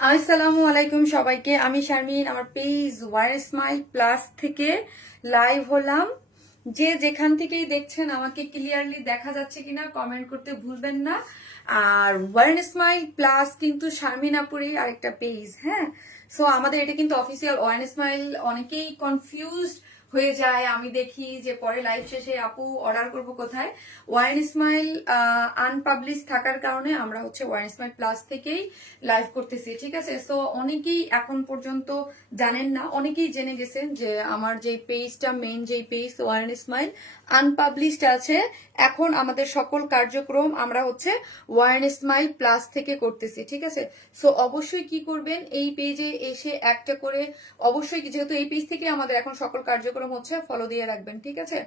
আসসালামু আলাইকুম সবাইকে। আমি শারমিন, আমার পেজ ওয়ার স্মাইল প্লাস থেকে লাইভ হলাম। যে যেখান থেকেই দেখছেন আমাকে ক্লিয়ারলি দেখা যাচ্ছে কিনা কমেন্ট করতে ভুলবেন না। আর ওয়ার স্মাইল প্লাস কিন্তু শারমিন আপুরই আরেকটা পেজ। হ্যাঁ, সো আমাদের এটা কিন্তু অফিসিয়াল ওয়ার স্মাইল। অনেকেই কনফিউজড হয়ে যায়, আমি দেখি যে পরে লাইভ শেষে আপু অর্ডার করব কোথায়। ওয়ারেন স্মাইল আনপাবলিশ থাকার কারণে আমরা হচ্ছে ওয়ারেন স্মাইল প্লাস থেকেই লাইভ করতেছি, ঠিক আছে। সো অনেকেই এখন পর্যন্ত জানেন না, অনেকেই জেনে গেছেন যে আমার যে পেজটা মেইন যে পেজ ওয়ারেন স্মাইল আনপাবলিশড আছে। এখন আমাদের সকল কার্যক্রম আমরা হচ্ছে ওয়ারেন স্মাইল প্লাস থেকে করতেছি, ঠিক আছে। সো অবশ্যই কি করবেন, এই পেজে এসে একটা করে অবশ্যই, যেহেতু এই পেজ থেকে আমাদের এখন সকল কার্যক্রম হচ্ছে, ফলো দিয়ে রাখবেন, ঠিক আছে।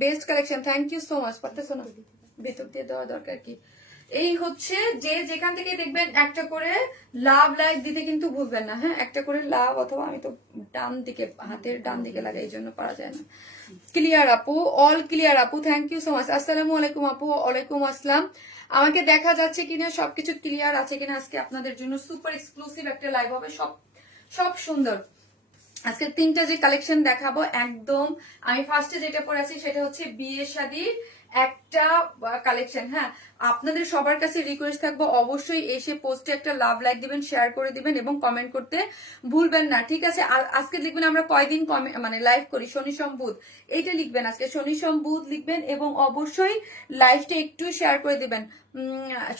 Best collection, thank you so much. পারতেছো না, ভেতর দিয়ে দেওয়া দরকার কি। এই হচ্ছে যে যেখান থেকে দেখবেন একটা করে লাভ লাইক দিতে কিন্তু ভুলবেন না। হ্যাঁ, একটা করে লাভ, অথবা আমি তো ডান দিকে, হাতের ডান দিকে লাগাই, এই জন্য পারা যায় না। ক্লিয়ার আপু, অল ক্লিয়ার আপু, থ্যাংক ইউ সো মাচ। আসসালামু আলাইকুম আপু। ওয়ালাইকুম আসসালাম। আমাকে দেখা যাচ্ছে কিনা, সবকিছু ক্লিয়ার আছে কিনা। আজকে আপনাদের জন্য সুপার এক্সক্লুসিভ একটা লাইভ হবে, সব সব সুন্দর। আজকে তিনটা যে কালেকশন দেখাবো একদম, আমি ফার্স্টে যেটা পরে আছি সেটা হচ্ছে বিয়ে শাদীর একটা কালেকশন। হ্যাঁ, আপনাদের সবার কাছে রিকোয়েস্ট থাকবো, অবশ্যই এসে পোস্টে একটা লাভ লাইক দিবেন, শেয়ার করে দিবেন এবং কমেন্ট করতে ভুলবেন না, ঠিক আছে। আজকে লিখবেন আমরা কয়দিন মানে লাইভ করি, শনি সোম বুধ, এইটা লিখবেন। আজকে শনি সোম বুধ লিখবেন এবং অবশ্যই লাইভটা একটু শেয়ার করে দিবেন।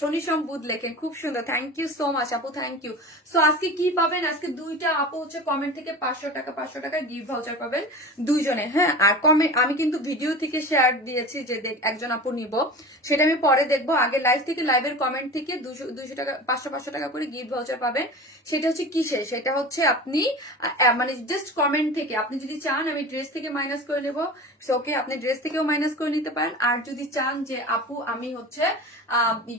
শনি সোম বুধ লেখেন, খুব সুন্দর, থ্যাংক ইউ সো মাচ আপু, থ্যাংক ইউ। সো আজকে কি পাবেন, আজকে দুইটা আপু হচ্ছে কমেন্ট থেকে 500 টাকা গিফট ভাউচার পাবেন দুইজনে। হ্যাঁ, আর কমেন্ট আমি কিন্তু ভিডিও থেকে শেয়ার দিয়েছি যে একজন আপু নিব, সেটা আমি পরে দেখবো। আগে লাইভ থেকে, লাইভের কমেন্ট থেকে 200 টাকা, 500 টাকা করে গিফট ভাউচার পাবেন। সেটা হচ্ছে কিসে, সেটা হচ্ছে আপনি মানে জাস্ট কমেন্ট থেকে, আপনি যদি চান আমি ড্রেস থেকে মাইনাস করে নেবো, ওকে, আপনি ড্রেস থেকেও মাইনাস করে নিতে পারেন। আর যদি চান যে আপু আমি হচ্ছে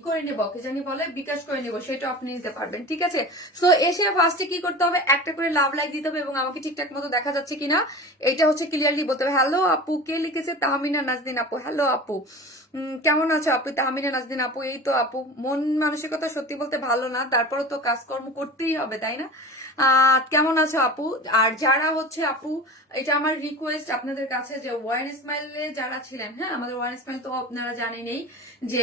করে নেবো, কে জানি বলে বিকাশ করে নেবো, সেটা আপনি নিতে পারবেন, ঠিক আছে। সো এসে ফার্স্টে কি করতে হবে, একটা করে লাভ লাইক দিতে হবে এবং আমাকে ঠিকঠাক মতো দেখা যাচ্ছে কিনা এটা হচ্ছে ক্লিয়ারলি বলতে হবে। হ্যালো আপু, কে লিখেছে, তাহমিনা নাজদিন আপু। হ্যালো আপু, কেমন আছো আপু? তাহমিনা নাজদিন আপু, এই তো আপু, মন মানসিকতা সত্যি বলতে ভালো না, তারপরে তো কাজকর্ম করতেই হবে, তাই না। কেমন আছো আপু? আর যারা হচ্ছে আপু, এটা আমার রিকোয়েস্ট আপনাদের কাছে যে ওয়ান স্মাইলে যারা ছিলেন, হ্যাঁ, আমাদের ওয়ান স্মাইল তো আপনারা জানেনই, যে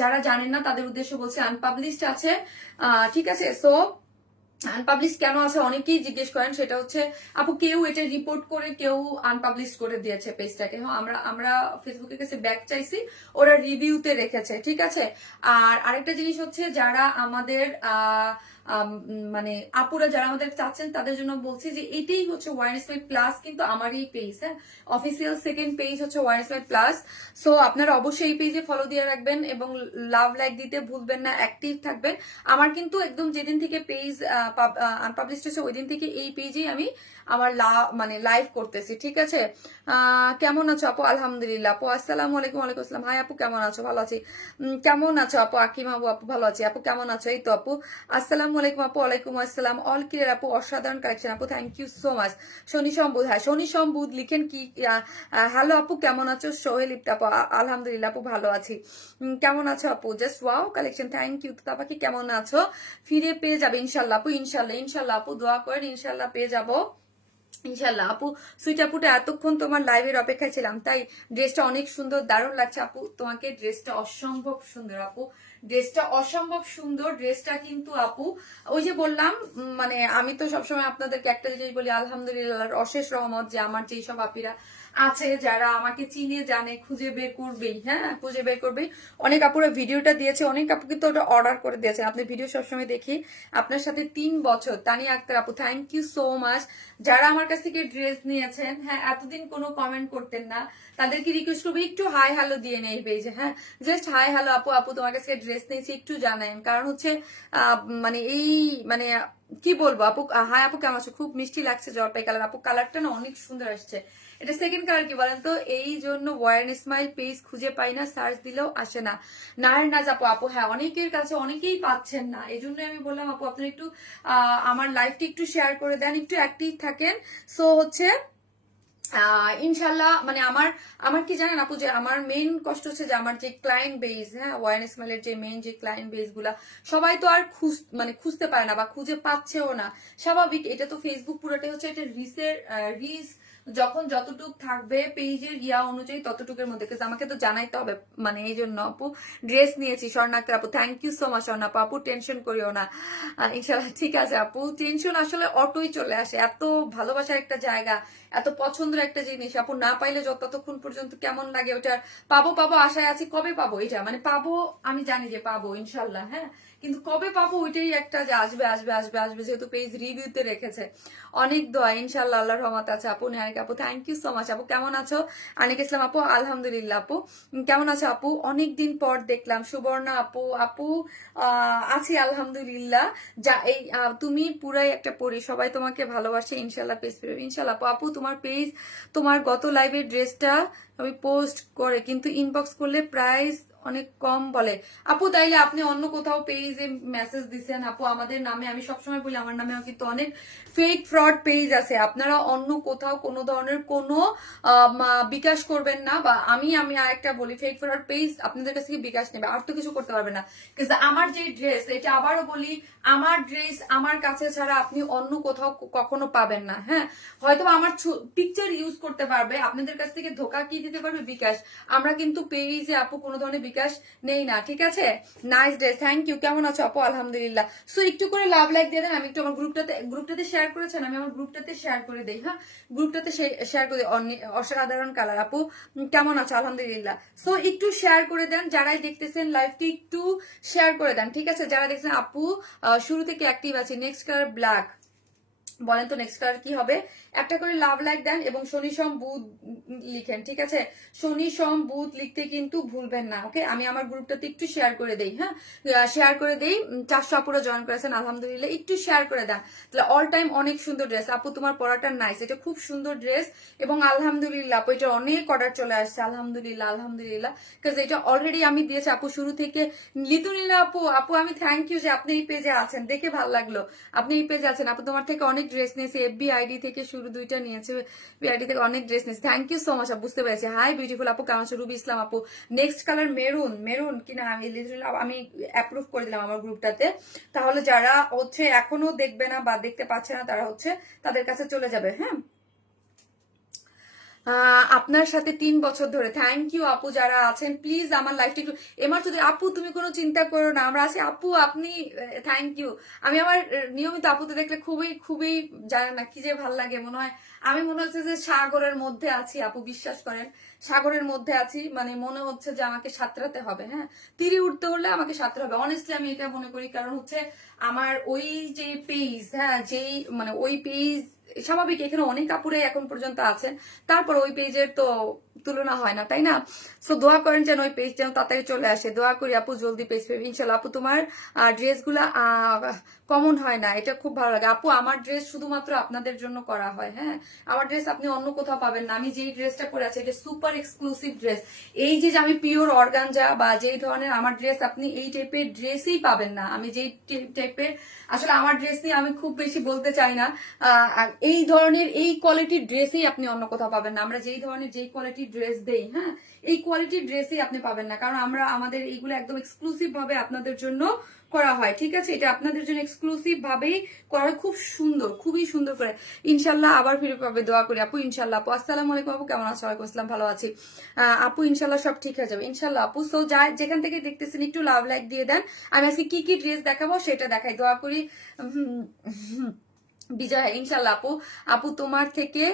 যারা জানেন না তাদের উদ্দেশ্যে বলছি, আনপাবলিশড আছে, ঠিক আছে। সো আনপাবলিশ কেন আছে অনেকেই জিজ্ঞেস করেন, সেটা হচ্ছে আপু কেউ এটা রিপোর্ট করে কেউ আনপাবলিশ করে দিয়েছে পেজটাকে। হ্যাঁ, আমরা আমরা ফেসবুকের কাছে ব্যাক চাইছি, ওরা রিভিউতে রেখেছে, ঠিক আছে। আর আরেকটা জিনিস হচ্ছে, যারা আমাদের মানে আপুরা যারা আমাদের চাচ্ছেন তাদের জন্য বলছি যে এটাই হচ্ছে ওয়ারেন স্মাইল প্লাস, কিন্তু আমার এই পেজ, হ্যাঁ, অফিসিয়াল সেকেন্ড পেজ হচ্ছে ওয়ারেন স্মাইল প্লাস। সো আপনারা অবশ্যই এই পেজে ফলো দিয়ে রাখবেন এবং লাভ লাইক দিতে ভুলবেন না, অ্যাক্টিভ থাকবেন। আমার কিন্তু একদম যেদিন থেকে পেজ আনপাবলিশড হয়েছে ওই দিন থেকে এই পেজেই আমি আমার মানে লাইভ করতেছি, ঠিক আছে। কেমন আছো আপু? আলহামদুলিল্লাহ আপু। আসসালামু আলাইকুম। ওয়ালাইকুম আসসালাম। হাই আপু, কেমন আছো? ভালো আছি। কেমন আছো আপু? আকিম আপু, আপু ভালো আছি। আপু কেমন আছো? এই তো আপু। আসসালামু আলাইকুম আপু। ওয়ালাইকুম আসসালাম। অল ক্লিয়ার আপু, অসাধারণ কালেকশন আপু, থ্যাংক ইউ সো মাচ। শনি সম্বুধ, হ্যাঁ শনি সম্বুধ লিখেন কি। হ্যালো আপু, কেমন আছো? সোহেল ইপ্তা আপু, আলহামদুলিল্লাহ আপু, ভালো আছি। কেমন আছো আপু? Just wow collection, thank you. তো পাখি কেমন আছো? ফিরে পেয়ে যাবে ইনশাল্লাহ আপু, ইনশাল্লাহ ইনশাল্লাহ আপু, দোয়া করেন, ইনশাল্লাহ পেয়ে যাবো ইনশাল্লাহ আপু। সুইট আপুটা এতক্ষণ তোমার লাইভের অপেক্ষায় ছিলাম, তাই ড্রেসটা অনেক সুন্দর, দারুণ লাগছে আপু তোমাকে, ড্রেসটা অসম্ভব সুন্দর আপু, ড্রেসটা অসম্ভব সুন্দর। ড্রেসটা কিন্তু আপু ওই যে বললাম, মানে আমি তো সবসময় আপনাদেরকে একটা জিনিস বলি, আলহামদুলিল্লাহর অশেষ রহমত যে আমার যেই সব আপিরা আছে যারা আমাকে চিনে জানে, খুঁজে বের করবেই, হ্যাঁ খুঁজে বের করবেই। অনেক আপুরা ভিডিওটা দিয়েছে, অনেক আপু কিন্তু ওটা অর্ডার করে দিয়েছে, আপনি ভিডিও সবসময় দেখি। আপনার সাথে 3 বছর, তানিয়া আক্তার আপু, থ্যাংক ইউ সো মাচ। যারা আমার কাছ থেকে ড্রেস নিয়েছেন, হ্যাঁ এতদিন কোনো কমেন্ট করতেন না, তাদেরকে রিকোয়েস্ট করবো একটু হাই হ্যালো দিয়ে নেই পেজে, হ্যাঁ জাস্ট হাই হ্যালো আপু, আপু তোমার কাছে ড্রেস নিয়েছি একটু জানান, কারণ হচ্ছে মানে এই মানে কি বলবো আপু। হাই আপু, কেমন আছো? খুব মিষ্টি লাগছে জলপাই কালার আপু, কালারটা না অনেক সুন্দর আসছে। এটা সেকেন্ড কালার কি বলেন তো, এই জন্য ওয়ারেন স্মাইল পেজ খুঁজে পাই না, সার্চ দিলেও আসে না। নায়ের নাজ আপু, আপু হ্যাঁ অনেকের কাছে অনেকেই পাচ্ছেন না, এই জন্য আমি বললাম আপু আপনারা একটু আমার লাইভটি একটু শেয়ার করে দেন, একটু অ্যাক্টিভ থাকেন। সো হচ্ছে ইনশাল্লাহ মানে আমার আমার কি জানেন আপু, যে আমার মেইন কষ্ট হচ্ছে যে আমার যে ক্লায়েন্ট বেস, হ্যাঁ ওয়ান স্মাইলের যে মেইন যে ক্লায়েন্ট বেস গুলা সবাই তো আর মানে খুঁজতে পারে না বা খুঁজে পাচ্ছেও না। স্বাভাবিক, এটা তো ফেসবুক পুরোটাই হচ্ছে এটা রিস যখন যতটুক থাকবে পেজের ইয়া অনুযায়ী ততটুকের মধ্যে, কিন্তু আমাকে তো জানাইতে হবে। মানে এই জন্য আপু ড্রেস নিয়েছি স্বর্ণাক্তার আপু, thank you so much Swarna আপু, টেনশন করিও না ইনশাল্লাহ ঠিক আছে আপু। টেনশন আসলে অটোই চলে আসে, এত ভালোবাসার একটা জায়গা, এত পছন্দের একটা জিনিস আপু, না পাইলে যতক্ষণ পর্যন্ত কেমন লাগে ওটার পাবো পাবো আশায় আছি, কবে পাবো এটা মানে পাবো, আমি জানি যে পাবো ইনশাল্লাহ, হ্যাঁ কিন্তু কবে পাবো ওইটাই একটা যে আসবে আসবে আসবে আসবে, যেহেতু পেজ রিভিউতে রেখেছে। অনেক দোয়া ইনশাল্লাহ, আল্লাহর রহমত আছে আপু। নিহারিকা আপু থ্যাংক ইউ সো মাচ আপু, কেমন আছো? আনিক ইসলাম আপু আলহামদুলিল্লাহ আপু, কেমন আছো আপু? অনেকদিন পর দেখলাম। সুবর্ণা আপু, আপু আছি আলহামদুলিল্লাহ। যা এই তুমি পুরাই একটা পরি, সবাই তোমাকে ভালোবাসে ইনশাল্লাহ, পেজ পেয়ে ইনশাল্লাহ আপু। আপু তোমার পেজ, তোমার গত লাইভের ড্রেসটা আমি পোস্ট করে কিন্তু ইনবক্স করলে প্রাইস অনেক কম বলে আপু, তাইলে আপনি অন্য কোথাও পেজে মেসেজ দিচ্ছেন আপু আমাদের নামে। আমি সবসময় বলি আমার নামেও কিন্তু অনেক ফেক ফ্রড পেজ আছে, আপনারা অন্য কোথাও কোনো ধরনের কোনো বিকাশ করবেন না। বা আমি আরেকটা বলি, ফেক ফ্রড পেজ আপনাদের কাছ থেকে বিকাশ নেবে, আর তো কিছু করতে পারবে না। কিন্তু আমার যে ড্রেস, এটা আবারও বলি, আমার ড্রেস আমার কাছে ছাড়া আপনি অন্য কোথাও কখনো পাবেন না। হ্যাঁ হয়তো আমার পিকচার ইউজ করতে পারবে, আপনাদের কাছ থেকে ধোকা কি দিতে পারবে, বিকাশ। আমরা কিন্তু পেজে আপু কোনো ধরনের বিকাশ নেই না, ঠিক আছে? Nice day, thank you. কেমন আছো আপু? আলহামদুলিল্লাহ। সো একটু করে লাভ লাইক দিয়ে দেন, আমি একটু আমার গ্রুপটাতে শেয়ার করেছেন, আমি আমার গ্রুপটাতে শেয়ার করে দেই। হ্যাঁ গ্রুপটাতে শেয়ার করে দিই। অসাধারণ কালার আপু, কেমন আছো? আলহামদুলিল্লাহ। সো একটু শেয়ার করে দেন, যারাই দেখতেছেন লাইভটি একটু শেয়ার করে দেন, ঠিক আছে? যারা দেখছেন আপু শুরু থেকে অ্যাক্টিভ আছে। নেক্সট কালার ব্ল্যাক, বলেন তো নেক্সট কালার কি হবে? একটা করে লাভ লাইক দেন এবং শনি সোম বুধ লিখেন, ঠিক আছে? শনি সোম বুধ লিখতে কিন্তু ভুলবেন না, ওকে? আমি আমার গ্রুপটাতে একটু শেয়ার করে দেই। হ্যাঁ শেয়ার করে দেই, 400 আপুরা জয়েন করেছেন আলহামদুলিল্লাহ, একটু শেয়ার করে দেন। তাহলে অল টাইম অনেক সুন্দর ড্রেস আপু, তোমার পরাটা নাইস, এটা খুব সুন্দর ড্রেস এবং আলহামদুলিল্লাহ আপু এটা অনেক অর্ডার চলে আসছে আলহামদুলিল্লাহ আলহামদুলিল্লাহ, কারণ এটা অলরেডি আমি দিয়েছি আপু শুরু থেকে। লিতুনিলা আপু, আপু আমি থ্যাংক ইউ যে আপনি এই পেজে আছেন, দেখে ভালো লাগলো আপনি এই পেজে আছেন আপু। তোমার থেকে অনেক ড্রেস নিয়েছি, এফবি আইডি থেকে শুরু 2টা নিয়েছে, আইডি থেকে অনেক ড্রেস নিয়েছি, থ্যাংক ইউ সো মাচ। বুঝতে পেরেছি। হাই বিউটিফুল আপু, কেমন আছো? রুবি ইসলাম আপু, নেক্সট কালার মেরুন, মেরুন কিনা আমি অ্যাপ্রুভ করে দিলাম আমার গ্রুপটাতে। তাহলে যারা হচ্ছে এখনো দেখবে না বা দেখতে পাচ্ছে না, তারা হচ্ছে তাদের কাছে চলে যাবে। হ্যাঁ আপনার সাথে 3 বছর ধরে, থ্যাংক ইউ আপু। যারা আছেন প্লিজ আমার লাইফটা একটু এমার যদি আপু, তুমি কোনো চিন্তা করো না, আমরা আছি আপু। আপনি থ্যাংক ইউ। আমি আমার নিয়মিত আপুতে দেখলে খুবই খুবই জানেন না কি যে ভাল লাগে, মনে হয় আমি মনে হচ্ছে যে সাগরের মধ্যে আছি আপু, বিশ্বাস করেন সাগরের মধ্যে আছি, মানে মনে হচ্ছে যে আমাকে সাঁতরাতে হবে। হ্যাঁ তীরে উঠতে হলে আমাকে সাঁতরাতে হবে, অনেস্টলি আমি এটা মনে করি। কারণ হচ্ছে আমার ওই যে পেজ, হ্যাঁ যেই মানে ওই পেজ, স্বাভাবিক এখানে অনেক কাপুরে এখন পর্যন্ত আছেন, তারপর ওই পেজের তো তুলনা হয় না, তাই না? সো দোয়া করেন যেন ওই পেজ যেন তাড়াতাড়ি চলে আসে, দোয়া করি আপু জলদি পেজ পেবে ইনশাল্লাহ। আপু তোমার ড্রেসগুলা কমন হয় না, এটা খুব ভালো লাগে আপু। আমার ড্রেস শুধুমাত্র আপনাদের জন্য করা হয়। হ্যাঁ আমার ড্রেস আপনি অন্য কোথাও পাবেন না। আমি যেই ড্রেসটা পরে আছি এটা সুপার এক্সক্লুসিভ ড্রেস। এই যে আমি পিওর অর্গানজা বা যেই ধরনের আমার ড্রেস, আপনি এই টাইপের ড্রেসই পাবেন না। আমি যেই টাইপের, আসলে আমার ড্রেস নিয়ে আমি খুব বেশি বলতে চাই না, এই ধরনের এই কোয়ালিটির ড্রেসই আপনি অন্য কোথাও পাবেন না। আমরা যেই ধরনের যেই কোয়ালিটির ড্রেস দেই, হ্যাঁ এই কোয়ালিটির ড্রেসই আপনি পাবেন না, কারণ আমরা আমাদের এইগুলো একদম এক্সক্লুসিভ ভাবে আপনাদের জন্য করা হয়, ঠিক আছে? এটা আপনাদের জন্য এক্সক্লুসিভ ভাবেই করা, খুব সুন্দর, খুবই সুন্দর করে। ইনশাল্লাহ আবার ফিরে পাবে, দোয়া করি আপু ইনশাল্লাহ। আপু আসসালামু আলাইকুম আপু, কেমন আছো? ওয়ালাইকুম আসসালাম, ভালো আছি আপু ইনশাল্লাহ সব ঠিক হয়ে যাবে ইনশাল্লাহ আপু। সো যেখান থেকে দেখতেছেন একটু লাভ লাইক দিয়ে দেন। আমি আজকে কি কি ড্রেস দেখাবো সেটা দেখাই, দোয়া করি। বিজয় ইনশাল্লাহ আপু, আপু তোমার থেকে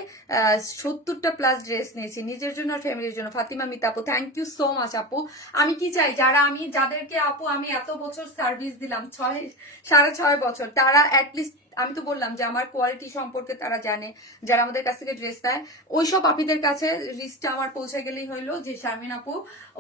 70টা প্লাস ড্রেস নিয়েছি নিজের জন্য আর ফ্যামিলির জন্য। ফাতিমা মিতা আপু, থ্যাংক ইউ সো মাচ আপু। আমি কি চাই, যাদেরকে আপু আমি এত বছর সার্ভিস দিলাম, 6.5 বছর, তারা অ্যাটলিস্ট, আমি তো বললাম যে আমার কোয়ালিটি সম্পর্কে তারা জানে, যারা আমাদের কাছ থেকে ড্রেস নেয়, ওইসব আপিদের কাছে রিস্কটা আমার পৌঁছে গেলেই হইলো যে শারমিন আপু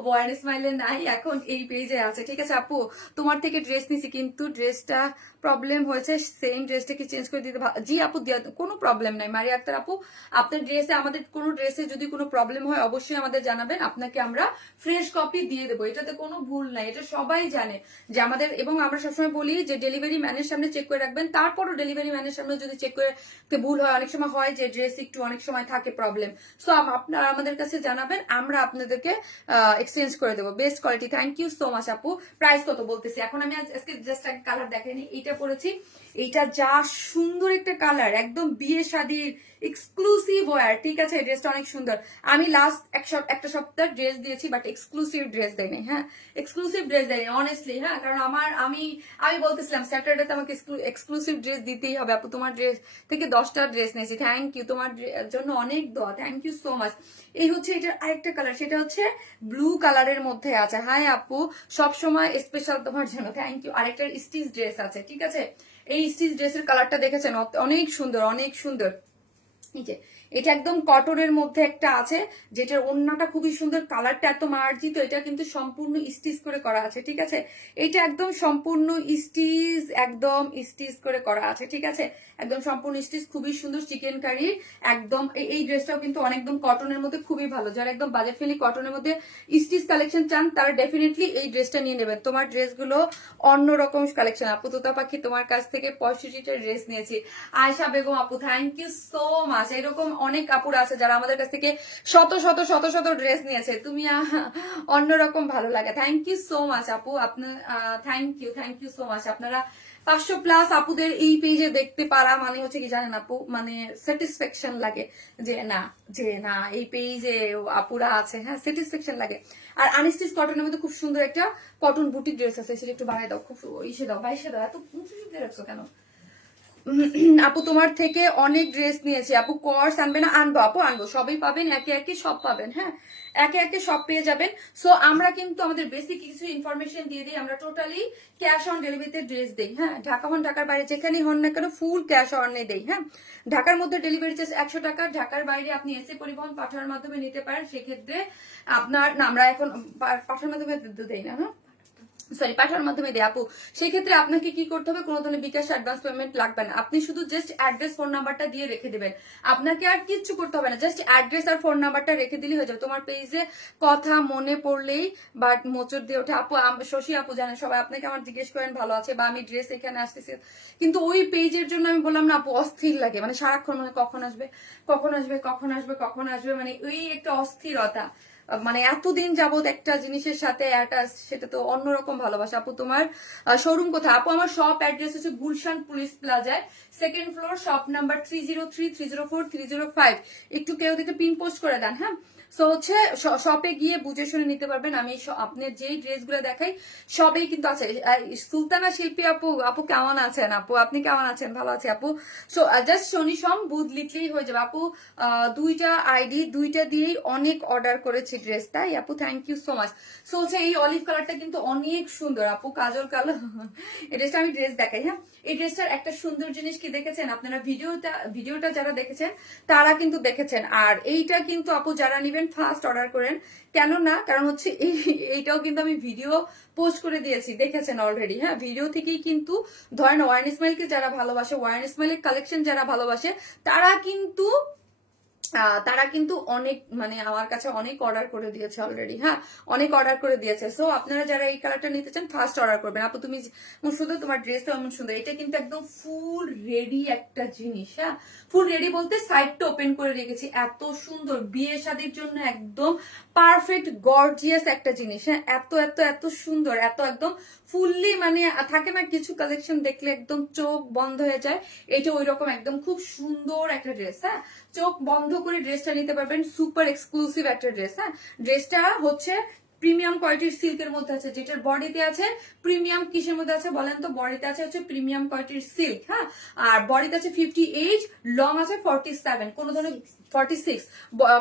ওয়ান স্মাইলে নাই, এখন এই পেজে আছে, ঠিক আছে আপু? তোমার থেকে ড্রেস নিছি কিন্তু ড্রেসটা প্রবলেম হয়েছে, সেম ড্রেসটা কি চেঞ্জ করে দিতে? জি আপু, কোনো প্রবলেম নাই মারিয়া আক্তার আপু। আপনার ড্রেসে, আমাদের কোনো ড্রেসে যদি কোনো প্রবলেম হয় অবশ্যই আমাদের জানাবেন, আপনাকে আমরা ফ্রেশ কপি দিয়ে দেবো, এটাতে কোনো ভুল নাই, এটা সবাই জানে যে আমাদের। এবং আমরা সবসময় বলি যে ডেলিভারি ম্যানের সামনে চেক করে রাখবেন, তারপরও ডেলিভারি ম্যানের সামনে যদি চেক করে ভুল হয়, অনেক সময় হয় যে ড্রেস একটু অনেক সময় থাকে প্রবলেম, সো আপনারা আমাদের কাছে জানাবেন, আমরা আপনাদেরকে এক্সচেঞ্জ করে দেবো। Best quality, thank you so much আপু। প্রাইস কত বলতেছি এখন, আমি আজকে জাস্ট একটা কালার দেখাইনি, এইটা পরেছি, এইটা যা সুন্দর একটা কালার, একদম বিয়ে শাদির এক্সক্লুসিভ ওয়্যার, ঠিক আছে। ড্রেসটা অনেক সুন্দর। আমি লাস্ট একটা সপ্তাহ ড্রেস দিয়েছি, বাট এক্সক্লুসিভ ড্রেস দেয়নি, হ্যাঁ, এক্সক্লুসিভ ড্রেস দেয়নি অনেস্টলি, হ্যাঁ, কারণ আমি বলতেছিলাম স্যাটারডেতে আমাকে এক্সক্লুসিভ ড্রেস দিতেই হবে। আপু তোমার ড্রেস থেকে 10টা ড্রেস নিয়েছি, থ্যাংক ইউ, তোমার জন্য অনেক দোয়া, থ্যাংক ইউ সো মাচ। এই হচ্ছে এটার আরেকটা কালার, সেটা হচ্ছে ব্লু কালারের মধ্যে আছে। হাই আপু, সবসময় স্পেশাল তোমার জন্য, থ্যাংক ইউ। আরেকটা স্টিচ ড্রেস আছে, ঠিক আছে। এই স্টিচ ড্রেসের কালারটা দেখেছেন, অনেক সুন্দর, অনেক সুন্দর। এটা একদম কটনের মধ্যে একটা আছে, যেটার ওড়নাটা খুবই সুন্দর, কালারটা এত মার্জিত, এটা কিন্তু সম্পূর্ণ স্টিচ করে করা আছে, ঠিক আছে। এটা একদম সম্পূর্ণ স্টিচ, একদম স্টিচ করে করা আছে, ঠিক আছে, একদম সম্পূর্ণ স্টিচ, খুবই সুন্দর চিকেন কারি একদম। এই ড্রেসটাও কিন্তু অনেকদম কটনের মধ্যে খুবই ভালো, যারা একদম বাজেট ফ্রেন্ডলি কটনের মধ্যে স্টিচ কালেকশন চান তারা ডেফিনেটলি এই ড্রেসটা নিয়ে নেবেন। তোমার ড্রেসগুলো অন্যরকম কালেকশন। আপু তোতা পাখি, তোমার কাছ থেকে 65টা ড্রেস নিয়েছি। আয়শা বেগম আপু, থ্যাংক ইউ সো মাচ। এরকম অনেক কাপড় আছে যারা আমাদের কাছ থেকে শত শত শত শত ড্রেস নিয়েছে, তুমি অন্যরকম ভালো লাগে, থ্যাংক ইউ সো মাচ আপু। আপনার থ্যাংক ইউ সো মাচ। আপনারা 500+ আপুদের এই পেজে দেখতে পারা মানে হচ্ছে কি জানেন আপু, মানে স্যাটিসফ্যাকশন লাগে যে না এই পেজে আপুরা আছে, হ্যাঁ, স্যাটিসফ্যাকশন লাগে। আর আনস্টিচ কটনের মধ্যে খুব সুন্দর একটা কটন বুটি ড্রেস আছে, সেটা একটু বাড়াই দাও, খুব ইসে দাও, বাইশে দাও, এত উঁচু রাখছো কেন আপু? তোমার থেকে অনেক ড্রেস নিয়েছি আপু, কোর্স আনবে না? আনবো আপু, আনবো, সবই পাবেন, একে একে সব পাবেন, হ্যাঁ, একে একে সব পেয়ে যাবেন। সো আমরা কিন্তু আমাদের বেসিক কিছু ইনফরমেশন দিয়ে দিই, আমরা টোটালি ক্যাশ অন ডেলিভারিতে ড্রেস দেই, হ্যাঁ, ঢাকা হন ঢাকার বাইরে যেখানেই হন না কেন ফুল ক্যাশ অনে দেই, হ্যাঁ। ঢাকার মধ্যে ডেলিভারি চার্জ 100 টাকা, ঢাকার বাইরে আপনি এসে পরিবহন পাঠানোর মাধ্যমে নিতে পারেন, সেক্ষেত্রে আপনার না, আমরা এখন পাঠানোর মাধ্যমে দেই না, হ্যাঁ, সরি, পাঠানোর মাধ্যমে দেয় আপু। সেই ক্ষেত্রে আপনাকে কি করতে হবে, কোনো ধরনের বিকাশ অ্যাডভান্স পেমেন্ট লাগবে না, আপনি শুধু জাস্ট অ্যাড্রেস ফোন নাম্বারটা দিয়ে রেখে দিবেন, আপনাকে আর কিচ্ছু করতে হবে না, জাস্ট অ্যাড্রেস আর ফোন নাম্বারটা রেখে দিলেই হয়ে যাবে। তোমার পেজে কথা মনে পড়লেই বাট মোচড় দিয়ে ওঠে আপু। শশী আপু জানেন সবাই আপনাকে আমার জিজ্ঞেস করেন ভালো আছে, বা আমি ড্রেস এখানে আসতেছি, কিন্তু ওই পেজের জন্য আমি বললাম না আপু, অস্থির লাগে, মানে সারাক্ষণ মানে কখন আসবে কখন আসবে কখন আসবে কখন আসবে, মানে ওই একটা অস্থিরতা, মানে এতদিন যাবত একটা জিনিসের সাথে অ্যাটাচ, সেটা তো অন্যরকম ভালোবাসা। আপু তোমার শোরুম কোথায়? আপু আমার শপ অ্যাড্রেস হচ্ছে গুলশান পুলিশ প্লাজায়, 2nd ফ্লোর, শপ নাম্বার 303, 304, 305। একটু কেউ দেখে পিন পোস্ট করে দেন, হ্যাঁ। সো হচ্ছে শপে গিয়ে বুঝে শুনে নিতে পারবেন। আমি আপনার যেই ড্রেসগুলো দেখাই সবেই কিন্তু আছে। সুলতানা শিল্পী আপু, আপু কেমন আছেন? আপু আপনি কেমন আছেন? ভালো আছে আপু। সো জাস্ট শনি সোম বুধ লিখলেই হয়ে যাবে আপু। 2টা আইডি, 2টা দিয়েই অনেক অর্ডার করেছি ড্রেস, তাই আপু, thank you so much. So হচ্ছে এই অলিভ কালারটা কিন্তু অনেক সুন্দর আপু, কাজল কালার। এই ড্রেসটা আমি ড্রেস দেখাই, হ্যাঁ। এই ড্রেসটার একটা সুন্দর জিনিস কি দেখেছেন আপনারা, ভিডিওটা যারা দেখেছেন তারা কিন্তু দেখেছেন। আর এইটা কিন্তু আপু যারা নিবেন ফার্স্ট অর্ডার করেন, কেন না, কারণ হচ্ছে এইটাও কিন্তু আমি ভিডিও পোস্ট করে দিয়েছি, দেখেছেন অলরেডি, হ্যাঁ। ভিডিও থেকেই কিন্তু ধরেন ওয়ার্ন ইসমাইলকে যারা ভালোবাসে, ওয়ার্ন ইসমাইলের কালেকশন যারা ভালোবাসে, তারা কিন্তু অনেক, মানে আমার কাছে অনেক অর্ডার করে দিয়েছে অলরেডি, হ্যাঁ, অনেক অর্ডার করে দিয়েছে। সো আপনারা যারা এই কালারটা নিতে চান ফার্স্ট অর্ডার করবেন আপু। তুমি শুধু তোমার ড্রেসটা এমন সুন্দর, এটা কিন্তু একদম ফুল রেডি একটা জিনিস, হ্যাঁ, ফুল রেডি বলতে সাইডটা ওপেন করে রেখেছি, এত সুন্দর বিয়ে শাদীর জন্য একদম পারফেক্ট গর্জিয়াস একটা জিনিস, হ্যাঁ, এত এত এত সুন্দর, এত একদম ফুললি, মানে থাকে না কিছু কালেকশন দেখলে একদম চোখ বন্ধ হয়ে যায়, এটা ওই রকম একদম খুব সুন্দর একটা ড্রেস, হ্যাঁ, চোখ বন্ধ করে ড্রেসটা নিতে পারবেন, সুপার এক্সক্লুসিভ একটা ড্রেস, হ্যাঁ। ড্রেসটা হচ্ছে প্রিমিয়াম কোয়ালিটির সিল্কের মধ্যে আছে, যেটার বডিতে আছে প্রিমিয়াম, কিসের মধ্যে আছে বলেন তো? বডিতে আছে হচ্ছে প্রিমিয়াম কোয়ালিটির সিল্ক, হ্যাঁ, আর বডিতে আছে 58, লং আছে 47, কোনো ধরনের 46,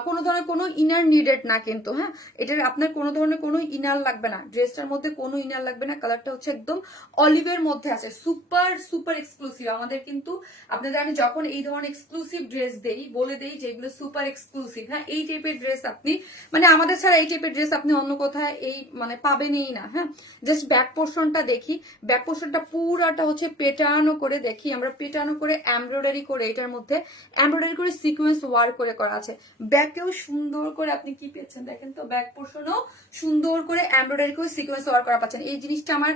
কোনো ধরনের কোনো ইনার নিডেড না কিন্তু, হ্যাঁ, এটার আপনার কোনো ধরনের কোনো ইনার লাগবে না, ড্রেসটার মধ্যে কোনো ইনার লাগবে না। কালারটা হচ্ছে একদম অলিভের মধ্যে আছে, সুপার সুপার এক্সক্লুসিভ। আমাদের কিন্তু আপনাদের আমি যখন এই ধরনের এক্সক্লুসিভ ড্রেস দেই, বলে দেই যেগুলো সুপার এক্সক্লুসিভ, হ্যাঁ, এই টাইপের ড্রেস আপনি, মানে আমাদের ছাড়া এই টাইপের ড্রেস আপনি অন্য কথায় এই মানে পাবেনই না। হ্যাঁ, জাস্ট ব্যাক পোর্শনটা দেখি, ব্যাক পোর্শনটা পুরাটা হচ্ছে পেটানো করে দেখি আমরা, পেটানো করে এমব্রয়ডারি করে, এটার মধ্যে এমব্রয়ডারি করে সিকোয়েন্স ওয়ার্ক করে করা আছে। ব্যাকেও সুন্দর করে আপনি কি পেয়েছেন দেখেন তো, ব্যাক পোর্শনও সুন্দর করে এমব্রয়ডারি করে সিকোয়েন্স ওয়ার্ক করা পাচ্ছেন। এই জিনিসটা আমার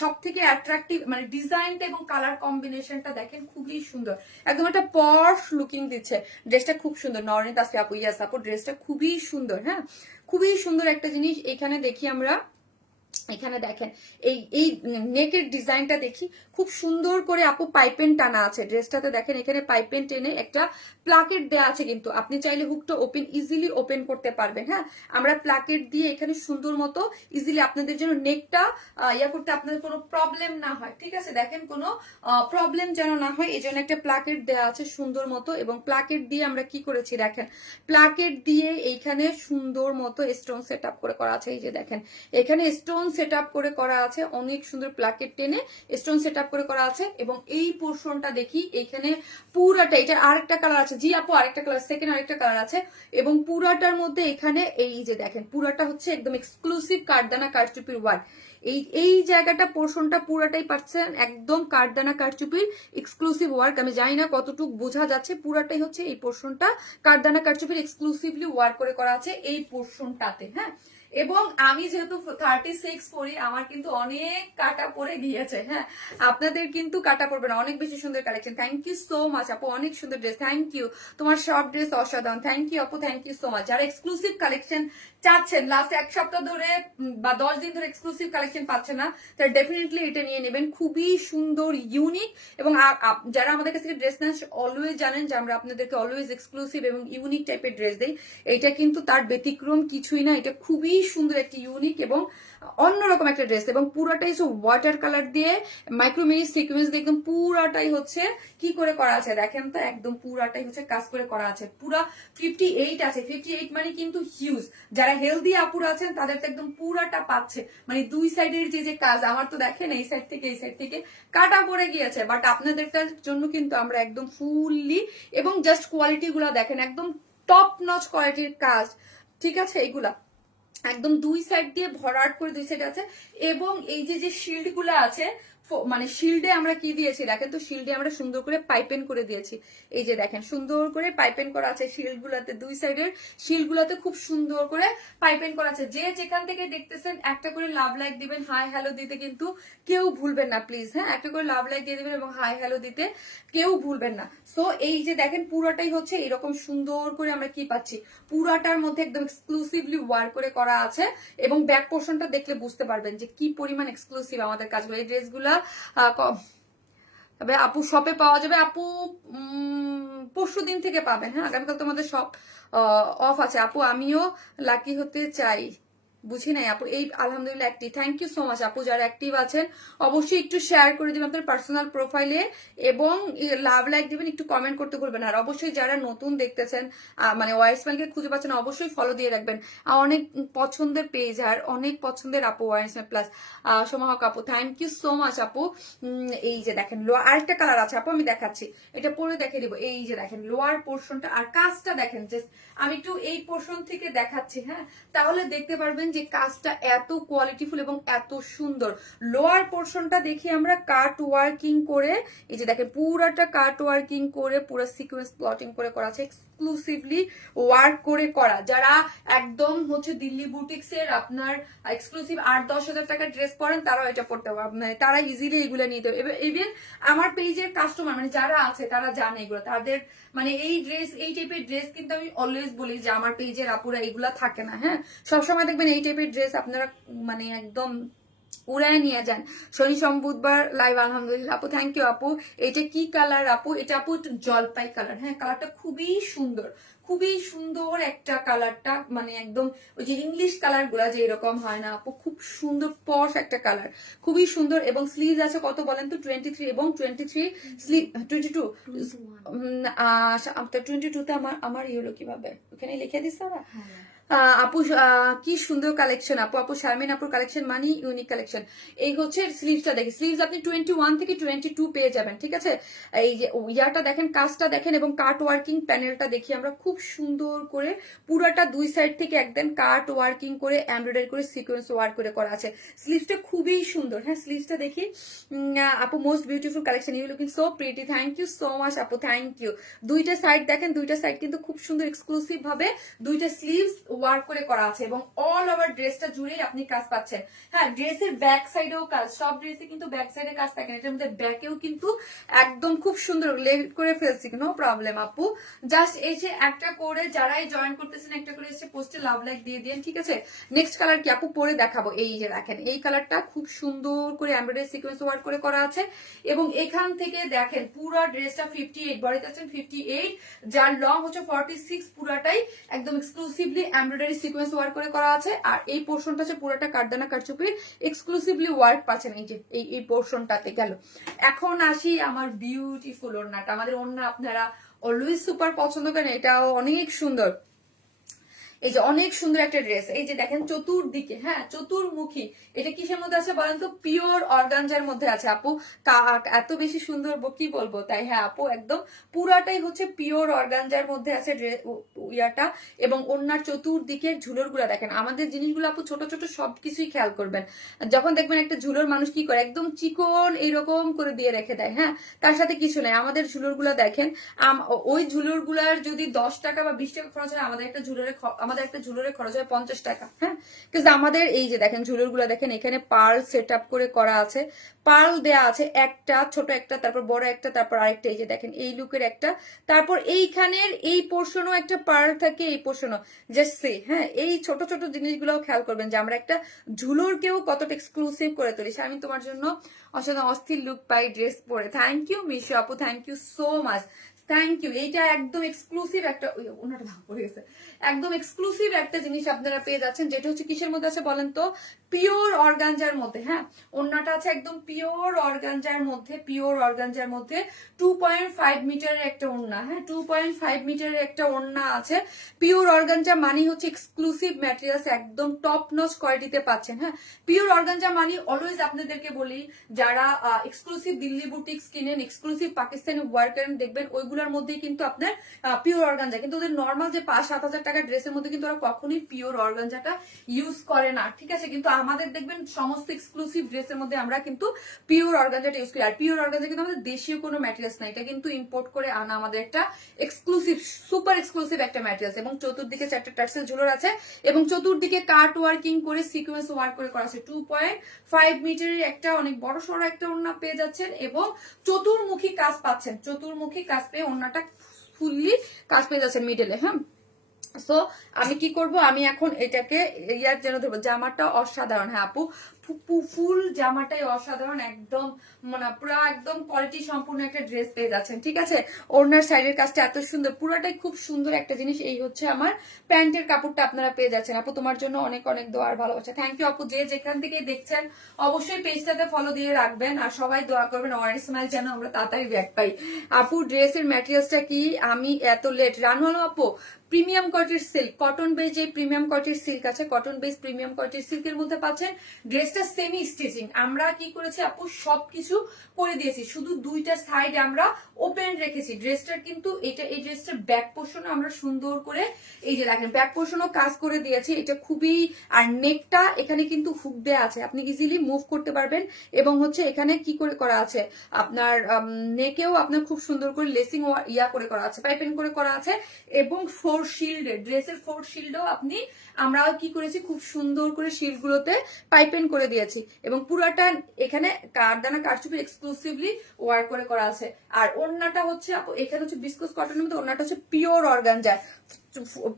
সব থেকে অ্যাট্রাকটিভ, মানে ডিজাইনটা এবং কালার কম্বিনেশনটা দেখেন খুবই সুন্দর, একদম একটা পশ লুকিং দিচ্ছে। ড্রেসটা খুব সুন্দর। নরেন তাসফি আপু, ইয়াস আপু, ড্রেসটা খুবই সুন্দর। হ্যাঁ, খুবই সুন্দর একটা জিনিস। এখানে দেখি আমরা, এখানে দেখেন এই এই নেকের ডিজাইনটা দেখি, খুব সুন্দর করে আপু পাইপেন টানা আছে ড্রেসটাতে। দেখেন এখানে পাইপেন টেনে একটা প্লাকেট দেওয়া আছে, কিন্তু আপনি চাইলে হুকটা ইজিলি ওপেন করতে পারবেন। হ্যাঁ, আমরা প্লাকেট দিয়ে এখানে সুন্দর মতো ইজিলি আপনাদের জন্য নেকটা ইয়া করতে আপনাদের কোনো প্রবলেম না হয়। ঠিক আছে, দেখেন কোনো প্রবলেম যেন না হয়, এই জন্য একটা প্লাকেট দেওয়া আছে সুন্দর মতো। এবং প্লাকেট দিয়ে আমরা কি করেছি দেখেন, প্লাকেট দিয়ে এইখানে সুন্দর মতো স্টোন সেট আপ করে করা আছে। এই যে দেখেন এখানে স্টোন সেট আপ করে করা আছে, অনেক সুন্দর প্লাকেট টেনে স্টোন সেট আপ করে করা আছে। এবং এই পোর্শনটা দেখি, এইখানে পুরাটা, এটা আরেকটা কালার আছে, জি আপু আরেকটা কালার, সেকেন্ড আরেকটা কালার আছে। এবং পুরাটার মধ্যে এখানে এই যে দেখেন পুরাটা হচ্ছে একদম এক্সক্লুসিভ কাঠদানা কারচুপির ওয়ার্ক। এই জায়গাটা পোর্শনটা পুরাটাই পাচ্ছেন একদম কাঠদানা কারচুপির এক্সক্লুসিভ ওয়ার্ক। আমি জানি না কতটুকু বোঝা যাচ্ছে, পুরাটাই হচ্ছে এই পোর্শনটা কাঠদানা কারচুপির এক্সক্লুসিভলি ওয়ার্ক করে করা আছে এই পোর্শনটাতে। হ্যাঁ, এবং আমি যেহেতু 36 পরি, আমার কিন্তু অনেক কাটা পড়ে গিয়েছে। হ্যাঁ, আপনাদের কিন্তু কাটা পড়বে না, অনেক বেশি সুন্দর collection. Thank you so much আপু, অনেক সুন্দর ড্রেস, থ্যাংক ইউ। তোমার সব ড্রেস অসাধারণ, থ্যাংক ইউ আপু, থ্যাংক ইউ সো মাচ। যারা এক্সক্লুসিভ কালেকশন চাচ্ছেন, লাস্ট এক সপ্তাহ ধরে বা 10 দিন ধরে এক্সক্লুসিভ কালেকশন পাচ্ছেন না, তারা ডেফিনেটলি এটা নিয়ে নেবেন। খুবই সুন্দর, ইউনিক। এবং যারা আমাদের কাছ থেকে ড্রেস নেন অলওয়েজ জানেন যে আমরা আপনাদেরকে অলওয়েজ এক্সক্লুসিভ এবং ইউনিক টাইপের ড্রেস দেই। এটা কিন্তু তার ব্যতিক্রম কিছুই না, এটা খুবই সুন্দর একটি ইউনিক এবং অন্যরকম একটা ড্রেস। এবং পুরাটাই ওয়াটার কালার দিয়ে মাইক্রোমিনি সিকোয়েন্স দিয়ে একদম পুরাটাই হচ্ছে কি করে করা আছে দেখেন তো, একদম পুরাটাই হচ্ছে কাজ করে করা আছে। পুরা 58 আছে, 58 মানে কিন্তু হিউজ। যারা হেলদি আপুরা আছেন তাদের তো একদম পুরাটা পাচ্ছে, মানে দুই সাইডের যে কাজ, আমার তো দেখেন এই সাইড থেকে এই সাইড থেকে কাটা পড়ে গিয়েছে, বাট আপনাদেরটার জন্য কিন্তু আমরা একদম ফুললি, এবং জাস্ট কোয়ালিটি গুলা দেখেন একদম টপ নচ কোয়ালিটির কাজ। ঠিক আছে, এইগুলা একদম দুই সাইড দিয়ে ভরাট করে দুই সাইড আছে। এবং এই যে শিল্ড গুলা আছে, মানে শিল্ডে আমরা কি দিয়েছি দেখেন তো, শিল্ডে আমরা সুন্দর করে পাইপেন করে দিয়েছি। এই যে দেখেন সুন্দর করে পাইপেন করা আছে শিল্ড গুলাতে, দুই সাইডের শিল্ড গুলাতে খুব সুন্দর করে পাইপেন করা আছে। যে যেখান থেকে দেখতেছেন একটা করে লাভ লাইক দিবেন, হাই হ্যালো দিতে কিন্তু কেউ ভুলবেন না প্লিজ। হ্যাঁ, একটা করে লাভ লাইক দিয়ে দিবেন এবং হাই হ্যালো দিতে কেউ ভুলবেন না। সো এই যে দেখেন পুরাটাই হচ্ছে এরকম সুন্দর করে আমরা কি পাচ্ছি, পুরাটার মধ্যে একদম এক্সক্লুসিভলি ওয়ার্ক করে করা আছে। এবং ব্যাক পোর্শনটা দেখলে বুঝতে পারবেন যে কি পরিমাণ এক্সক্লুসিভ আমাদের কাজগুলো। এই ড্রেসগুলা তবে আপু শপে পাওয়া যাবে আপু, পরশুদিন থেকে পাবেন। হ্যাঁ, আগামীকাল তোমাদের শপ অফ আছে আপু। আমিও লাকি হতে চাই, বুঝি নাই আপু। এই আলহামদুলিল্লাহ active, thank you so much আপু। যারা অ্যাক্টিভ আছেন অবশ্যই একটু শেয়ার করে দিবেন আপনার পার্সোনাল প্রোফাইলে, এবং লাভ লাইক দিবেন, একটু কমেন্ট করতে ভুলবেন। আর অবশ্যই যারা নতুন দেখতেছেন, মানে ওয়াইসম্যানকে খুঁজে পাচ্ছেন, অবশ্যই ফলো দিয়ে রাখবেন। অনেক পছন্দের পেজ আর অনেক পছন্দের আপু ওয়াইসম্যান প্লাস সোমাহক আপু, থ্যাংক ইউ সো মাচ আপু। এই যে দেখেন আরেকটা কালার আছে আপু, আমি দেখাচ্ছি, এটা পরে দেখে দিব। এই যে দেখেন লোয়ার পোর্শনটা আর কাজটা দেখেন, জাস্ট আমি একটু এই পোর্শন থেকে দেখাচ্ছি। হ্যাঁ, তাহলে দেখতে পারবেন যে কাজটা এত কোয়ালিটিফুল এবং এত সুন্দর। লোয়ার পোর্শনটা দেখি আমরা কাট ওয়ার্কিং করে, এই যে দেখেন পুরাটা কাট ওয়ার্কিং করে পুরো সিকোয়েন্স প্লটিং করে করা আছে, এক্সক্লুসিভলি ওয়ার্ক করে করা। যারা একদম হচ্ছে দিল্লি বুটিক্স এর আপনার এক্সক্লুসিভ 8-10 হাজার টাকার ড্রেস পরেন, তারাও এটা পড়তে পারবে, মানে তারা ইজিলি এগুলো নিতে হবে। ইভেন আমার পেজের কাস্টমার মানে যারা আছে তারা জানে এগুলো, তাদের মানে এই টাইপের ড্রেস কিন্তু আমি অলওয়েজ বলি যে আমার পেজের আপুরা এগুলা থাকে না। হ্যাঁ, সবসময় দেখবেন এই টাইপের ড্রেস আপনারা মানে একদম উড়ায় নিয়ে যান। শনি সোম বুধবার লাইভ, আলহামদুলিল্লাহ আপু, থ্যাংক ইউ আপু। এটা কি কালার আপু? এটা আপু জলপাই কালার। হ্যাঁ, কালারটা খুবই সুন্দর, খুবই সুন্দর একটা কালারটা, মানে একদম ওই যে ইংলিশ কালার গুলা যে এরকম হয় না আপু, খুব সুন্দর পশ একটা কালার, খুবই সুন্দর। এবং স্লিভ আছে কত বলেন তো, 23 এবং 23 স্লিভ 22, 22তে আমার ইয়েলো কিভাবে ওখানে লিখে দিচ্ছে ওরা। আপু কি সুন্দর কালেকশন আপু, আপু শারমিন আপুর কালেকশন মানে ইউনিক কালেকশন। এই হচ্ছে স্লিভসটা দেখি, স্লিভস আপনি 21 থেকে 22 পেয়ে যাবেন, ঠিক আছে। এই যে ইয়াটা দেখেন, কাজটা দেখেন, এবং কাট ওয়ার্কিং প্যানেলটা দেখি আমরা খুব সুন্দর করে, পুরাটা দুই সাইড থেকে একদম কাট ওয়ার্কিং করে এমব্রয়ডারি করে সিকোয়েন্স ওয়ার্ক করে করা আছে। স্লিভসটা খুবই সুন্দর। হ্যাঁ, স্লিভসটা দেখি। আপু most beautiful collection, you looking so pretty, thank you so much আপু, থ্যাংক ইউ। দুইটা সাইড দেখেন, দুইটা সাইড কিন্তু খুব সুন্দর এক্সক্লুসিভ ভাবে দুইটা স্লিভস ওয়ার্ক করে করা আছে, এবং অল ওভার ড্রেসটা জুড়েই আপনি কাজ পাচ্ছেন। হ্যাঁ, ড্রেসের ব্যাক সাইডেও কাজ, সব ড্রেসে কিন্তু ব্যাক সাইডে কাজ থাকে না, এটার মধ্যে ব্যাকেও কিন্তু একদম খুব সুন্দর লেট করে ফেলছি, নো প্রবলেম আপু। জাস্ট এই যে একটা করে যারাই জয়েন করতেছেন একটা করে এসে পোস্টে লাভ লাইক দিয়ে দিন, ঠিক আছে। নেক্সট কালার কি আপু পরে দেখাবো, এই যে দেখেন এই কালারটা খুব সুন্দর করে এমব্রয়ডারি সিকোয়েন্স ওয়ার্ক করে করা আছে, এবং এখান থেকে দেখেন পুরো ড্রেসটা 58 বডিতে আছেন 58, যার লং হচ্ছে 46, পুরাটাই একদম এক্সক্লুসিভলি এমব্রয়ডারি সিকোয়েন্স ওয়ার্ক করে করা আছে। আর এই পোর্শনটা হচ্ছে পুরোটা কারদানা কারচুপির এক্সক্লুসিভলি ওয়ার্ক পাচ্ছেন, এই যে এই পোর্শনটাতে গেল। এখন আসি আমার বিউটিফুল ওড়নাটা, আমাদের ওড়না আপনারা অলওয়েজ সুপার পছন্দ করেন, এটাও অনেক সুন্দর। এই যে অনেক সুন্দর একটা ড্রেস, এই যে দেখেন চতুর্দিকে, হ্যাঁ চতুর্মুখী, এটা কিসের মধ্যে আছে বলেন তো, পিওর অর্গানজার মধ্যে আছে আপু। এত বেশি সুন্দর কি বলবো, তাই হ্যাঁ আপু একদম পুরাটাই হচ্ছে পিওর অর্গানজার মধ্যে আছে ইয়াটা। এবং ওনার চতুর্দিকের ঝুলোর গুলা দেখেন, আমাদের জিনিসগুলো আপু ছোট ছোট সবকিছুই খেয়াল করবেন। যখন দেখবেন একটা ঝুলোর মানুষ কি করে, একদম চিকন এইরকম করে দিয়ে রেখে দেয়, হ্যাঁ তার সাথে কিছু নেই। আমাদের ঝুলোর গুলা দেখেন, ওই ঝুলোর গুলার যদি 10 টাকা বা 20 টাকা খরচ হয়, আমাদের একটা ঝুলরে খরচ হয় 50 টাকা। হ্যাঁ, কিন্তু আমাদের এই যে দেখেন ঝুলর গুলা দেখেন, এখানে পার্ল সেট আপ করে করা আছে, পার্ল দেয়া আছে একটা, ছোট একটা, তারপর বড় একটা, তারপর আরেকটা, এই যে দেখেন এই লুকের একটা, তারপর এইখানের এই পোর্শনও একটা পার্ল থাকে, এই পোর্শনও জাস্ট সে। হ্যাঁ, এই ছোট ছোট জিনিসগুলোও খেয়াল করবেন যে আমরা একটা ঝুলরকেও কতটা এক্সক্লুসিভ করে তুলি। আমি তোমার জন্য অসাধারণ অস্থির লুক পাই ড্রেস পরে। থ্যাংক ইউ মিশু আপু, thank you so much, thank you. এইটা একদম এক্সক্লুসিভ একটা, ওনাটা ভাগ পড়ে গেছে, একদম এক্সক্লুসিভ একটা জিনিস আপনারা পেয়ে যাচ্ছেন, যেটা হচ্ছে কিসের মধ্যে আছে বলেন তো, পিওর অর্গানজার মধ্যে। হ্যাঁ, ওন্নাটা আছে একদম পিওর অর্গানজার মধ্যে, পিওর অর্গানজার মধ্যে 2.5 মিটারের একটা ওন্না। হ্যাঁ, 2.5 মিটারের একটা ওন্না আছে। পিওর অর্গানজা মানে হচ্ছে এক্সক্লুসিভ ম্যাটেরিয়ালস, একদম টপ নচ কোয়ালিটিতে পাচ্ছেন। হ্যাঁ, পিওর অর্গানজা মানে অলওয়েজ আপনাদেরকে বলি, যারা এক্সক্লুসিভ দিল্লি বুটিক্স কিনেন, এক্সক্লুসিভ পাকিস্তানি ওয়ার্ক করেন, দেখবেন ওইগুলোর মধ্যেই কিন্তু আপনার পিওর অর্গানজা, কিন্তু ওদের নর্মাল যে 5-7 হাজার টাকার ড্রেসের মধ্যে কিন্তু ওরা কখনোই পিওর অর্গানজাটা ইউজ করে না, ঠিক আছে। কিন্তু আমাদের দেখবেন সমস্ত এক্সক্লুসিভ ড্রেসের মধ্যে আমরা কিন্তু পিওর অর্গানজাটা ইউজ করি। আর পিওর অর্গানজা কিন্তু আমাদের দেশীয় কোনো ম্যাটেরিয়ালস না, এটা কিন্তু ইম্পোর্ট করে আনা আমাদের একটা এক্সক্লুসিভ, সুপার এক্সক্লুসিভ একটা ম্যাটেরিয়ালস। এবং চতুর্দিকে 4টা টার্সেল ঝুলোর আছে, এবং চতুর্দিকে কাট ওয়ার্কিং করে সিকোয়েন্স ওয়ার্ক করে করা আছে। 2.5 মিটারের একটা অনেক বড় সড়ো একটা ওড়না পেয়ে যাচ্ছেন, এবং চতুর্মুখী কাজ পাচ্ছেন, চতুর্মুখী কাজ পেয়ে ওড়নাটা ফুললি কাজ পেয়ে যাচ্ছেন মিডলে। হ্যাঁ, সো আমি কি করব, আমি এখন এটাকে ইয়ার জন্য ধরবো। জামাটা অসাধারণ, হ্যাঁ আপু ফুল জামাটাই অসাধারণ, একদম মানে পুরো একদম কোয়ালিটি সম্পূর্ণ একটা ড্রেস পেয়ে যাচ্ছেন, ঠিক আছে। ওড়নার সাইডের কাজটা এত সুন্দর, পুরোটাই খুব সুন্দর একটা জিনিস। এই হচ্ছে আমার প্যান্টের কাপড়টা আপনারা পেয়ে যাচ্ছেন। আপু তোমার জন্য অনেক অনেক দোয়ার ভালোবাসা, থ্যাংক ইউ আপু। যে যেখান থেকে দেখছেন অবশ্যই পেজটাতে ফলো দিয়ে রাখবেন, আর সবাই দোয়া করবেন অরেঞ্জ স্মাইল যেন আমরা তাড়াতাড়ি ব্যাক পাই। আপু ড্রেসের ম্যাটেরিয়ালসটা কি, আমি এত লেট রানু আলম আপু, প্রিমিয়াম কোয়ালিটির সিল্ক, কটন বেজ, এই প্রিমিয়াম কোয়ালিটির সিল্ক আছে, কটন বেজ প্রিমিয়াম কোয়ালিটির সিল্কের মধ্যে পাচ্ছেন। ড্রেসটা সেমি স্টিচিং, আমরা কি করেছি আপু সবকিছু করে দিয়েছি, শুধু দুইটা সাইড আমরা ওপেন রেখেছি। ড্রেসটার কিন্তু এটা, এই ড্রেসটার ব্যাক পোর্শনও আমরা সুন্দর করে, এই যে দেখেন ব্যাক পোর্শনও কাজ করে দিয়েছি, এটা খুবই। আর নেকটা এখানে কিন্তু হুক দেয়া আছে, আপনি ইজিলি মুভ করতে পারবেন। এবং হচ্ছে এখানে কি করে করা আছে, আপনার নেকেও আপনার খুব সুন্দর করে লেসিং ইয়া করে করা আছে, পাইপিং করে করা আছে। এবং ফোর শিল্ড, ড্রেসের ফোর শিল্ডও আপনি, আমরা কি করেছি খুব সুন্দর করে শিল্ড গুলোতে পাইপেন করে দিয়েছি, এবং পুরাটা এখানে কারদানা কারচুপি এক্সক্লুসিভলি ওয়ার্ক করে করা আছে। আর ওড়নাটা হচ্ছে এখানে হচ্ছে বিস্কুস কটনের মধ্যে, ওড়নাটা হচ্ছে পিওর অর্গানজার,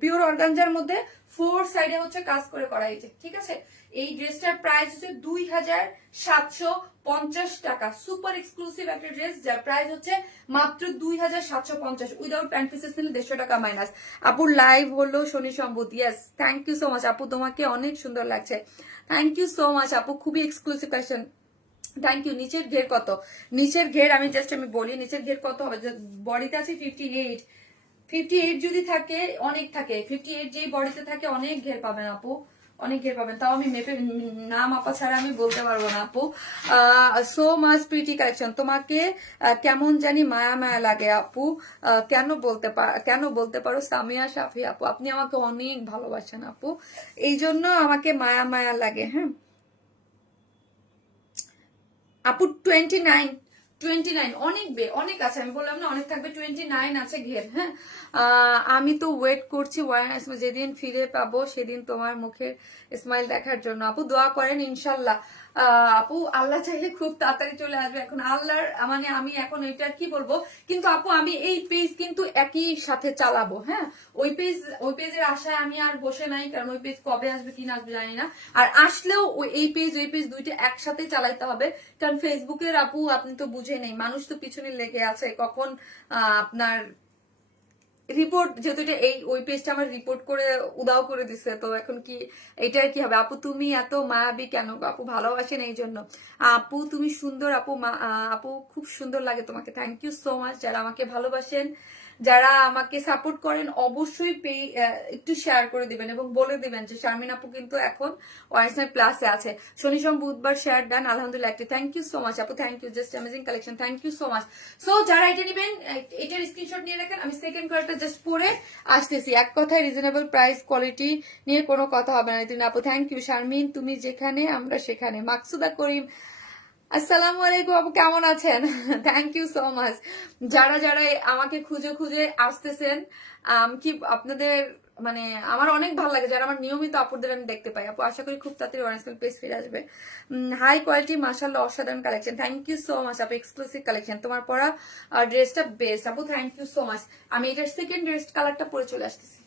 পিওর অর্গানজার মধ্যে 4 সাইডে হচ্ছে কাজ করে করা হয়েছে, ঠিক আছে। এই ড্রেসটার প্রাইস হচ্ছে 2750 টাকা, সুপার এক্সক্লুসিভ একটা ড্রেস, যার প্রাইস হচ্ছে মাত্র 2750, উইদাউট প্যান্ট পিসেস নিলে 150 টাকা মাইনাস। আপুর লাইভ হলো শনি সম্বুত, yes thank you so much আপু, তোমাকে অনেক সুন্দর লাগছে, থ্যাংক ইউ সো মাচ আপু, খুবই এক্সক্লুসিভ কালেকশন, থ্যাংক ইউ। নিচের ঘের কত, নিচের ঘের আমি বলি নিচের ঘের কত হবে, বডিতে আছে 58, 58 যদি থাকে, অনেক থাকে, 58 যেই বডিতে থাকে অনেক ঘের পাবেন আপু, অনেক ঘের পাবেন। তাও আমি মেপে না মাপা ছাড়া আমি বলতে পারবো না আপু। সো মাচ প্রিটি কালেকশন, তোমাকে কেমন জানি মায়া মায়া লাগে আপু, কেন বলতে পারো সামিয়া শাফি আপু, আপনি আমাকে অনেক ভালোবাসেন আপু, এই জন্য আমাকে মায়া মায়া লাগে। হ্যাঁ আপু 29, 29 অনেক আছে, আমি বললাম না অনেক থাকবে, 29 আছে ঘের। হ্যাঁ আমি তো ওয়েট করছি যেদিন ফিরে পাবো সেদিন তোমার মুখের স্মাইল দেখার জন্য। আপু দোয়া করেন ইনশাল্লাহ। আপু আল্লাহ চাইলে খুব তাড়াতাড়ি চলে আসবে। এখন আল্লাহর মানে আমি এখন এটা কি বলবো, কিন্তু আপু আমি এই পেজ কিন্তু একই সাথে চালাবো। হ্যাঁ ওই পেজের আশায় আমি আর বসে নাই, কারণ ওই পেজ কবে আসবে কি না আসবে জানি না। আর আসলেও ওই পেজ দুইটা একসাথে চালাইতে হবে, কারণ ফেসবুকের আপু আপনি তো বুঝে নেই, মানুষ তো পিছনে লেগে আছে কখন আপনার রিপোর্ট, যেহেতু এটা ওই পেজটা আমার রিপোর্ট করে উদাও করে দিছে, তো এখন কি এটার কি হবে। আপু তুমি এত মায়াবী কেন আপু, ভালোবাসেন এই জন্য। আপু তুমি সুন্দর আপু, আপু খুব সুন্দর লাগে তোমাকে, থ্যাংক ইউ সো মাচ। যারা আমাকে ভালোবাসেন, যারা আমাকে সাপোর্ট করেন, অবশ্যই একটু শেয়ার করে দিবেন এবং বলে দিবেন যে শারমিন আপু কিন্তু এখন ওয়াইসমাই প্লাসে আছে। শনি সোম বুধবার শেয়ার ডান, আলহামদুলিল্লাহ একটি, থ্যাংক ইউ সো মাচ আপু, thank you, just amazing collection, thank you so much. So যারা এটা নেবেন এটার স্ক্রিনশট নিয়ে রাখেন, আমি সেকেন্ড কালারটা জাস্ট পরে আসতেছি। এক কথায় রিজনেবল প্রাইস, কোয়ালিটি নিয়ে কোনো কথা হবে না। দিন আপু থ্যাংক ইউ। শারমিন তুমি যেখানে আমরা সেখানে, মাকসুদা করিম আসসালামু আলাইকুম আপু, কেমন আছেন? Thank you so much. যারা যারা আমাকে খুঁজে খুঁজে আসতেছেন, কি আপনাদের মানে আমার অনেক ভালো লাগে যারা আমার নিয়মিত আপুদের আমি দেখতে পাই। আপু আশা করি খুব তাড়াতাড়ি অরিজিনাল পেজ ফিরে আসবে। হাই কোয়ালিটি মাশাআল্লাহ, অসাধারণ collection, thank you so much আপু, এক্সক্লুসিভ কালেকশন, তোমার পরা ড্রেসটা বেস্ট আপু, থ্যাংক ইউ সো মাচ। আমি এটার সেকেন্ড ড্রেস কালারটা পরে চলে আসতেছি।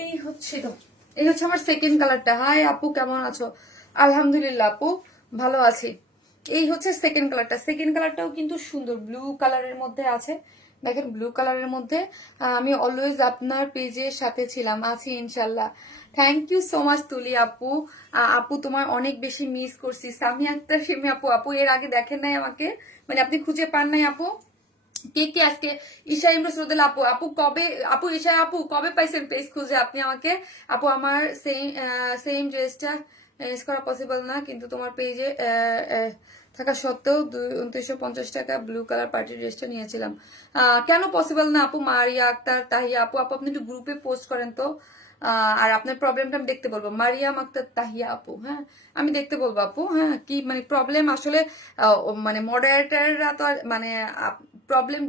এই হচ্ছে আমার সেকেন্ড কালারটা। হাই আপু কেমন আছো? আলহামদুলিল্লাহ আপু ভালো আছি। এই হচ্ছে সেকেন্ড কালারটা, সেকেন্ড কালারটাও কিন্তু সুন্দর, ব্লু কালারের মধ্যে আছে, দেখেন ব্লু কালারের মধ্যে। আমি অলওয়েজ আপনার পেজের সাথে ছিলাম, আছি ইনশাল্লাহ। থ্যাংক ইউ সো মাচ তুলি আপু। আপু তোমার অনেক বেশি মিস করছি। সামিয়া আক্তার শিমি আপু, আপু এর আগে দেখেন নাই আমাকে, মানে আপনি খুঁজে পান নাই আপু? কে কে আজকে ঈশা ইমরোজ রোদেলা আপু, আপু কবে, আপু ঈশা আপু কবে পাইছেন পেজ খুঁজে আপনি আমাকে? আপু আমার সেম ড্রেসটা ইউজ করা পসিবল না, কিন্তু তোমার পেজে থাকা সত্ত্বেও 2950 টাকা ব্লু কালার পার্টি ড্রেসটা নিয়েছিলাম। কেন পসিবল না আপু? মারিয়া আক্তার তাহিয়া আপু, আপু আপনি একটু গ্রুপে পোস্ট করেন তো, আর আপনার প্রবলেমটা আমি দেখতে বলবো। মারিয়াম আক্তার তাহিয়া আপু, হ্যাঁ আমি দেখতে বলবো আপু। হ্যাঁ কি মানে প্রবলেম আসলে, মানে মডারেটাররা তো মানে প্রবলেম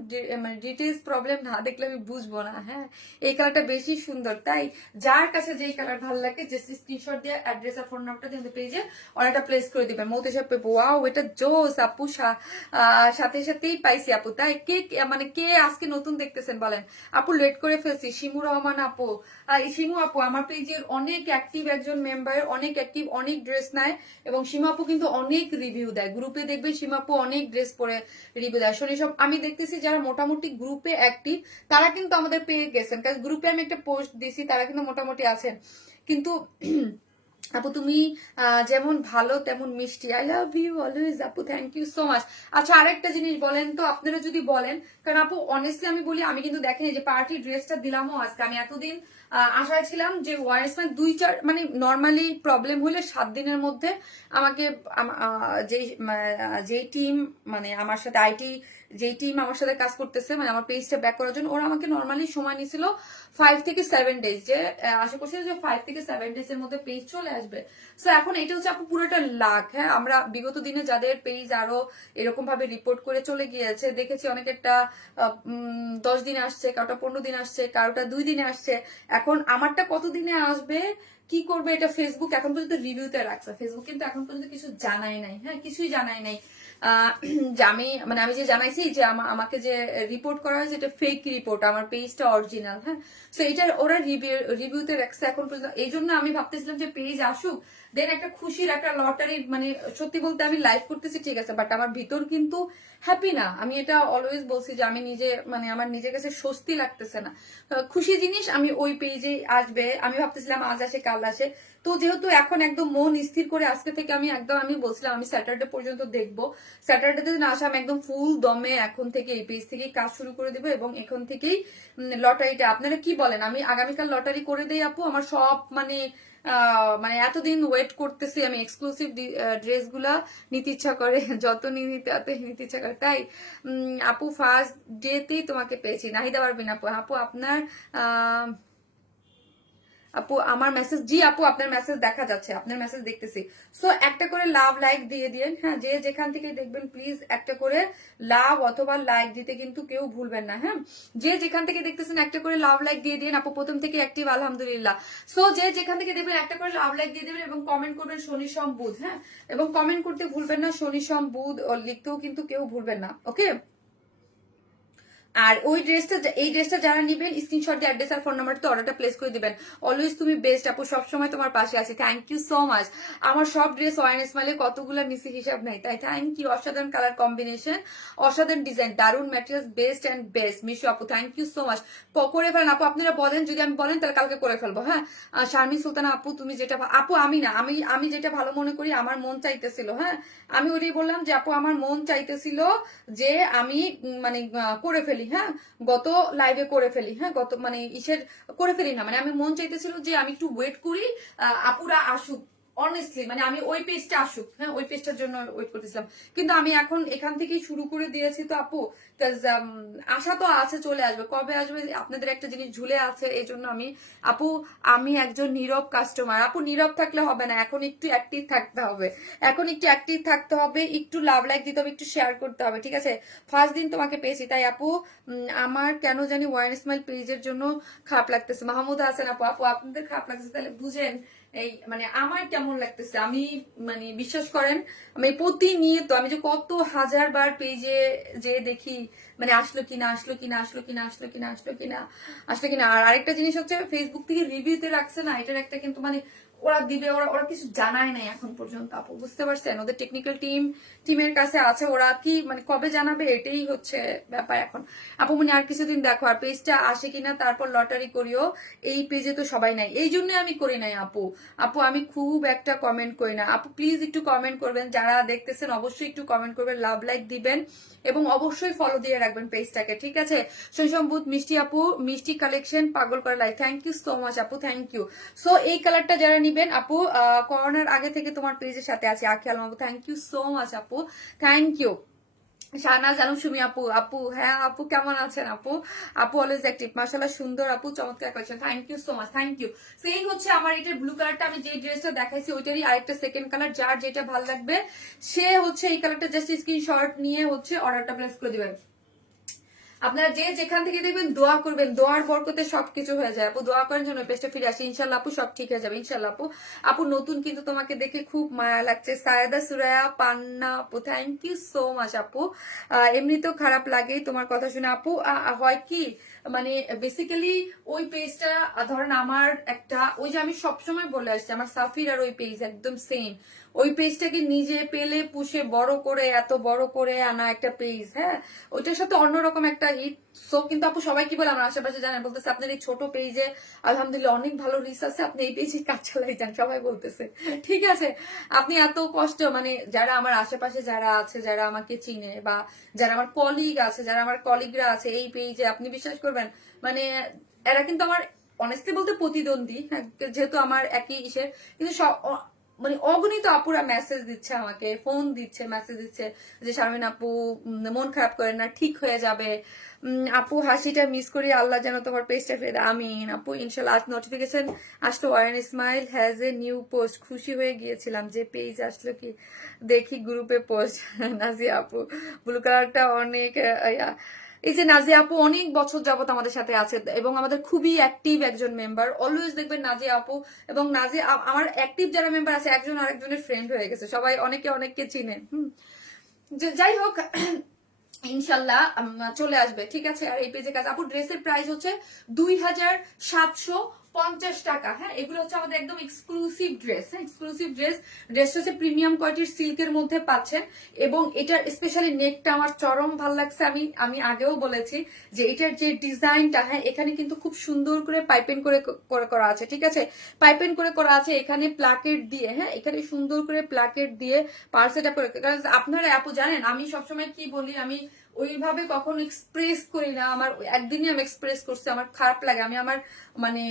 মানে ডিটেলস প্রবলেম না দেখলে আমি বুঝবো না। হ্যাঁ এই কালারটা বেশি সুন্দর, তাই যার কাছে যেই কালার ভালো লাগে যে স্ক্রিনশট দিয়ে অ্যাড্রেস আর ফোন নাম্বারটা দিয়ে পেজে অনেকটা প্লেস করে দিবেন। মৌতে সব পেপো, ওয়াও এটা জোস আপু, সাথে সাথেই পাইছি আপু। তাই কে মানে কে আজকে নতুন দেখতেছেন বলেন আপু? লেট করে ফেলছি। শিমু রহমান আপু, শিমু আপু আমার পেজের অনেক অ্যাক্টিভ একজন মেম্বার, অনেক অ্যাক্টিভ, অনেক ড্রেস নেয়, এবং সীমা আপু কিন্তু অনেক রিভিউ দেয় গ্রুপে, দেখবে সীমা আপু অনেক ড্রেস পরে রিভিউ দেয়। শনি সব আমি দেখতেছি যারা মোটামুটি গ্রুপে অ্যাক্টিভ তারা কিন্তু আমাদের পেয়ে গেছেন, কারণ গ্রুপে আমি একটা পোস্ট দিছি, তারা কিন্তু মোটামুটি আছেন। কিন্তু আপু তুমি যেমন ভালো তেমন মিষ্টি, আই লাভ ইউ অলওয়েজ আপু, থ্যাংক ইউ সো মাচ। আচ্ছা আরেকটা জিনিস বলেন তো, আপনারা যদি বলেন, কারণ আপু অনেস্টলি আমি বলি, আমি কিন্তু দেখেন এই যে পার্টি ড্রেসটা দিলামও আজকে, আমি এতদিন আশায় ছিলাম যে ওয়ারেস মানে 2-4 মানে নর্মালি প্রবলেম হলে 7 দিনের মধ্যে আমাকে যেই টিম মানে আমার সাথে আইটি যেই টিম আমার সাথে কাজ করতেছে মানে আমার পেজটা ব্যাক করার জন্য, ওরা আমাকে নর্মালি সময় নিছিল 5 থেকে 7 ডেজ, যে আশা করছি যে 5 থেকে 7 ডেজ এর মধ্যে পেজ চলে আসবে। সো এখন এটা হচ্ছে আপু পুরোটা লাক। হ্যাঁ, আমরা বিগত দিনে যাদের পেজ আরো এরকম ভাবে রিপোর্ট করে চলে গিয়েছে দেখেছি, অনেকেরটা 10 দিনে আসছে, কারোটা 15 দিন আসছে, কারোটা 2 দিনে আসছে। এখন আমারটা কত দিনে আসবে, কি করবে, এটা ফেসবুক এখন পর্যন্ত রিভিউতে রাখছে। ফেসবুক কিন্তু এখন পর্যন্ত কিছু জানাই নাই, হ্যাঁ কিছুই জানাই নাই। যে আমি যে জানাইছি যে আমাকে যে রিপোর্ট করা হয়েছে এটা ফেক রিপোর্ট, আমার পেজটা অরিজিনাল। হ্যাঁ, সো এটার ওরা রিভিউতে রাখছে এখন পর্যন্ত। এই জন্য আমি ভাবতেছিলাম যে পেজ আসুক, দেন একটা খুশির একটা লটারি, মানে সত্যি বলতে আমি লাইভ করতেছি ঠিক আছে, বাট আমার ভিতর কিন্তু হ্যাপি না। আমি এটা অলওয়েজ বলছি যে আমি নিজে মানে আমার নিজের কাছে স্বস্তি লাগতেছে না। খুশি জিনিস আমি ওই পেজে আসবে, আমি ভাবতেছিলাম আজ আসে কাল আসে। তো যেহেতু এখন একদম মন স্থির করে আজকে থেকে আমি একদম, আমি বলছিলাম আমি স্যাটারডে পর্যন্ত দেখবো, স্যাটারডে দিন আসা আমি একদম ফুল দমে এখন থেকে এই পেজ থেকেই কাজ শুরু করে দেবো, এবং এখন থেকেই লটারিটা, আপনারা কি বলেন আমি আগামীকাল লটারি করে দেই আপু? আমার সব মানে মানে এতদিন ওয়েট করতেছি আমি, এক্সক্লুসিভ ড্রেস গুলা নিতে ইচ্ছা করে, যত নিতে ইচ্ছা করে। তাই আপু ফার্স্ট ডেতেই তোমাকে পেয়েছি, নাহিদা পারবেন আপু। আপু আপনার আপু আমার মেসেজ, জি আপু আপনার মেসেজ দেখা যাচ্ছে, আপনার মেসেজ দেখতেছি। সো একটা করে লাভ লাইক দিয়ে দিন। হ্যাঁ, যে যেখান থেকে দেখবেন প্লিজ একটা করে লাভ অথবা লাইক দিতে কিন্তু কেউ ভুলবেন না। হ্যাঁ, যে যেখান থেকে দেখতেছেন একটা করে লাভ লাইক দিয়ে দিন। আপু প্রথম থেকে অ্যাক্টিভ আলহামদুলিল্লাহ। সো যে যেখান থেকে দেখবেন একটা করে লাভ লাইক দিয়ে দেবেন এবং কমেন্ট করবেন শনি সোম বুধ। হ্যাঁ, এবং কমেন্ট করতে ভুলবেন না শনি সোম বুধ, লিখতেও কিন্তু কেউ ভুলবেন না। ওকে, আর ওই ড্রেসটা, এই ড্রেসটা যারা নিবেন স্ক্রিনশট দিয়ে অ্যাড্রেস আর ফোন নাম্বারটা অর্ডারটা প্লেস করে দিবেন। অলওয়েজ তুমি বেস্ট আপু, সবসময় তোমার পাশে আছি। Thank you so much. আমার সব ড্রেস ওয়াইন স্মাইলে কতগুলো নিচে হিসাব নেই, তাই থ্যাংক ইউ। অসাধারণ কালার কম্বিনেশন, অসাধারণ ডিজাইন, দারুন materials, best and best. Mishu আপু থ্যাংক ইউ সো মাচ। করে ফেলেন আপু, আপনারা বলেন, যদি আমি বলেন তাহলে কালকে করে ফেলবো। হ্যাঁ, শারমিন সুলতানা আপু তুমি যেটা, আপু আমি না, আমি যেটা ভালো মনে করি, আমার মন চাইতেছিল। হ্যাঁ, আমি ওইটাই বললাম যে আপু আমার মন চাইতেছিল যে আমি মানে করে ফেলি। হ্যাঁ, গত লাইভে করে ফেলি। হ্যাঁ, গত মানে ইসের করে ফেলি না, মানে আমি মন চাইতেছিল যে আমি একটু ওয়েট করি, আপুরা আসুক। অনেস্টলি মানে আমি ওই পেজটা আসুক, হ্যাঁ ওই পেজটার জন্য ওয়েট করতেছিলাম। কিন্তু আমি এখন এখান থেকেই শুরু করে দিয়েছি তো আপু, আশা তো আছে চলে আসবে, কবে আসবে আপনাদের একটা জিনিস ঝুলে আছে। এই জন্য আমি আপু, আমি একজন নীরব কাস্টমার। আপু নীরব থাকলে হবে না, এখন একটু অ্যাক্টিভ থাকতে হবে, এখন একটু অ্যাক্টিভ থাকতে হবে, একটু লাভ লাইক দিতে হবে, একটু শেয়ার করতে হবে। ঠিক আছে, ফার্স্ট দিন তোমাকে পেয়েছি তাই আপু আমার কেন জানি ওয়াইন স্মাইল পেজের জন্য খারাপ লাগতেছে। মাহমুদ হাসান আপু, আপু আপনাদের খারাপ লাগতেছে তাহলে বুঝেন এই মানে আমার কেমন লাগতেছে। আমি মানে বিশ্বাস করেন আমি প্রতিনিয়ত, আমি যে কত হাজার বার পেজে যে দেখি মানে আসলো কিনা, আসলো কিনা, আসলো কিনা, আসলো কিনা, আসলো কিনা, আসলো কিনা। আর আরেকটা জিনিস হচ্ছে ফেসবুক থেকে রিভিউতে রাখছে না, এটার একটা কিন্তু মানে ওরা দিবে, ওরা ওরা কিছু জানায় নাই এখন পর্যন্ত আপু, বুঝতে পারছেন? ওদের টেকনিক্যাল টিমের কাছে আছে, ওরা কি মানে কবে জানাবে এটাই হচ্ছে ব্যাপার এখন। আপু মানে আর কিছুদিন দেখো, আর পেজটা আসে কিনা তারপর লটারি করিও। এই পেজে তো সবাই নাই, এই জন্য আমি করি নাই আপু। আপু আমি খুব একটা কমেন্ট করি না আপু, প্লিজ একটু কমেন্ট করবেন, যারা দেখতেছেন অবশ্যই একটু কমেন্ট করবেন, লাভ লাইক দিবেন এবং অবশ্যই ফলো দিয়ে রাখবেন পেজটাকে। ঠিক আছে, শৈশম্ভূত মিষ্টি আপু, মিষ্টি কালেকশন পাগল করে like, thank you so much আপু, থ্যাংক ইউ। সো এই কালারটা যারা নিবেন আপু, করোনার আগে থেকে তোমার পেজের সাথে আছে আখি আলম আপু, থ্যাংক ইউ সো মাচ আপু, থ্যাংক ইউ। শাহনাজ আলম সুমি আপু, আপু হ্যাঁ আপু কেমন আছেন আপু? আপু অলওয়েজ অ্যাক্টিভ, মাশাআল্লাহ সুন্দর আপু, চমৎকার collection, thank you so much, thank you. সেই হচ্ছে আমার এটা ব্লু কালারটা, আমি যে ড্রেসটা দেখাইছি ওইটারই আরেকটা সেকেন্ড কালার, যার যেটা ভালো লাগবে সে হচ্ছে এই কালারটা জাস্ট স্ক্রিনশট নিয়ে হচ্ছে অর্ডারটা প্লেস করে দিবেন। আপনারা যে যেখান থেকে দেখবেন দোয়া করবেন, দোয়ার বরকতে সবকিছু হয়ে যায় আপু। দোয়া করার জন্য পেজটা ফিরে আসি, ইনশাল্লাহ আপু সব ঠিক হয়ে যাবে ইনশাল্লাহ আপু। আপু নতুন কিন্তু তোমাকে দেখে খুব মায়া লাগছে। সায়েদা সুরায়া পান্না আপু, থ্যাংক ইউ সো মাচ আপু। এমনিতেও খারাপ লাগেই তোমার কথা শুনে আপু। হয় কি মানে বেসিক্যালি ওই পেজটা ধরেন আমার একটা, ওই যে আমি সবসময় বলে আসছি আমার সাফির আর ওই পেজ একদম সেম, ওই পেজটাকে নিজে পেলে পুষে বড় করে এত বড় করে আনা একটা পেজ, হ্যাঁ, ওইটার সাথে অন্যরকম একটা হিট। সো কিন্তু আপু সবাই কি বলে আমার আশেপাশে জানেন, বলতেছে আপনার এই ছোট পেজে আলহামদুলিল্লাহ অনেক ভালো রিচ আছে, আপনি এই পেজে কাজ চালাই যান, সবাই বলতেছে। ঠিক আছে, আপনি এত কষ্ট, মানে যারা আমার আশেপাশে যারা আছে, যারা আমাকে চিনে বা যারা আমার কলিগ আছে, যারা আমার কলিগরা আছে এই পেজে, আপনি বিশ্বাস করবেন মানে এরা কিন্তু আমার অনেস্টলি বলতে প্রতিদ্বন্দ্বী, হ্যাঁ, যেহেতু আমার একই ইসের, কিন্তু মানে অগণিত আপুরা মেসেজ দিচ্ছে আমাকে, ফোন দিচ্ছে, মেসেজ দিচ্ছে যে শারমিন আপু মন খারাপ করেন না, ঠিক হয়ে যাবে, আপু হাসিটা মিস করি, আল্লাহ যেন তোমার পেজটা ফেরে, আমিন আপু ইনশাল্লাহ। আজ নোটিফিকেশন আসলো Warren Ismail has a new post, খুশি হয়ে গিয়েছিলাম যে পেজ আসলো, কি দেখি গ্রুপে পোস্ট। নাজিয়া আপু ব্লু কালারটা অনেক এই যে নাজিয়া আপু অনেক বছর যাবত আমাদের সাথে আছে এবং আমাদের খুবই অ্যাক্টিভ একজন মেম্বার, অলওয়েজ দেখবেন নাজিয়া আপু এবং নাজিয়া আমার অ্যাক্টিভ যারা মেম্বার আছে একজন আরেকজনের ফ্রেন্ড হয়ে গেছে, সবাই অনেকে অনেককে চিনে। যাই হোক ইনশাল্লাহ চলে আসবে, ঠিক আছে। আর এই পেজে কাজ আপুর ড্রেসের প্রাইস হচ্ছে 2750 টাকা, হ্যাঁ, এগুলো হচ্ছে আমাদের একদম এক্সক্লুসিভ ড্রেস, হ্যাঁ, এক্সক্লুসিভ ড্রেসটা হচ্ছে প্রিমিয়াম কোয়ালিটির সিল্কের মধ্যে পাচ্ছেন এবং এটার স্পেশালি নেকটা আমার চরম ভাল লাগছে। আমি আগেও বলেছি যে এটার যে ডিজাইনটা, হ্যাঁ, এখানে কিন্তু খুব সুন্দর করে পাইপেন করে করা আছে, ঠিক আছে, পাইপেন করে করা আছে, এখানে প্লাকেট দিয়ে, হ্যাঁ, এখানে সুন্দর করে প্লাকেট দিয়ে পার্সেটা করে, কারণ আপনারা আপু জানেন আমি সবসময় কি বলি, আমি ওইভাবে কখনো এক্সপ্রেস করি না, আমার একদিনই আমি এক্সপ্রেস করছি, আমার খারাপ লাগে, আমি আমার মানে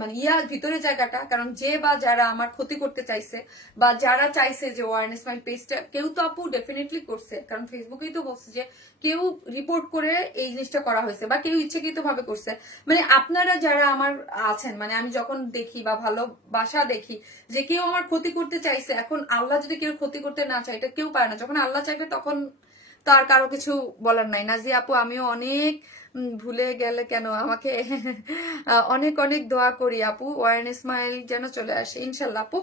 মানে ইয়ার ভিতরে জায়গাটা, কারণ যে বা যারা আমার ক্ষতি করতে চাইছে বা যারা চাইছে যে ওয়ারেন ইসমাইল পেজটা, কেউ তো আপু ডেফিনেটলি করছে, কারণ ফেসবুকেই তো বলছে যে কেউ রিপোর্ট করে এই জিনিসটা করা হয়েছে বা কেউ ইচ্ছাকৃত ভাবে করছে, মানে আপনারা যারা আমার আছেন, মানে আমি যখন দেখি বা ভালোবাসা দেখি যে কেউ আমার ক্ষতি করতে চাইছে, এখন আল্লাহ যদি কেউ ক্ষতি করতে না চায় এটা কেউ পারে না, যখন আল্লাহ চাইবে তখন তার কারো কিছু বলার নাই। নাজিয়া আপু আমিও অনেক ভুলে গেলে কেন আমাকে অনেক অনেক দোয়া করি আপু, ওয়ারেন ইসমাইল যেন চলে আসে ইনশাল্লাহ আপু।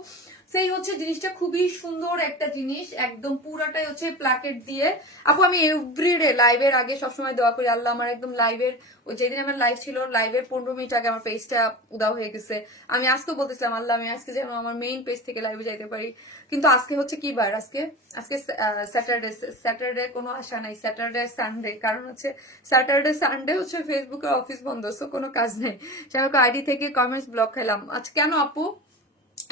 সেই হচ্ছে জিনিসটা খুবই সুন্দর একটা জিনিস, একদম পুরাটাই হচ্ছে প্লাকেট দিয়ে। আপু আমি এভরিডে লাইভের আগে সবসময় দোয়া করি আল্লাহ আমার একদম লাইভের যেদিন আমার লাইভ ছিল লাইভের 15 মিনিট আগে আমার পেজটা উদাও হয়ে গেছে, আমি আজকে বলতেছিলাম আল্লাহ আমি আজকে যেন আমার মেইন পেজ থেকে লাইভে যাইতে পারি, কিন্তু আজকে হচ্ছে কি বার, আজকে স্যাটারডে কোনো আশা নাই, স্যাটারডে সানডে, কারণ হচ্ছে স্যাটারডে সানডে হচ্ছে ফেসবুকের অফিস বন্ধ, সো কোনো কাজ নেই, আইডি থেকে কমেন্টস ব্লক খেলাম। আচ্ছা কেন আপু,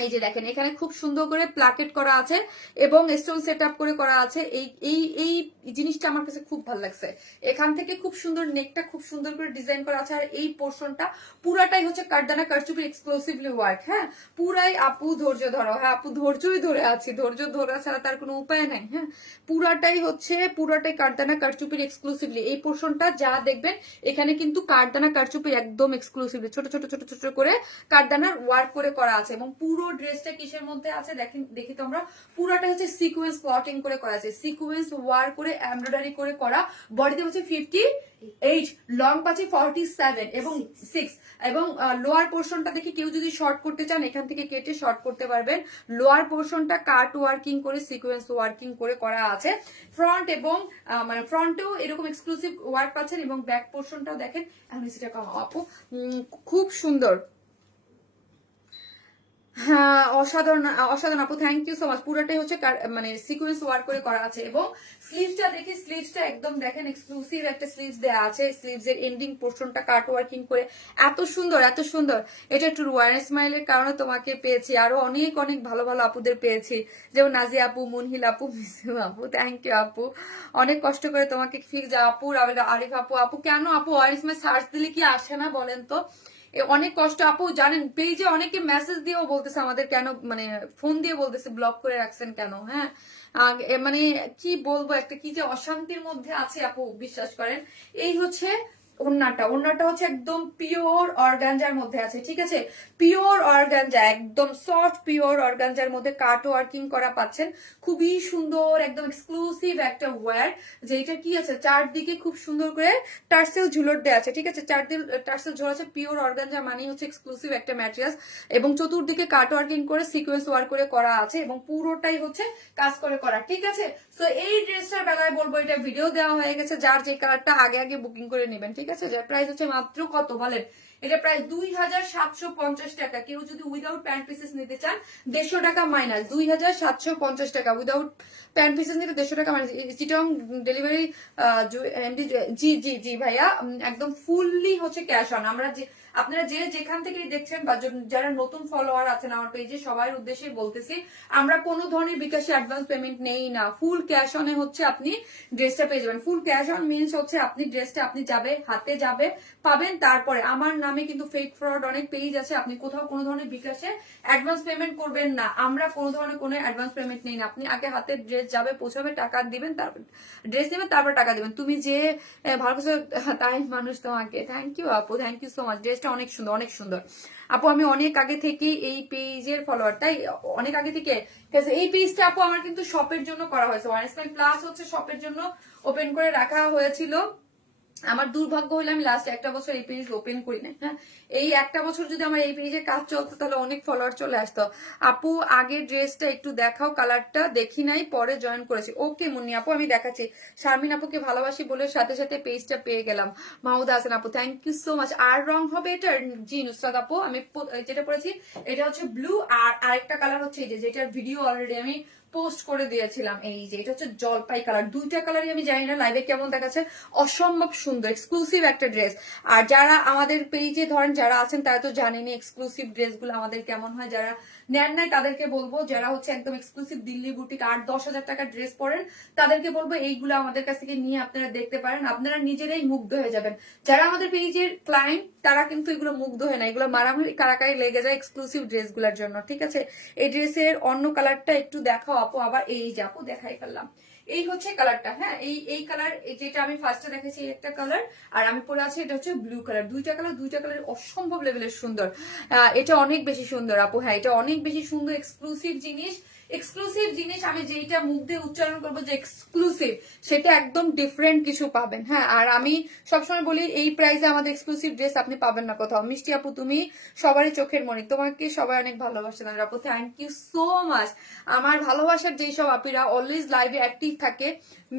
এই যে দেখেন এখানে খুব সুন্দর করে প্লাকেট করা আছে এবং স্টোন সেট আপ করে করা আছে, এই এই এই জিনিসটা আমার কাছে খুব ভালো লাগছে, এখান থেকে খুব সুন্দর নেকটা খুব সুন্দর করে ডিজাইন করা আছে, আর এই পোর্শনটা পুরাটাই হচ্ছে কারদানা কারচুপির এক্সক্লুসিভলি ওয়ার্ক, হ্যাঁ, পুরাই আপু ধৈর্য ধরো, হ্যাঁ আপু ধৈর্যই ধরে আছি, ধৈর্য ধরা ছাড়া তার কোনো উপায় নাই, হ্যাঁ, পুরাটাই কারদানা কারচুপির এক্সক্লুসিভলি এই পোর্শনটা যা দেখবেন এখানে কিন্তু কারদানা কারচুপির একদম এক্সক্লুসিভলি ছোট ছোট ছোট ছোট করে কারদানার ওয়ার্ক করে করা আছে এবং পুরো ড্রেসটা কিসের মধ্যে আছে দেখি তো আমরা, পুরোটা হচ্ছে সিকোয়েন্স প্লটিং করে করা আছে, সিকোয়েন্স ওয়ার করে এমব্রয়ডারি করে করা, বডিতে হচ্ছে 58, লং পাচ্ছে 47 এবং 6 এবং লোয়ার পোর্শনটা দেখি কেউ যদি শর্ট করতে চান এখান থেকে কেটে শর্ট করতে পারবেন, লোয়ার পোর্শনটা কাট ওয়ার্কিং করে সিকোয়েন্স ওয়ার্কিং করে করা আছে, ফ্রন্ট এবং মানে ফ্রন্টেও এরকম এক্সক্লুসিভ ওয়ার্ক পাচ্ছেন এবং ব্যাক পোর্শনটাও দেখেন, আমি সেটা আপু খুব সুন্দর, হ্যাঁ অসাধারণ অসাধারণ আপু, থ্যাংক ইউ সো মাচ। পুরোটাই হচ্ছে মানে সিকোয়েন্স ওয়ার্ক করে করা আছে এবং স্লিভসটা দেখি, স্লিভসটা একদম দেখেন এক্সক্লুসিভ একটা স্লিভস দেওয়া আছে, স্লিভস এর এন্ডিং পোর্শনটা কাট ওয়ার্কিং করে এত সুন্দর এত সুন্দর, এটা একটু ওয়ারেন স্মাইলের কারণে তোমাকে পেয়েছি, আরো অনেক অনেক ভালো ভালো আপুদের পেয়েছি, যেমন নাজিয়া আপু, মুনহিল আপু, মিসু আপু, থ্যাংক ইউ আপু, অনেক কষ্ট করে তোমাকে ফিজা আপু, আরিফ আপু কেন আপু ওয়ারেন স্মাইল সার্চ দিলে কি আসে না বলেন তো, অনেক কষ্ট আপু জানেন, পেজে অনেকে মেসেজ দিয়েও বলতেছে আমাদের কেন, মানে ফোন দিয়ে বলতেছে ব্লক করে রাখছেন কেন, হ্যাঁ, মানে কি বলবো, একটা কি যে অশান্তির মধ্যে আছে আপু, বিশ্বাস করেন। এই হচ্ছে ওন্নাটা হচ্ছে একদম পিওর অর্গানজার মধ্যে আছে, ঠিক আছে, পিওর অর্গানজা, একদম সফট পিওর অর্গানজার মধ্যে কাট ওয়ার্কিং করা পাচ্ছেন, খুবই সুন্দর একদম এক্সক্লুসিভ একটা ওয়্যার, যেটা কি আছে চারদিকে খুব সুন্দর করে টার্সেল ঝুলট দেওয়া আছে, ঠিক আছে, চারদিকে টার্সেল ঝোল আছে, পিওর অর্গানজা মানে হচ্ছে এক্সক্লুসিভ একটা ম্যাটেরিয়াল এবং চতুর্দিকে কাট ওয়ার্কিং করে সিকোয়েন্স ওয়ার্ক করে করা আছে এবং পুরোটাই হচ্ছে কাজ করে করা, ঠিক আছে। সো এই ড্রেসটার বেলায় বলবো এটা ভিডিও দেওয়া হয়ে গেছে, যার যে কালারটা আগে আগে বুকিং করে নেবেন, ঠিক আছে, যার প্রাইস হচ্ছে মাত্র কত বলেন, এটা প্রায় 2750 টাকা। কেউ যদি উইদাউট প্যান্ট পিসেস নিতে চান 150 টাকা মাইনাস, 2750 টাকা উইদাউট প্যান্ট পিসেস নিতে 150 টাকা মাইনাস। চিটং ডেলিভারি জি জি জি ভাইয়া, একদম ফুললি হচ্ছে ক্যাশ অন। আমরা যে আপনারা যে যেখান থেকে দেখছেন বা যারা নতুন ফলোয়ার আছেন আমার পেজে সবার উদ্দেশ্যে বলতেছি, আমরা কোনো ধরনের বিকাশে অ্যাডভান্স পেমেন্ট নেই না, ফুল ক্যাশ অনে হচ্ছে আপনি ড্রেসটা পেয়ে যাবেন। ফুল ক্যাশ অন মিনস হচ্ছে আপনি ড্রেসটা আপনি যাবে হাতে যাবে পাবেন। তারপরে আমার নামে কিন্তু ফেক ফ্রড অনেক পেজ আছে, আপনি কোথাও কোনো ধরনের বিকাশে অ্যাডভান্স পেমেন্ট করবেন না, আমরা কোনো ধরনের কোনো অ্যাডভান্স পেমেন্ট নেই না। আপনি আগে হাতে ড্রেস যাবে পৌঁছাবে, টাকা দিবেন, তারপর ড্রেস নেবেন, তারপর টাকা দিবেন। তুমি যে ভালো কিছু তাই মানুষ তোমাকে। থ্যাংক ইউ আপু, থ্যাংক ইউ সো মাচ। ড্রেসটা অনেক সুন্দর, অনেক সুন্দর আপু। আমি অনেক আগে থেকে এই পেজের ফলোয়ার, তাই অনেক আগে থেকে এই পেজটা আপু আমার কিন্তু শপের জন্য করা হয়েছে। ওয়ান স্মাইল প্লাস হচ্ছে শপের জন্য ওপেন করে রাখা হয়েছিল। আমার দুর্ভাগ্য হইলে আমি লাস্ট একটা বছর এই পেজ ওপেন করি নাই। হ্যাঁ, এই একটা বছর যদি আমার এই পেজে কাজ চলতো তাহলে অনেক ফলোয়ার চলে আসতো। আপু আগের ড্রেসটা একটু দেখাও, কালারটা দেখি নাই, পরে জয়েন করেছি। ওকে মুন্নি আপু আমি দেখাচ্ছি। শারমিন আপুকে ভালোবাসি বলে সাথে সাথে পেজটা পেয়ে গেলাম। মাহমুদা হাসান আপু থ্যাংক ইউ সো মাচ। আর রং হবে এটা? জি নুসরাত আপু, আমি যেটা পরেছি এটা হচ্ছে ব্লু, আর আরেকটা কালার হচ্ছে এই যেটার ভিডিও অলরেডি আমি পোস্ট করে দিয়েছিলাম, এই যে এটা হচ্ছে জলপাই কালার। দুইটা কালারই আমি জানি না লাইভে কেমন দেখাচ্ছে, অসম্ভব সুন্দর এক্সক্লুসিভ একটা ড্রেস। আর যারা আমাদের পেজে ধরেন যারা আছেন তারা তো জানেনি এক্সক্লুসিভ ড্রেসগুলো আমাদের কেমন হয়। যারা নেন নাই তাদেরকে বলবো, যারা হচ্ছে একদম এক্সক্লুসিভ দিল্লি বুটিক 8-10 হাজার টাকার ড্রেস পরেন তাদেরকে বলবো এইগুলো আমাদের কাছ থেকে নিয়ে আপনারা দেখতে পারেন, আপনারা নিজেরাই মুগ্ধ হয়ে যাবেন। যারা আমাদের পেজের ক্লায়েন্ট তারা কিন্তু এগুলো মুগ্ধ হয় না, এগুলো মারামারি কারাকারি লেগে যায় এক্সক্লুসিভ ড্রেসগুলোর জন্য। ঠিক আছে, এই ড্রেসের অন্য কালারটা একটু দেখাও আপু। আবার এই যে আপু দেখাই ফেললাম, এই হচ্ছে কালারটা। হ্যাঁ, এই কালার যেটা আমি ফার্স্টে দেখেছি একটা কালার, আর আমি পরে আছি এটা হচ্ছে ব্লু কালার। দুইটা কালার অসম্ভব লেভেলের সুন্দর। এটা অনেক বেশি সুন্দর আপু। হ্যাঁ, এটা অনেক বেশি সুন্দর এক্সক্লুসিভ জিনিস। এক্সক্লুসিভ জিনিস আমি যেটা মুখ দিয়ে উচ্চারণ করবো যে এক্সক্লুসিভ, সেটা একদম ডিফারেন্ট কিছু পাবেন। হ্যাঁ, আর আমি সবসময় বলি এই প্রাইসে আমাদের এক্সক্লুসিভ ড্রেস আপনি পাবেন না কোথাও। মিষ্টি আপু তুমি সবারই চোখের মণি, তোমাকে সবাই অনেক ভালোবাসেন আপু, থ্যাংক ইউ সো মাচ। আমার ভালোবাসার যেই সব আপিরা অলওয়েজ লাইভে অ্যাক্টিভ থাকে,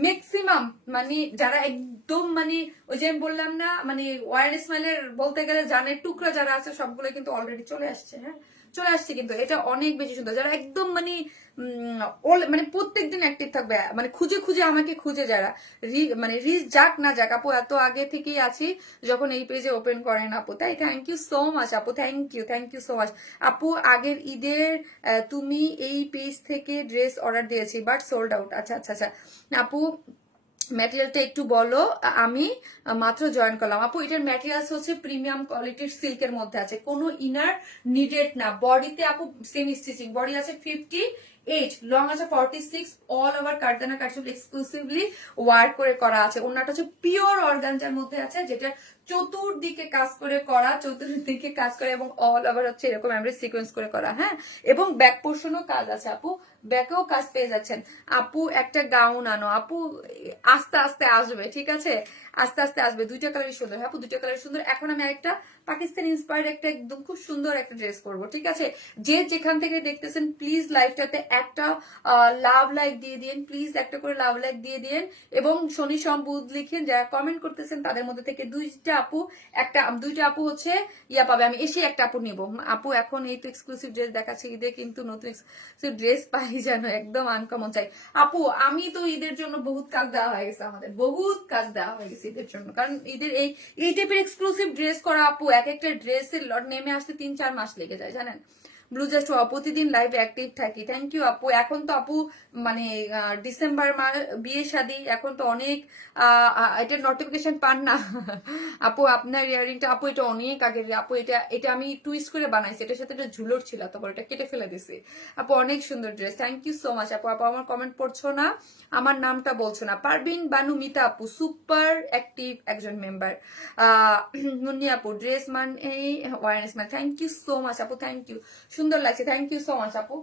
ম্যাক্সিমাম মানে যারা একদম মানে ওই যে আমি বললাম না মানে ওয়ার স্মাইলের বলতে গেলে জানের টুকরা যারা আছে সবগুলো কিন্তু অলরেডি চলে আসছে। হ্যাঁ, চলে আসছে, কিন্তু এটা অনেক বেশি সুন্দর। যারা একদম মানে মানে প্রত্যেকদিন অ্যাক্টিভ থাকবে, মানে খুঁজে খুঁজে আমাকে খুঁজে, যারা মানে রিচ যাক না যাক আপু এত আগে থেকেই আছি যখন এই পেজে ওপেন করেন আপু, তাই থ্যাংক ইউ সো মাচ আপু, থ্যাংক ইউ সো মাচ আপু। আগের ঈদের তুমি এই পেজ থেকে ড্রেস অর্ডার দিয়েছি বাট সোল্ড আউট। আচ্ছা আচ্ছা আচ্ছা আপু, ম্যাটেরিয়ালটা একটু বলো। আমি মাত্র জয়েন করলাম আপু। এটার ম্যাটেরিয়ালস হচ্ছে প্রিমিয়াম কোয়ালিটির সিল্কের মধ্যে আছে, কোনো ইনার নিডেড না। বডিতে আপু সেমি স্টিচিং, বডি আছে 58, লং আছে 46, অল ওভার কারদানা কাটছুল এক্সক্লুসিভলি ওয়ার্ক করে করা আছে। ওনাটা হচ্ছে পিওর অর্গানজার মধ্যে আছে, যেটা চতুর্দিকে কাজ করে এবং অল ওভার হচ্ছে এরকম এমব্রয়ডারি সিকোয়েন্স করে করা। হ্যাঁ, এবং ব্যাক পোর্শনও কাজ আছে আপু, ব্যাকেও কাজ পেয়ে যাচ্ছেন আপু। একটা গাউন আনো আপু, আস্তে আস্তে আসবে, ঠিক আছে, আস্তে আস্তে আসবে। দুইটা কালারই সুন্দর। হ্যাঁ আপু, দুইটা কালার সুন্দর। এখন আমি একটা পাকিস্তান ইন্সপায়ার্ড একটা একদম খুব সুন্দর একটা ড্রেস করবো, ঠিক আছে। যে যেখান থেকে দেখতেছেন প্লিজ লাইভটাতে একটা লাভ লাইক দিয়ে দিন, প্লিজ একটা করে লাভ লাইক দিয়ে দিন, এবং শনি সোম বুধ লিখেন। যারা কমেন্ট করতেছেন তাদের মধ্যে থেকে দুইটা আপু হচ্ছে ইয়া পাবে। আমি এসে একটা আপু নিব আপু। এখন এই তো এক্সক্লুসিভ ড্রেস দেখাচ্ছে, ঈদে কিন্তু নতুন এক্সক্লুসিভ ড্রেস পাই যেন একদম আনকমন চাই আপু। আমি তো ঈদের জন্য বহুত কাজ দেওয়া হয়ে গেছে, আমাদের বহুত কাজ দেওয়া হয়ে গেছে ঈদের জন্য, কারণ ঈদের এই টাইপের এক্সক্লুসিভ ড্রেস করা আপু এক একটা ড্রেসের নেমে আসতে 3-4 মাস লেগে যায় জানেন। ব্লু জাস্ট প্রতিদিন লাইভ অ্যাক্টিভ থাকি, থ্যাংক ইউ আপু। এখন তো আপু মানে ডিসেম্বর মাস বিয়ে শাদী, এখন তো অনেক এটার নোটিফিকেশন পান না আপু। আপনার ইয়ারিংটা আপু এটা অনেক আগের আপু, এটা আমি টুইস্ট করে বানাইছি, এটার সাথে একটা ঝুলোর ছিল, তারপর এটা কেটে ফেলে দিছি আপু। অনেক সুন্দর dress, thank you so much আপু। আপু আমার কমেন্ট পড়ছো না, আমার নামটা বলছো না। পারবিন বানু মিতা আপু সুপার অ্যাক্টিভ একজন মেম্বার। মুন্নি আপু ড্রেস মান এই ওয়ারনেস মান, থ্যাংক ইউ সো মাচ আপু, থ্যাংক ইউ, সুন্দর লাগছে, থ্যাংক ইউ সো মাচ আপু।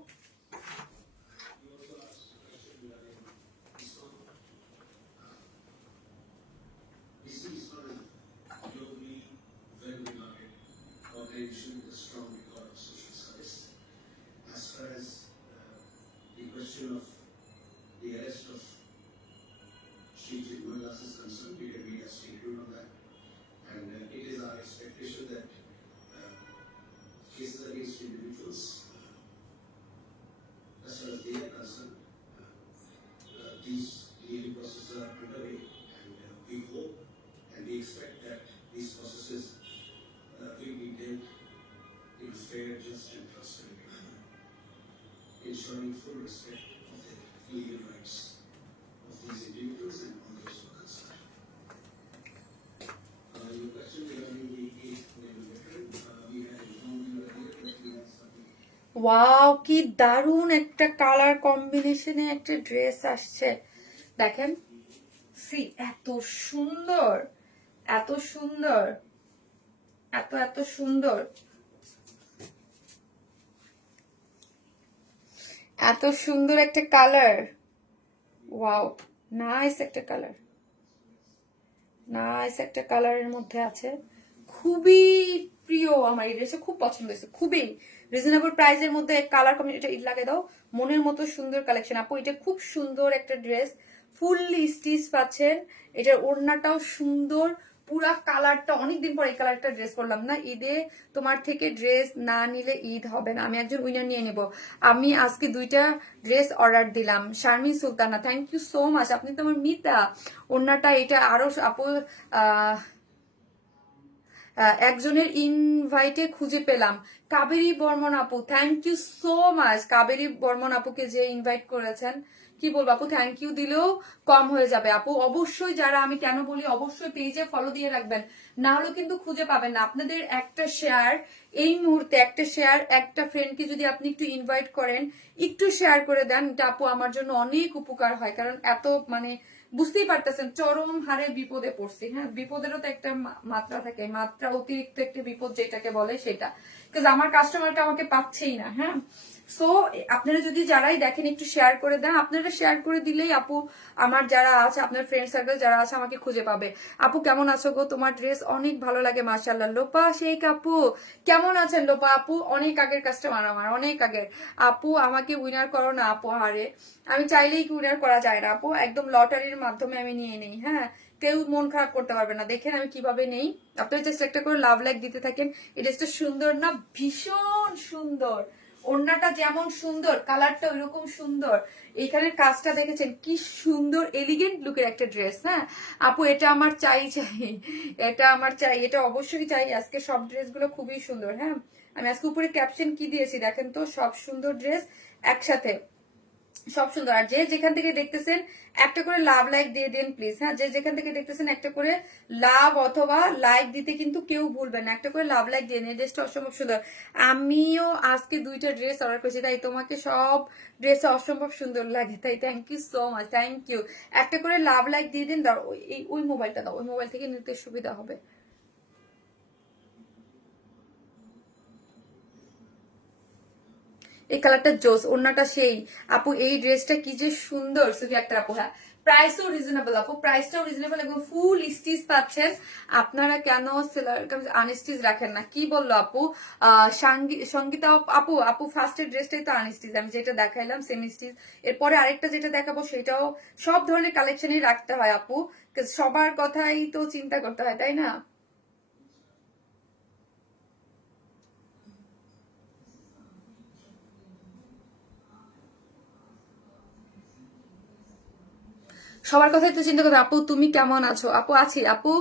Street Murlas is concerned, we can read a statement on that. And it is our expectation that cases against individuals. As far as they are concerned, these legal processes are underway, and we hope and we expect that these processes will be dealt in a fair, just, and transparent manner, ensuring full respect of the legal rights of these individuals and all those who are concerned. Your question regarding the 8th naval veteran, we had informed you earlier that we have something. Wow, কি দারুণ একটা colour কম্বিনেশনে একটা dress আসছে দেখেন। C, এত সুন্দর, এত সুন্দর, এত এত সুন্দর, এত সুন্দর একটা কালার। ওয়াও, নাইস একটা কালার, নাইস একটা কালারের মধ্যে আছে। খুবই প্রিয় আমার, এই ড্রেসটা খুব পছন্দ হয়েছে, খুবই রিজনেবল প্রাইসের মধ্যে কালার কম্বিনেশন এটা লাগিয়ে দাও, মনের মতো সুন্দর কালেকশন আপু। এটা খুব সুন্দর একটা ড্রেস, ফুললি স্টিচ পাচ্ছেন, এটার ওড়নাটাও সুন্দর, পুরা কালারটা। অনেকদিন পর এই কালারটা ড্রেস করলাম না। ঈদে তোমার থেকে ড্রেস না নিলে ঈদ হবে না, আমি একজন উইনার নিয়ে নেব। আমি আজকে 2টা ড্রেস অর্ডার দিলাম। Sharmin Sultana, thank you so much. আপনি তো আমার মিতা। ওড়নাটা এটা আরো আপু একজনের ইনভাইটে খুঁজে পেলাম, কাবেরী বর্মন আপু, thank you so much. Kaberi Barman আপুকে যে ইনভাইট করেছেন, কি বলবো আপু, থ্যাংক ইউ দিলেও কম হয়ে যাবে আপু। অবশ্যই যারা, আমি কেন বলি অবশ্যই পেজে ফলো দিয়ে রাখবেন, না হলেও কিন্তু খুঁজে পাবেন না। আপনাদের একটা শেয়ার, এই মুহূর্তে একটা শেয়ার, একটা ফ্রেন্ডকে যদি আপনি একটু ইনভাইট করেন, একটু শেয়ার করে দেন, এটা আপু আমার জন্য অনেক উপকার হয়। কারণ এত মানে বুঝতেই পারতেছেন চরম হারে বিপদে পড়ছি। হ্যাঁ, বিপদেরও তো একটা মাত্রা থাকে, মাত্রা অতিরিক্ত একটা বিপদ যেটাকে বলে সেটা, কারণ আমার কাস্টমারটা আমাকে পাচ্ছেই না। হ্যাঁ, সো আপনারা যদি যারাই দেখেন একটু শেয়ার করে দেন, আপনারা শেয়ার করে দিলেই আপু আমার যারা আছে, আপনার ফ্রেন্ড সার্কেল যারা আছে আমাকে খুঁজে পাবে। আপু কেমন আছো গো, তোমার ড্রেস অনেক ভালো লাগে মাশাআল্লাহ। লোপা শেখ আপু কেমন আছেন? লোপা আপু অনেক আগের কাস্টমার আমার, অনেক আগের। আপু আমাকে উইনার করো না আপু, হারে আমি চাইলেই কি উইনার করা যায় না আপু, একদম লটারির মাধ্যমে আমি নিয়ে নেই। হ্যাঁ, কেউ মন খারাপ করতে পারবে না। দেখেন আমি কিভাবে নেই, আপনারা জাস্ট একটা করে লাভ লাইক দিতে থাকেন। এই ড্রেসটা সুন্দর না? ভীষণ সুন্দর, ওড়নাটা যেমন সুন্দর, কালারটা ওইরকম সুন্দর। এইখানের কাজটা দেখেছেন কি সুন্দর, এলিগেন্ট লুকের একটা ড্রেস। হ্যাঁ আপু, এটা আমার চাই, এটা আমার চাই, এটা অবশ্যই চাই। আজকে সব ড্রেসগুলো খুবই সুন্দর। হ্যাঁ, আমি আজকে উপরে ক্যাপশন কি দিয়েছি দেখেন তো, সব সুন্দর ড্রেস একসাথে, সব সুন্দর। আর যে যেখান থেকে দেখতেছেন একটা করে লাভ লাইক দিয়ে দিন প্লিজ। হ্যাঁ, যে যেখান থেকে দেখতেছেন একটা করে লাভ অথবা লাইক দিতে কিন্তু কেউ ভুলবেন না, একটা করে লাভ লাইক দিয়ে নিন। ড্রেসটা অসম্ভব সুন্দর। আমিও আজকে 2টা ড্রেস অর্ডার করেছি, তাই তোমাকে সব ড্রেস অসম্ভব সুন্দর লাগে, তাই thank you so much, thank you. একটা করে লাভ লাইক দিয়ে দিন। দাও ওই মোবাইলটা দাও, ওই মোবাইল থেকে নিতে সুবিধা হবে। এই কালারটা জোস, ওড়নাটা সেই। আপু এই ড্রেসটা কি যে সুন্দর, শুধু একটা আপু। হ্যাঁ, প্রাইসও রিজনেবল আপু, প্রাইসটাও রিজনেবল এবং ফুল স্টিচ পাচ্ছেন। আপনারা কেন সেলার আনস্টিচ রাখেন না? কি বললো আপু? সঙ্গীতা আপু, আপু ফার্স্টের ড্রেসটাই তো আনস্টিচ, আমি যেটা দেখাইলাম সেমি স্টিচ। এরপরে আরেকটা যেটা দেখাবো সেটাও সব ধরনের কালেকশনই রাখতে হয় আপু, সবার কথাই তো চিন্তা করতে হয়, তাই না? সবার কথাই তো চিন্তা করবে। আপু তুমি কেমন আছো? আপু আছি আপু।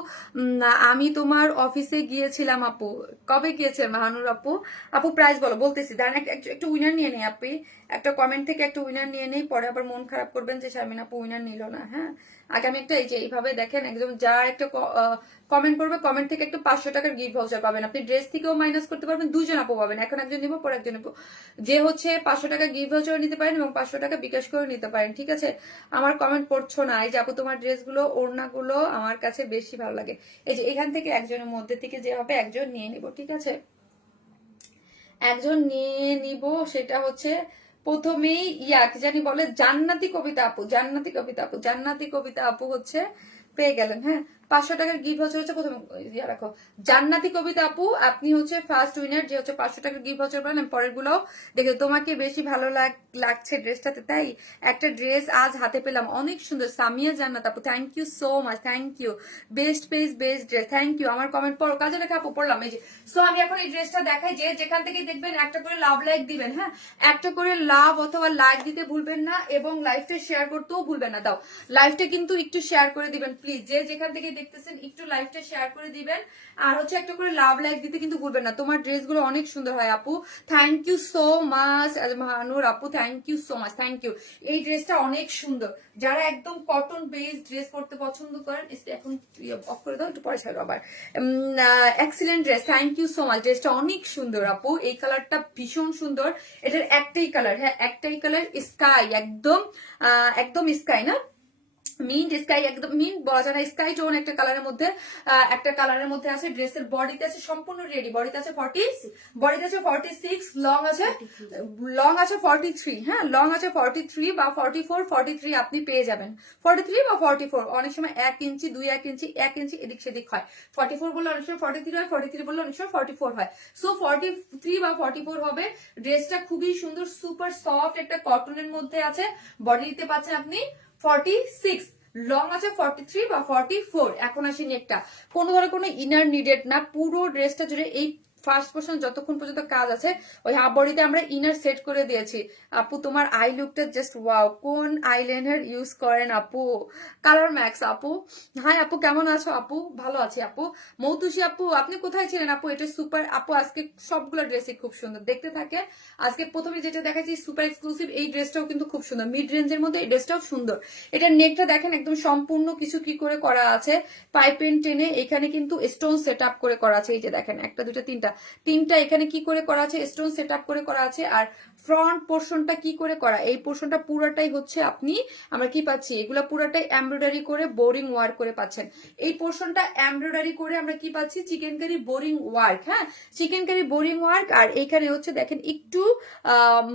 আমি তোমার অফিসে গিয়েছিলাম আপু। কবে গিয়েছেন মাহানুর আপু? আপু প্রাইস বলো, বলতেছি দাঁড়ান, একটু উইনার নিয়ে নেই আপনি, একটা কমেন্ট থেকে একটা উইনার নিয়ে নেই, পরে আবার মন খারাপ করবেন যে শারমিন আপু উইনার নিল না। হ্যাঁ, আগে আমি একটা এই যে এইভাবে দেখেন, একদম যার একটা কমেন্ট করবে, কমেন্ট থেকে একটু 500 টাকার গিফট ভাউচার পাবেন। আপনি ড্রেস থেকেও মাইনাস করতে পারবেন, 2জন আপু পাবেন। এখন একজন নিবো, পরে একজন নিবো, যে হচ্ছে 500 টাকা গিফট ভাউচার নিতে পারেন এবং 500 টাকা বিকাশ করে নিতে পারেন। ঠিক আছে, আমার কমেন্ট পড়ছো না। এই যে আপু তোমার ড্রেসগুলো, ওড়নাগুলো আমার কাছে বেশি ভালো লাগে। এই যে এখান থেকে একজনের মধ্যে থেকে যে হবে একজন নিয়ে নিব। ঠিক আছে, একজন নিয়ে নিব। সেটা হচ্ছে প্রথমেই কি জানি বলে, জান্নাতি কবিতা আপু, জান্নাতি কবিতা আপু, জান্নাতি কবিতা আপু হচ্ছে পেয়ে গেলেন। হ্যাঁ 500 টাকার গিফট ভাউচার হচ্ছে প্রথমে ইয়া রাখো। জান্নাতি কবিতা আপু, আপনি হচ্ছে ফার্স্ট উইনার যে হচ্ছে 500 টাকার গিফট ভাউচার পাবেন। পরের গুলো দেখে তোমাকে বেশি ভালো লাগছে ড্রেসটাতে, তাই একটা ড্রেস আজ হাতে পেলাম, অনেক সুন্দর। সামিয়া জান্নাত আপু, thank you so much, thank you. Best page best dress, thank you. আমার কমেন্ট পড়ো, কাজে লেখা আপু পড়লাম। এই যে সো আমি এখন এই ড্রেসটা দেখাই, যে যেখান থেকে দেখবেন একটা করে লাভ লাইক দিবেন, হ্যাঁ একটা করে লাভ অথবা লাইক দিতে ভুলবেন না, এবং লাইভটা শেয়ার করতেও ভুলবেন না। দাও লাইভটা কিন্তু একটু শেয়ার করে দিবেন প্লিজ, যে যেখান থেকে দেখতেছেন একটু লাইভটা শেয়ার করে দিবেন, আর হচ্ছে একটা করে লাভ লাইক দিতে কিন্তু ভুলবেন না। তোমার ড্রেসগুলো অনেক সুন্দর হয় আপু, thank you so much. Mahanur আপু, thank you so much, thank you. এই ড্রেসটা অনেক সুন্দর, যারা একদম কটন বেস ড্রেস পরতে পছন্দ করেন, এখন অফ করে দাও, একটু পরে ছাড়ো আবার। Excellent dress, thank you so much. ড্রেসটা অনেক সুন্দর আপু, এই কালারটা ভীষণ সুন্দর। এটার একটাই কালার, হ্যাঁ একটাই কালার, স্কাই, একদম একদম স্কাই না, মিন্ট স্কাই, একদম মিন্ট বলা যায় না, স্কাই টোন একটা কালারের মধ্যে, একটা কালারের মধ্যে আছে। ড্রেসের বডিতে আছে সম্পূর্ণ রেডি, বডিতে আছে 46, লং আছে 43, হ্যাঁ লং আছে 43 বা 44, 43 আপনি পেয়ে যাবেন, 43 বা 44, অনেক সময় 1 ইঞ্চি 1 ইঞ্চি এদিক সেদিক হয়। 44 বললে অনেক সময় 43 হয়, 43 বললে অনেক সময় 44 হয়। সো 43 বা 44 হবে। ড্রেসটা খুবই সুন্দর, সুপার সফট একটা কটনের মধ্যে আছে। বডি দিতে পাচ্ছেন আপনি 46, লং আছে 43 বা 44। এখন আসি নেকটা, কোনো ধরনের কোনো ইনার নিডেড না, পুরো ড্রেসটা জুড়ে এই ফার্স্ট পোর্শন যতক্ষণ পর্যন্ত কাজ আছে ওই হাফ বডিতে আমরা ইনার সেট করে দিয়েছি। আপু তোমার আই লুকটা জাস্ট ওয়াও, কোন আইলাইনার ইউজ করেন আপু? কালার ম্যাক্স আপু। হাই আপু, কেমন আছো আপু? ভালো আছি আপু। মৌতুষি আপু, আপনি কোথায় ছিলেন আপু? এটা সুপার আপু, আজকে সবগুলো ড্রেসই খুব সুন্দর, দেখতে থাকে। আজকে প্রথমে যেটা দেখাচ্ছি সুপার এক্সক্লুসিভ, এই ড্রেসটাও কিন্তু খুব সুন্দর, মিড রেঞ্জের মধ্যে এই ড্রেসটাও সুন্দর। এটার নেকটা দেখেন একদম সম্পূর্ণ কিছু কি করে করা আছে, পাইপেন টেনে এখানে কিন্তু স্টোন সেট আপ করে করা আছে। এই যে দেখেন, একটা দুটা তিনটা এখানে কি করে করা আছে, স্টোন সেট আপ করে করা আছে। আর ফ্রন্ট পোর্শনটা কি করে করা, এই পোর্শনটা পুরোটাই হচ্ছে আপনি, আমরা কি পাচ্ছি, এগুলা পুরোটাই এমব্রয়ডারি করে বোরিং ওয়ার্ক করে পাচ্ছেন। এই পোর্শনটা এমব্রয়ডারি করে আমরা কি পাচ্ছি, চিকেন কারি বোরিং ওয়ার্ক, হ্যাঁ চিকেন কারি বোরিং ওয়ার্ক। আর এইখানে হচ্ছে দেখেন একটু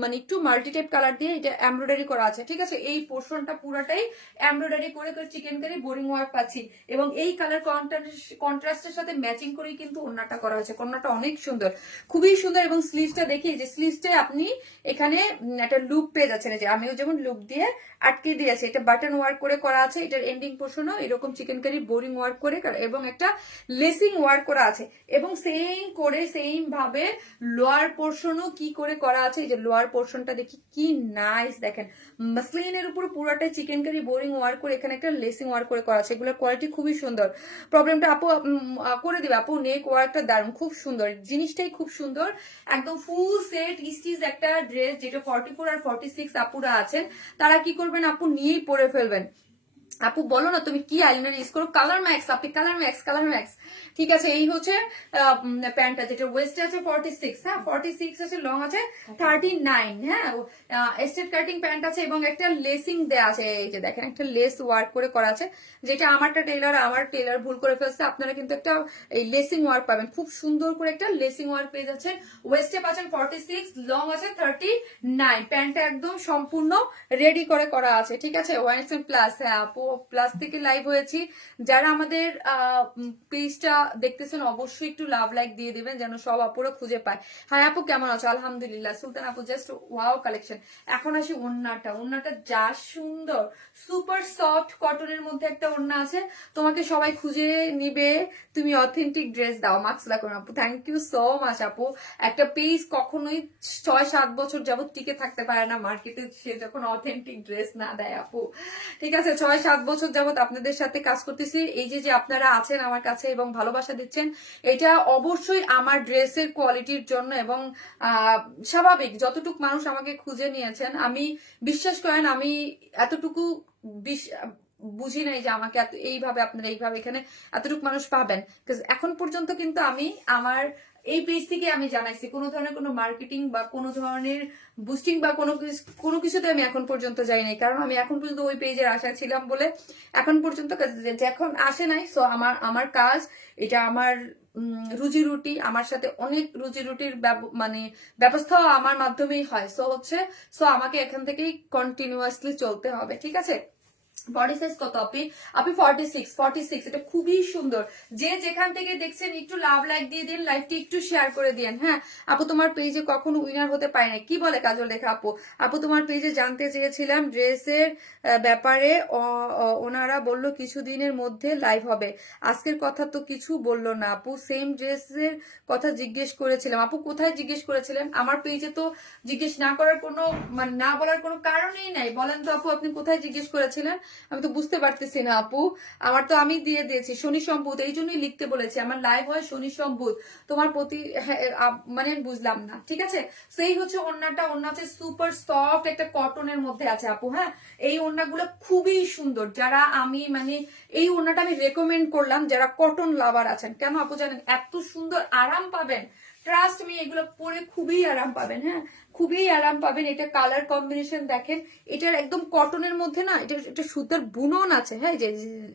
মানে একটু মাল্টি টাইপ কালার দিয়ে এটা এমব্রয়ডারি করা আছে, ঠিক আছে। এই পোর্শনটা পুরোটাই এমব্রয়ডারি করে চিকেন কারি বোরিং ওয়ার্ক পাচ্ছি, এবং এই কালার কন্ট্রাস্টের সাথে ম্যাচিং করেই কিন্তু ওড়নাটা করা হয়েছে। ওড়নাটা অনেক সুন্দর, খুবই সুন্দর। এবং স্লিভসটা দেখি, যে স্লিভসটাই আপনি এখানে একটা লুপ পেয়ে যাচ্ছেন, যে আমিও যেমন লুপ দিয়ে আটকে দিয়েছি, এটা বাটন ওয়ার্ক করে করা আছে। এটার এন্ডিং পোর্শনও এরকম চিকেন কারি বোরিং ওয়ার্ক করে, এবং একটা লেসিং ওয়ার্ক করা আছে। এবং সেম ভাবে লোয়ার পোর্শনও কি করে করা আছে, এই যে লোয়ার পোর্শনটা দেখি কি নাইস, দেখেন মাসলিনের উপর পুরোটাই চিকেন কারি বোরিং ওয়ার্ক করে এখানে একটা লেসিং ওয়ার্ক করে করা আছে। এগুলোর কোয়ালিটি খুবই সুন্দর। প্রবলেমটা আপু করে দিবে আপু, নেক ওয়ার্কটা দারুণ, খুব সুন্দর, জিনিসটাই খুব সুন্দর। একদম ফুল সেট স্টিচ একটা ড্রেস, যেটা 44 আর 46 আপুরা আছেন, তারা কি করবেন আপু, নিয়েই পরে ফেলবেন। আপু বলো না তুমি কি আইলাইনার ইউজ করো? কালার ম্যাক্স আপনি, কালার ম্যাক্স, ঠিক আছে। এই হচ্ছে প্যান্টটা, যেটা ওয়েস্টে আছে 46, হ্যাঁ 46 আছে, লং আছে 39, হ্যাঁ স্ট্রেট কাটিং প্যান্ট আছে, এবং একটা লেসিং দেয়া আছে। এই যে দেখেন একটা লেস ওয়ার্ক করে করা আছে, যেটা আমার টেলার ভুল করে ফেলছে। আপনারা কিন্তু একটা এই লেসিং ওয়ার্ক পাবেন, খুব সুন্দর করে একটা লেসিং ওয়ার্ক পেয়ে যাচ্ছেন। ওয়েস্টে পাচ্ছেন 46, লং আছে 39, প্যান্টটা একদম সম্পূর্ণ রেডি করে করা আছে, ঠিক আছে। ওয়াইএসএম প্লাস, হ্যাঁ আপু প্লাস থেকে লাইভ হয়েছি। যারা আমাদের পেজটা দেখতেছেন অবশ্যই একটু লাভ লাইক দিয়ে দিবেন, যেন সব আপুরা খুঁজে পায়। হ্যাঁ আপু কেমন আছো? আলহামদুলিল্লাহ। সুলতান আপু, জাস্ট ওয়াও কালেকশন। এখন আসি ওড়নাটা যা সুন্দর, সুপার সফট কটনের মধ্যে একটা ওড়না আছে, তোমাকে সবাই খুঁজে নিবে, তুমি অথেন্টিক ড্রেস দাও। মাকসুদা করুন আপু, থ্যাংক ইউ সো মাচ আপু। একটা পেজ কখনোই 6-7 বছর যাবত টিকে থাকতে পারে না মার্কেটে, সে যখন অথেন্টিক ড্রেস না দেয় আপু, ঠিক আছে। 6-7 বছর যাবত আপনাদের সাথে কাজ করতেছি, এই যে আপনারা আছেন আমার কাছে এবং ভালোবাসা দিচ্ছেন, এটা অবশ্যই আমার ড্রেসের কোয়ালিটির জন্য। এবং স্বাভাবিক, যতটুকু মানুষ আমাকে খুঁজে নিয়েছেন, আমি বিশ্বাস করেন আমি এতটুকু বুঝি নাই যে আমাকে এইভাবে আপনারা এইভাবে এখানে এতটুকু মানুষ পাবেন। এখন পর্যন্ত কিন্তু আমি আমার এই পেজ থেকে আমি জানাইছি, কোনো ধরনের কোনো মার্কেটিং বা কোনো ধরনের বুস্টিং বা কোনো কিছুতে আমি এখন পর্যন্ত যাই নাই, কারণ আমি এখন পর্যন্ত ওই পেজের আশা ছিলাম বলে এখন পর্যন্ত যখন আসে নাই। সো আমার কাজ এটা, আমার রুজি রুটি, আমার সাথে অনেক রুজি রুটির মানে ব্যবস্থাও আমার মাধ্যমেই হয়। সো আমাকে এখান থেকেই কন্টিনিউয়াসলি চলতে হবে, ঠিক আছে। বডি সাইজ কত আপনি? আপনি 46 এটা খুবই সুন্দর। যে যেখান থেকে দেখছেন একটু লাভ লাইক দিয়ে দিন, লাইভটি একটু শেয়ার করে দিন। হ্যাঁ আপু, তোমার পেজে কখনো উইনার হতে পারে না, কি বলে কাজল রেখা আপু? আপু তোমার পেজে জানতে চেয়েছিলাম ড্রেসের ব্যাপারে, ওনারা বলল কিছুদিনের মধ্যে লাইভ হবে, আজকের কথা তো কিছু বললো না আপু। সেম ড্রেসের কথা জিজ্ঞেস করেছিলাম আপু। কোথায় জিজ্ঞেস করেছিলেন? আমার পেজে তো জিজ্ঞেস না করার কোনো মানে না বলার কোনো কারণেই নাই। বলেন তো আপু, আপনি কোথায় জিজ্ঞেস করেছিলেন? আমি তো বুঝতে পারতেছি না আপু। আমার তো আমি দিয়ে দিয়েছি শনি সম্ভূত, এই জন্যই লিখতে বলেছি আমার লাইভ হয় শনি সম্ভূত। তোমার প্রতি মানে বুঝলাম না, ঠিক আছে। সেই হচ্ছে ওড়নাটা, ওড়না হচ্ছে সুপার সফট একটা কটনের মধ্যে আছে আপু। হ্যাঁ এই ওড়নাগুলো খুবই সুন্দর, যারা আমি মানে এই ওড়নাটা আমি রেকমেন্ড করলাম যারা কটন লাভার আছেন। কেন আপু জানেন? এত সুন্দর আরাম পাবেন, ট্রাস্ট মি, এগুলো পরে খুবই আরাম পাবেন। হ্যাঁ খুবই আরাম পাবেন। এটা কালার কম্বিনেশন দেখেন, এটার একদম কটনের মধ্যে না, এটা একটা সুতার বুনন আছে। হ্যাঁ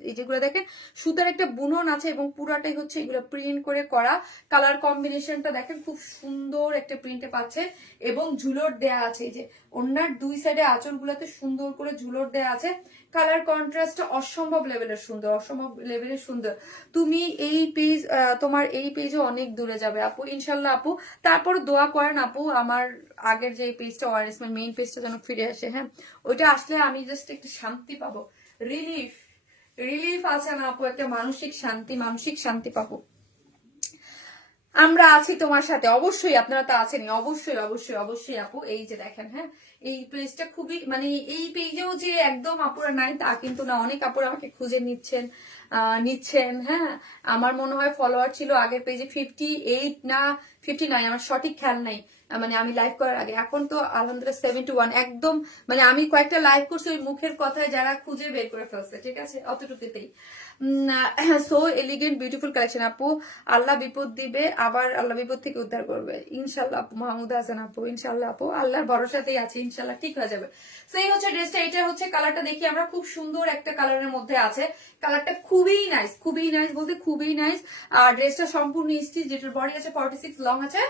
এই যেগুলো দেখেন সুতার একটা বুনন আছে এবং পুরাটাই হচ্ছে এগুলো প্রিন্ট করে করা। কালার কম্বিনেশনটা দেখেন খুব সুন্দর একটা প্রিন্টে পাচ্ছে এবং ঝুলট দেয়া আছে। এই যে ওনার দুই সাইডে আঁচলগুলোতে সুন্দর করে ঝুলট দেয়া আছে। কালার কন্ট্রাস্টটা অসম্ভব লেভেলের সুন্দর, অসম্ভব লেভেলের সুন্দর। তুমি এই পেজ, তোমার এই পেজে অনেক দূরে যাবে আপু ইনশাল্লাহ আপু। তারপর দোয়া করেন আপু আমার আগের যে পেজটা ওয়ারেস মেইন পেজটা যেন ফিরে আসে। হ্যাঁ ওইটা আসলে আমি জাস্ট একটু শান্তি পাবো, রিলিফ রিলিফ আছে না আপু, একটা মানসিক শান্তি, মানসিক শান্তি পাবো। আমরা আছি তোমার সাথে, অবশ্যই আপনারা তো আছেনই, অবশ্যই অবশ্যই অবশ্যই আপু। এই যে দেখেন, হ্যাঁ এই পেজটা খুবই মানে এই পেজেও যে একদম আপুরা নাই তা কিন্তু না, অনেক আপুরা আমাকে খুঁজে নিচ্ছেন। হ্যাঁ আমার মনে হয় ফলোয়ার ছিল আগের পেজে 58 না 59, আমার সঠিক খেয়াল নাই, মানে আমি লাইভ করার আগে। এখন তো আলহামদুলিল্লাহ 71, একদম মানে আমি কয়েকটা লাইভ করছি ওই মুখের কথায় যারা খুঁজে বের করে ফেলছে, ঠিক আছে, অতটুকুতেই। সো এলিগেন্ট বিউটিফুল কালেকশন আপু, আল্লাহ বিপদ দিবে আবার আল্লাহ বিপদ থেকে উদ্ধার করবে ইনশাল্লাহ আপু। মাহমুদ হাসান আপু, ইনশাল্লাহ আপু, আল্লাহর ভরসাতেই আছে, ইনশাল্লাহ ঠিক হয়ে যাবে। সেই হচ্ছে ড্রেসটা, এটা হচ্ছে কালারটা দেখি আমরা, খুব সুন্দর একটা কালারের মধ্যে আছে। কালারটা খুবই নাইস, খুবই নাইস বলতে খুবই নাইস। আর ড্রেসটা সম্পূর্ণ স্টিচ, যেটার বডি আছে 46, লং আছে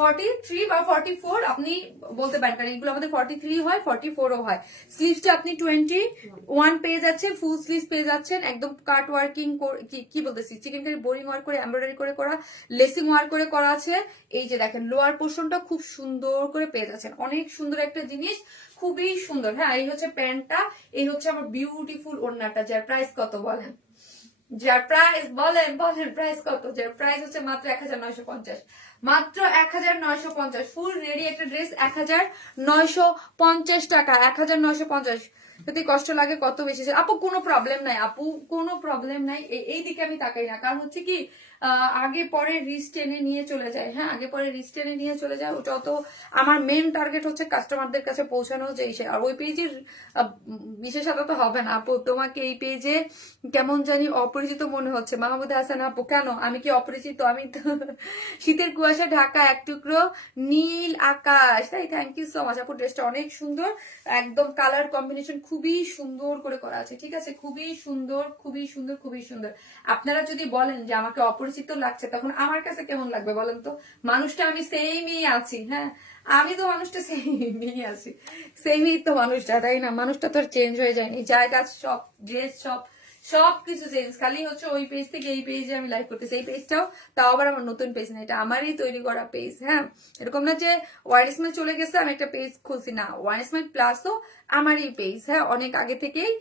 43 বা 44 আপনি বলতে পারেন, কারণ এগুলো আমাদের 43 হয় 44ও হয়। স্লিভসটা আপনি 21 পেয়ে যাচ্ছে, ফুল স্লিভ পেয়ে যাচ্ছেন, একদম কাট ওয়ার্কিং কি বলতেছি চিকেন কারি বোরিং ওয়ার্ক করে এমব্রয়ডারি করে করা, লেসিং ওয়ার্ক করে করা আছে। এই যে দেখেন লোয়ার পোর্শনটা খুব সুন্দর করে পেয়ে যাচ্ছেন, অনেক সুন্দর একটা জিনিস, খুবই সুন্দর। হ্যাঁ এই হচ্ছে প্যান্টটা, এই হচ্ছে আমার বিউটিফুল ওড়নাটা, যার প্রাইস কত বলেন? যার প্রাইস বলেন প্রাইস কত? যার প্রাইস হচ্ছে মাত্র 1950, মাত্র 1950। ফুল রেডি একটা ড্রেস 1950 টাকা, 1950। যদি কষ্ট লাগে কত বেশি আপু, কোনো প্রবলেম নাই আপু, কোনো প্রবলেম নাই। এই দিকে আমি তাকাই না, কারণ হচ্ছে কি আগে পরে রিস্ক টেনে নিয়ে চলে যায়। হ্যাঁ আগে পরে রিস্ক টেনে নিয়ে চলে যায়, ওটা তো আমার মেন টার্গেট হচ্ছে কাস্টমারদের কাছে পৌঁছানো, যে আর ওই পেজের বিশেষত তো হবে না আপু। তোমাকে এই পেজে কেমন জানি অপরিচিত মনে হচ্ছে মাহমুদ হাসান আপু। কেন, আমি কি অপরিচিত? আমি তো শীতের কুয়াশা ঢাকা এক টুকরো নীল আকাশ, তাই থ্যাংক ইউ সো মাচ আপু। ড্রেসটা অনেক সুন্দর, একদম কালার কম্বিনেশন খুবই সুন্দর করে করা আছে, ঠিক আছে, খুবই সুন্দর খুবই সুন্দর খুবই সুন্দর। আপনারা যদি বলেন যে আমাকে অপরিচিত লাগছে, তখন আমার কাছে কেমন লাগবে বলেন তো? মানুষটা আমি সেমই আছি। হ্যাঁ আমি তো মানুষটা সেমই আছি, সেমই তো মানুষটা, তাই না? মানুষটা তো আর চেঞ্জ হয়ে যায়নি, জায়গা সব, ড্রেস সবকিছু চেঞ্জ, খালি হচ্ছে ওই পেজ থেকে এই পেজে আমি লাইভ করতেছি। এই পেজটাও তাও আবার আমার নতুন পেজ না, এটা আমারই তৈরি করা পেজ। হ্যাঁ এরকম না যে ওয়ারেসমেল চলে গেছে আমি একটা পেজ খুলছি, না, ওয়ারেসমেল প্লাসও আমারই পেজ। হ্যাঁ অনেক আগে থেকেই,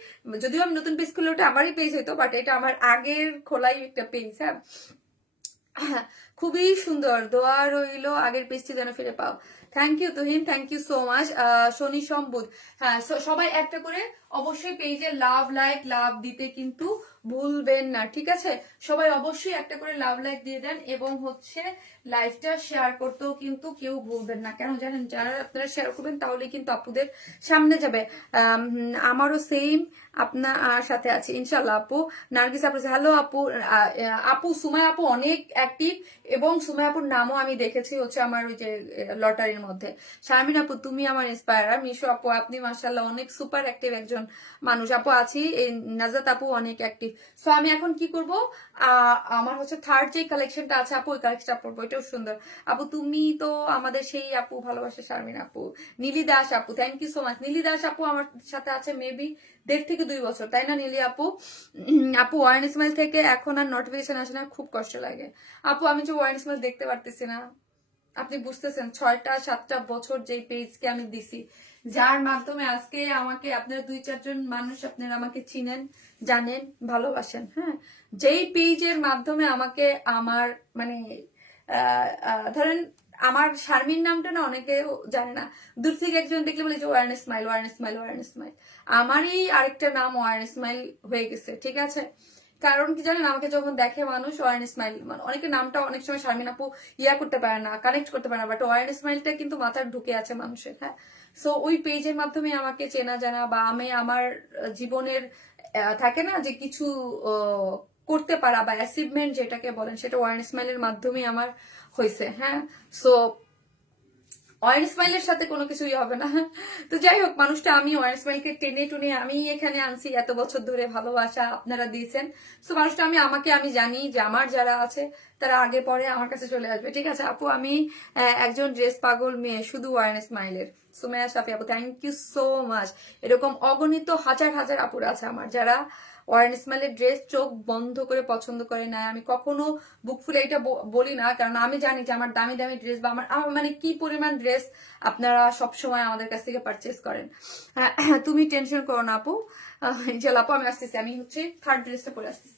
যদিও আমি নতুন পেজ খুললে ওটা আমারই পেজ হইতো, বাট এটা আমার আগের খোলাই একটা পেজ। হ্যাঁ খুবই সুন্দর, দোয়া রইলো আগের পেজটি যেন ফিরে পাও। Thank you Tuhin, thank you so much. শনি সম্বুধ, হ্যাঁ সবাই একটা করে অবশ্যই পেজে লাভ লাইক লাভ দিতে কিন্তু ভুলবেন না, ঠিক আছে? সবাই অবশ্যই একটা করে লাভ লাইক দিয়ে দেন এবং হচ্ছে লাইভটা শেয়ার করতেও কিন্তু কেউ ভুলবেন না। কেন জানেন, যারা আপনারা শেয়ার করবেন তাহলে কিন্তু আপুদের সামনে যাবে। আমারও সেম আপনার সাথে আছে ইনশাল্লাহ আপু। নার্গিস আপু, হ্যালো আপু। আপু সুমাই আপু অনেক অ্যাক্টিভ এবং সুমাই আপুর নামও আমি দেখেছি হচ্ছে আমার ওই যে লটারির মধ্যে। শারমিন আপু তুমি আমার ইন্সপায়ার। মিশু আপু আপনি মাশাআল্লাহ অনেক সুপার অ্যাক্টিভ একজন একজন মানুষ আপু আছি, এই নাজাত আপু অনেক অ্যাক্টিভ। সো আমি এখন কি করব, আমার হচ্ছে থার্ড যে কালেকশনটা আছে আপু, ওই কালেকশনটা পড়বো, এটাও সুন্দর। আপু তুমি তো আমাদের সেই আপু, ভালোবাসা শারমিন আপু, নীলি দাস আপু, thank you so much. Nili Das আপু আমার সাথে আছে মেবি 1.5 থেকে 2 বছর, তাই না নীলি আপু? আপু ওয়ান স্মাইল থেকে এখন আর নোটিফিকেশন আসে না, খুব কষ্ট লাগে আপু। আমি যে ওয়ান স্মাইল দেখতে পারতেছি না, আপনি বুঝতেছেন 6টা 7টা বছর যেই পেজকে আমি দিছি, যার মাধ্যমে আজকে আমাকে আপনারা 2-4 জন মানুষ আপনারা আমাকে চিনেন, জানেন, ভালোবাসেন। হ্যাঁ, যেই পেজের মাধ্যমে আমাকে আমার মানে ধরেন আমার শারমিন নামটা না অনেকে জানে না, দূর থেকে একজন দেখলে বলে যে warm smile, warm smile, warm smile. আমারই আরেকটা নাম ওয়ার্ন স্মাইল হয়ে গেছে, ঠিক আছে? কারণ কি জানেন, আমাকে যখন দেখে মানুষ ওয়ার্ন স্মাইল, মানে অনেকে নামটা অনেক সময় শারমিন আপু করতে পারে না, কানেক্ট করতে পারে না, বাট ওয়ার্ন স্মাইলটা কিন্তু মাথার ঢুকে আছে মানুষের। হ্যাঁ, সো ওই পেজের মাধ্যমে আমাকে চেনা জানা, বা আমি আমার জীবনের থাকে না যে কিছু করতে পারা বা অ্যাচিভমেন্ট যেটাকে বলেন, সেটা ওয়ার্ন স্মাইলের মাধ্যমে আমার হয়েছে। হ্যাঁ, সো ওয়ার্ন স্মাইলের সাথে কোনো কিছুই হবে না। তো যাই হোক, মানুষটা আমি ওয়ার্ন স্মাইলকে টেনে টুনে আমি এখানে আনছি, এত বছর ধরে ভালোবাসা আপনারা দিয়েছেন। সো মানুষটা আমি জানি যে আমার যারা আছে তারা আগে পরে আমার কাছে চলে আসবে, ঠিক আছে আপু? আমি একজন ড্রেস পাগল মেয়ে, শুধু ওয়ার্ন স্মাইলের। সুমেয়া শাফি আপু, থ্যাংক ইউ সো মাচ। এরকম অগণিত হাজার হাজার আপুরা আছে আমার যারা ওয়ার্ন স্মাইলের ড্রেস চোখ বন্ধ করে পছন্দ করে না। আমি কখনো বুক ফুলে এটা বলি না, কারণ আমি জানি যে আমার দামি দামি ড্রেস বা আমার মানে কি পরিমাণ ড্রেস আপনারা সবসময় আমাদের কাছ থেকে পারচেস করেন। তুমি টেনশন করো না আপু, ইনশাল্লাহ আপু আমি আসতেছি, আমি হচ্ছে থার্ড ড্রেসটা পরে আসতেছি।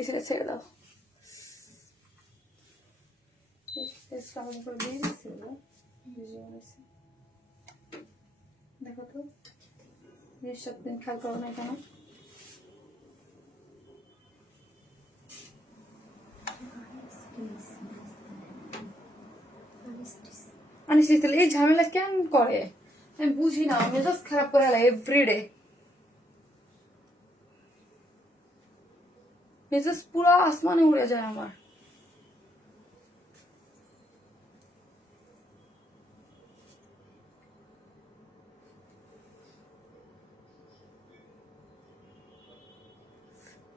এসে ছেড়ে দাও, দেখো তো জিনিসটা খেয়াল করো না কেন? এই ঝামেলা কেন করে আমি বুঝি না, মেজাজ খারাপ করে এভরিডে, মেজাজ পুরো আসমানে উড়ে যায় আমার।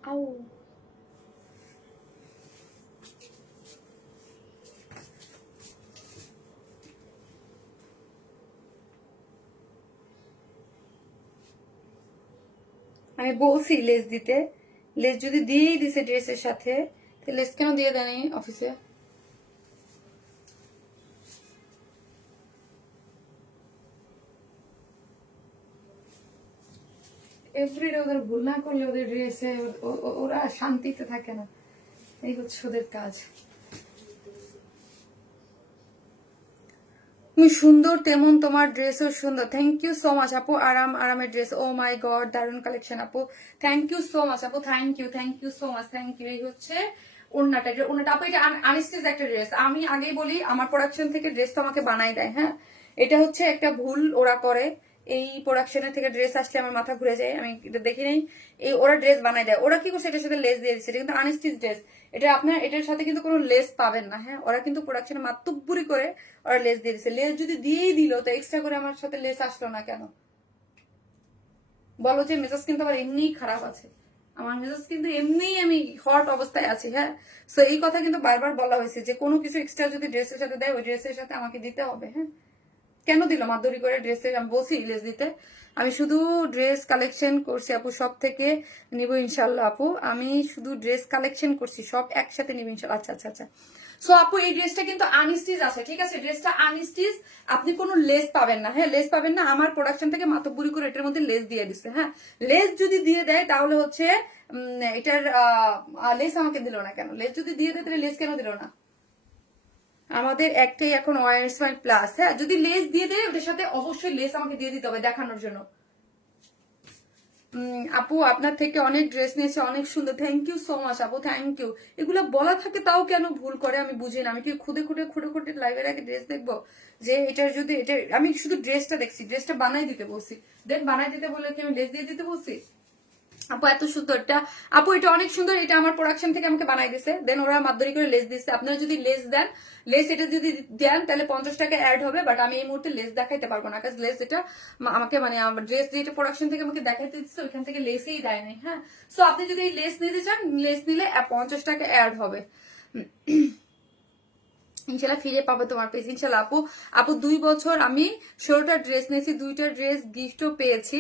আউ আমি বলছি লেস দিতে, লেস যদি দিয়েই দিছে ড্রেসের সাথে, লেস কেন দিয়ে দেয়নি অফিসে? এভরিডে ওদের ভুল না করলে ওদের ড্রেসে ওরা শান্তিতে থাকে না, এই হচ্ছে ওদের কাজ। তুমি সুন্দর তেমন তোমার ড্রেসও সুন্দর, থ্যাংক ইউ সো মাচ আপু। আরামের ড্রেস, ও মাই গড, দারুণ কালেকশন আপু, থ্যাংক ইউ সো মাচ আপু, thank you so much, thank you. এই হচ্ছে ওড়নাটা আপু, এটা আনস্টিচ একটা ড্রেস। আমি আগেই বলি আমার প্রোডাকশন থেকে ড্রেস তো আমাকে বানাই দেয়। হ্যাঁ, এটা হচ্ছে একটা ভুল ওরা করে, এই প্রোডাকশনের থেকে ড্রেস আসলে আমার মাথা ঘুরে যায়, আমি এটা দেখি নাই। এই ওরা ড্রেস বানাই দেয়, ওরা কি করছে এটার সাথে লেস দিয়ে দিচ্ছে, এটা কিন্তু আনস্টিচ ড্রেস, এটা আপনার এটার সাথে কিন্তু কোনো লেস পাবেন না। হ্যাঁ, ওরা কিন্তু প্রোডাকশনে মাত্তুব্বুরি করে ওরা লেস দিয়ে দিচ্ছে। লেস যদি দিয়েই দিল তো এক্সট্রা করে আমার সাথে লেস আসলো না কেন? বলো যে মেজাজ কিন্তু আমার এমনিই খারাপ আছে, আমার মেজাজ কিন্তু এমনিই আমি হট অবস্থায় আছি। হ্যাঁ, সো এই কথা কিন্তু বারবার বলা হয়েছে যে কোনো কিছু এক্সট্রা যদি ড্রেসের সাথে দেয় ওই ড্রেসের সাথে আমাকে দিতে হবে। হ্যাঁ, কেন দিল মাদুরি করে ড্রেসের, আমি বলছি লেস দিতে। আমি শুধু ড্রেস কালেকশন করছি আপু, সব থেকে নিব ইনশাল্লাহ আপু, আমি শুধু ড্রেস কালেকশন করছি, সব একসাথে নিব ইনশাল্লাহ। আচ্ছা আচ্ছা আচ্ছা। সো আপু এই ড্রেসটা কিন্তু আনস্টিচ আছে, ঠিক আছে, ড্রেসটা আনস্টিচ, আপনি কোনো লেস পাবেন না। হ্যাঁ, লেস পাবেন না, আমার প্রোডাকশন থেকে মাতব্বরি করে এটার মধ্যে লেস দিয়ে দিচ্ছে। হ্যাঁ, লেস যদি দিয়ে দেয় তাহলে হচ্ছে এটার লেস আমাকে দিল না কেন, লেস যদি দিয়ে দেয় তাহলে লেস কেন দিল না? আমাদের একটাই এখন ওয়ার স্মাইল প্লাস। হ্যাঁ, যদি লেস দিয়ে দেয় ওটার সাথে অবশ্যই লেস আমাকে দিয়ে দিতে হবে দেখানোর জন্য। আপু আপনার থেকে অনেক ড্রেস নিয়েছে, অনেক সুন্দর, থ্যাংক ইউ সো মাচ আপু, থ্যাংক ইউ। এগুলো বলা থাকে তাও কেন ভুল করে আমি বুঝি না। আমি কি খুদে খুঁটে লাইভের আগে ড্রেস দেখবো যে এটার যদি এটা, আমি শুধু ড্রেসটা দেখছি, ড্রেসটা বানাই দিতে বলছি, দেন বানাই দিতে বলে কি আমি লেস দিয়ে দিতে বলছি? আপু এত সুন্দর এটা, আপু এটা অনেক সুন্দর, এটা আমার প্রোডাকশন থেকে আমাকে বানাই দিছে, দেন ওরা মাদুরি করে লেস দিচ্ছে। আপনারা যদি লেস দেন, লেস এটা যদি দেন তাহলে 50 টাকা অ্যাড হবে, বাট আমি এই মুহূর্তে লেস দেখাইতে পারবো না, কাজ লেস এটা আমাকে মানে আমার ড্রেস যেটা প্রোডাকশন থেকে আমাকে দেখাইতে দিচ্ছে ওইখান থেকে লেসই দেয় নাই। হ্যাঁ, সো আপনি যদি এই লেস নিতে চান, লেস নিলে 50 টাকা অ্যাড হবে। ইনশাল্লাহ ফিরে পাবো তোমার পেজ ইনশাল্লাহ আপু। আপু 2 বছর আমি 16টা ড্রেস নিয়েছি, 2টা ড্রেস গিফটও পেয়েছি,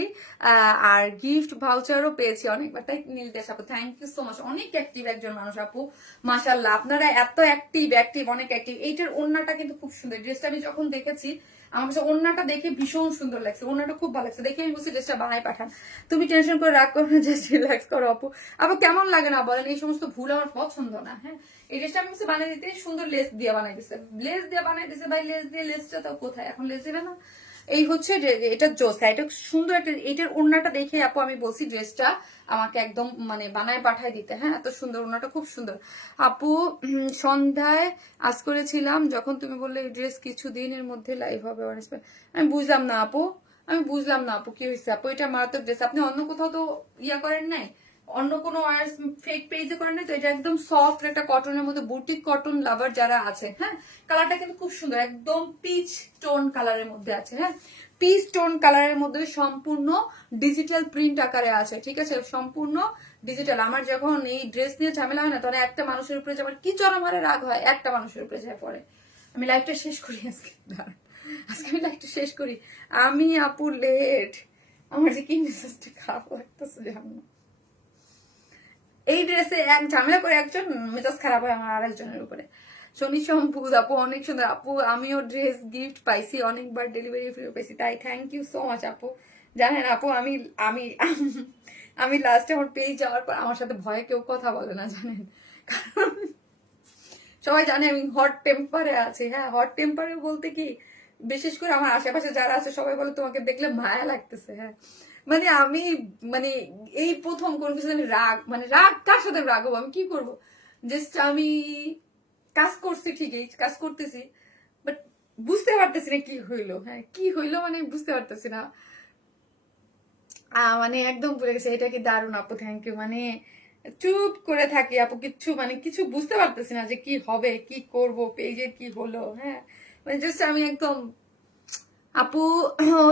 আর গিফট ভাউচারও পেয়েছি অনেকবার। তাই নীলদেশ আপু থ্যাংক ইউ সো মাচ, অনেক অ্যাক্টিভ একজন মানুষ আপু, মাশাল্লাহ আপনারা এত অ্যাক্টিভ অনেক অ্যাক্টিভ। এইটার ওড়নাটা কিন্তু খুব সুন্দর, ড্রেসটা আমি যখন দেখেছি আমার কাছে ওড়নাটা দেখে ভীষণ সুন্দর লাগছে, ওড়নাটা খুব ভালো লাগছে দেখে আমি বলছি ড্রেসটা বানাই পাঠান। তুমি টেনশন করে রাগ করো না, জাস্ট রিল্যাক্স করো আপু। আপু কেমন লাগে না বলেন, এই সমস্ত ভুল আমার পছন্দ না। হ্যাঁ, এই ড্রেসটা আমি বানিয়ে দিতে সুন্দর লেস দিয়ে বানাই দিছে, লেস দিয়ে বানাই দিছে ভাই, লেস দিয়ে, লেসটা তো কোথায় এখন, লেস দিবে না। এই হচ্ছে এটা জোস, এটা সুন্দর একটা, এটার ওড়নাটা দেখে আপু আমি বলছি ড্রেসটা আমাকে একদম মানে বানায় পাঠায় দিতে। হ্যাঁ, এত সুন্দর ওড়নাটা, খুব সুন্দর আপু। সন্ধ্যায় আজ করেছিলাম যখন তুমি বললে এই ড্রেস কিছু দিনের মধ্যে লাইভ হবে, আমি বুঝলাম না আপু, আমি বুঝলাম না আপু কি হয়েছে আপু, এটা মারাত্মক ড্রেস, আপনি অন্য কোথাও তো ইয়া করেন নাই, অন্য কোনো ফেক পেজে করেন নাই তো? এটা একদম সফট একটা কটনের মধ্যে, বুটিক কটন লাভার যারা আছে, হ্যাঁ, কালারটা কিন্তু খুব সুন্দর, একদম পিচ টোন কালারের মধ্যে আছে। হ্যাঁ, পিচ টোন কালারের মধ্যে সম্পূর্ণ ডিজিটাল প্রিন্ট আকারে আছে, ঠিক আছে, সম্পূর্ণ ডিজিটাল। আমার যখন এই ড্রেস নিয়ে ঝামেলা হয় না তখন একটা মানুষের উপরে যাবার কি চরম হারে রাগ হয়, একটা মানুষের উপরে যায় পরে। আমি লাইভটা শেষ করি আজকে, আজকে আমি লাইভটা শেষ করি। আমি আপু লেট, আমার যে কি মেসেজটা খারাপ লাগতেছে জানো, এই ড্রেসে এক ঝামেলা করে একজন মেজাজ খারাপ হয় আমার আরেকজনের উপরে। শনি সম্পুদ আপু অনেক সুন্দর আপু, আমিও ড্রেস গিফট পাইছি, অনেকবার ডেলিভারি ফ্রি পাইছি, তাই থ্যাংক ইউ সো মাচ আপু। জানেন আপু আমি আমি আমি লাস্টে আমার পেজ যাওয়ার পর আমার সাথে ভয়ে কেউ কথা বলে না, জানেন, কারণ সবাই জানে আমি হট টেম্পারে আছি। হ্যাঁ, হট টেম্পারে বলতে কি, বিশেষ করে আমার আশেপাশে যারা আছে সবাই বলে তোমাকে দেখলে মায়া লাগতেছে। হ্যাঁ, মানে আমি মানে এই প্রথম কোন কিছু আমি রাগ, মানে রাগ কার সাথে রাগ হবো, আমি কি করবো, জাস্ট আমি কাজ করছি, ঠিকই কাজ করতেছি, বাট বুঝতে পারতেছি না কি হইলো। হ্যাঁ, কি হইলো মানে বুঝতে পারতেছি না, মানে একদম ভুলে গেছে। এটা কি দারুণ আপু, থ্যাংক ইউ। মানে চুপ করে থাকি আপু, কিচ্ছু মানে কিছু বুঝতে পারতেছি না যে কি হবে, কি করব, পেজের কি হলো। হ্যাঁ, মানে জাস্ট আমি একদম আপু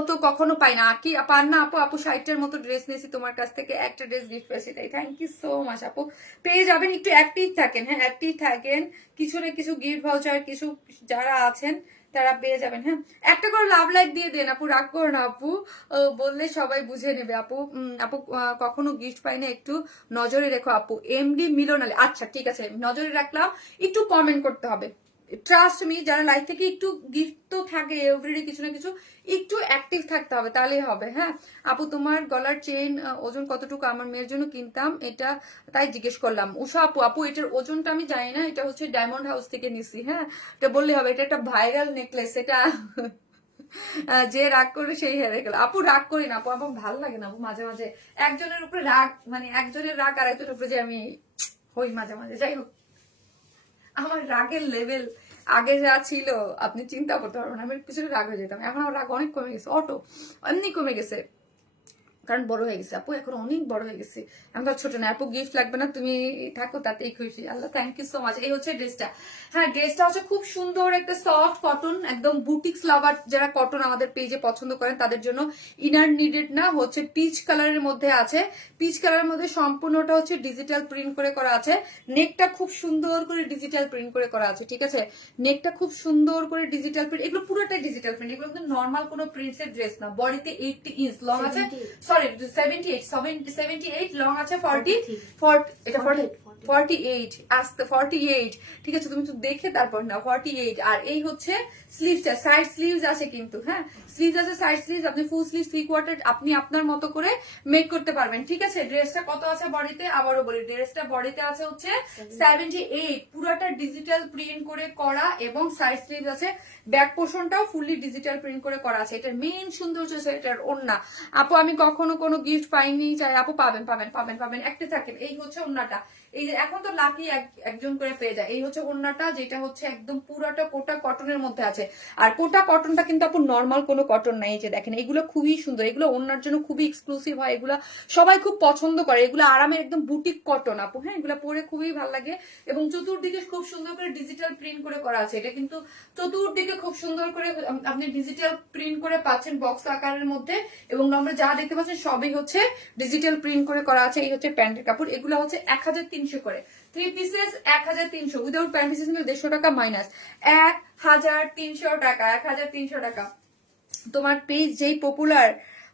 তো কখনো পাই না, কি পান না আপু। আপু 60টার মতো ড্রেস নিয়েছি তোমার কাছ থেকে, একটা ড্রেস গিফট পেয়েছি, তাই থ্যাংক ইউ সো মাচ আপু। পেয়ে যাবেন, একটু অ্যাক্টিভ থাকেন। হ্যাঁ, অ্যাক্টিভ থাকেন, কিছু না কিছু গিফট ভাউচার কিছু যারা আছেন তারা পেয়ে যাবেন। হ্যাঁ, একটা করে লাভ লাইক দিয়ে দেন আপু, রাগ করো না আপু, বললে সবাই বুঝে নেবে আপু। আপু কখনো গিফট পাই না, একটু নজরে রেখো আপু। এমডি মিলন আলী, আচ্ছা ঠিক আছে নজরে রাখলাম, একটু কমেন্ট করতে হবে, ট্রাস্ট মি, যারা লাইফ থেকে একটু গিফট তো থাকে এভরিডে কিছু না কিছু, একটু অ্যাক্টিভ থাকতে হবে তাহলেই হবে। হ্যাঁ আপু তোমার গলার চেইন ওজন কতটুকু, আমার মেয়ের জন্য কিনতাম এটা, তাই জিজ্ঞেস করলাম। উষা আপু, আপু এটার ওজনটা আমি জানি না, এটা হচ্ছে ডায়মন্ড হাউস থেকে নিছি। হ্যাঁ, এটা বললে হবে, এটা একটা ভাইরাল নেকলেস, এটা যে রাগ করে সেই হেরে গেল। আপু রাগ করি না আপু, আমার ভালো লাগে না আপু, মাঝে মাঝে একজনের উপরে রাগ, মানে একজনের রাগ আর একজনের উপরে যে আমি হই মাঝে মাঝে। যাই হোক, আমার রাগের লেভেল আগে যা ছিল আপনি চিন্তা করতে পারবেন, আমি পিছনে রাগ হয়ে যেতাম, এখন আমার রাগ অনেক কমে গেছে, অটো এমনি কমে গেছে। কারণ বড় হয়ে গেছে আপু, এখন অনেক বড় হয়ে গেছে, এখন তো আর ছোট না। আপু গিফট লাগবে না, তুমি থাকো তাতেই খুশি। আল্লাহ থ্যাংক ইউ সো মাচ। এই হচ্ছে ড্রেসটা। হ্যাঁ, ড্রেসটা হচ্ছে খুব সুন্দর একটা সফট কটন, একদম বুটিক্স লাভার যারা কটন আমাদের পেজে পছন্দ করেন তাদের জন্য। ইনার নিডেড না, হচ্ছে পিচ কালারের মধ্যে আছে। পিচ কালারের মধ্যে সম্পূর্ণটা হচ্ছে ডিজিটাল প্রিন্ট করে করা আছে। নেকটা খুব সুন্দর করে ডিজিটাল প্রিন্ট করে করা আছে, ঠিক আছে? নেকটা খুব সুন্দর করে ডিজিটাল প্রিন্ট, এগুলো পুরোটাই ডিজিটাল প্রিন্ট, এগুলো কিন্তু নর্মাল কোনো প্রিন্টসের ড্রেস না। বডিতে 80 ইঞ্চ লং আছে, সরি 78 লং আছে, 48 আসতে 48, ঠিক আছে? তুমি তো দেখে তারপর না 48। আর এই হচ্ছে স্লিভসটা, সাইড স্লিভস আছে কিন্তু, হ্যাঁ স্লিভস আছে, সাইড স্লিভস, আপনি ফুল স্লিভ 3/4 আপনি আপনার মতো করে মেক করতে পারবেন, ঠিক আছে? ড্রেসটা কত আছে বডিতে, আবারও বলি, ড্রেসটা বডিতে আছে হচ্ছে 78, পুরাটা ডিজিটাল প্রিন্ট করে করা, এবং সাইড স্লিভস আছে, ব্যাক পোর্শনটাও ফুললি ডিজিটাল প্রিন্ট করে করা আছে। এটার মেইন সৌন্দর্য হচ্ছে এটার ওড়না। আপু আমি কখনো কোনো গিফট পাইনি, চাই আপু পাবেন পাবেন পাবেন পাবেন, একটা থাকেন। এই হচ্ছে ওড়নাটা, এই যে এখন তো লাকি একজন করে পেয়ে যায়। এই হচ্ছে ওড়নাটা, যেটা হচ্ছে একদম পুরাটা কোটা কটনের মধ্যে আছে। আর কোটা কটনটা কিন্তু আপু নর্মাল কোনো কটন নাই, এই যে দেখেন এগুলো খুবই সুন্দর, এগুলো ওড়নার জন্য খুবই এক্সক্লুসিভ হয়, এগুলো সবাই খুব পছন্দ করে, এগুলো আরামের একদম বুটিক কটন আপু, হ্যাঁ এগুলো পরে খুবই ভালো লাগে। এবং চতুর্দিকে খুব সুন্দর করে ডিজিটাল প্রিন্ট করে করা আছে, এটা কিন্তু চতুর্দিকে খুব সুন্দর করে আপনি ডিজিটাল প্রিন্ট করে পাচ্ছেন বক্স আকারের মধ্যে, এবং আমরা যা দেখতে পাচ্ছেন সবই হচ্ছে ডিজিটাল প্রিন্ট করে করা আছে। এই হচ্ছে প্যান্টের কাপড়, এগুলো হচ্ছে 1300 করে, 3 পিসেস 1300, উইদাউট প্যান্ট পিসেস কিন্তু 150 টাকা মাইনাস, 1300 টাকা, 1300 টাকা। তোমার পেজ যেই পপুলার,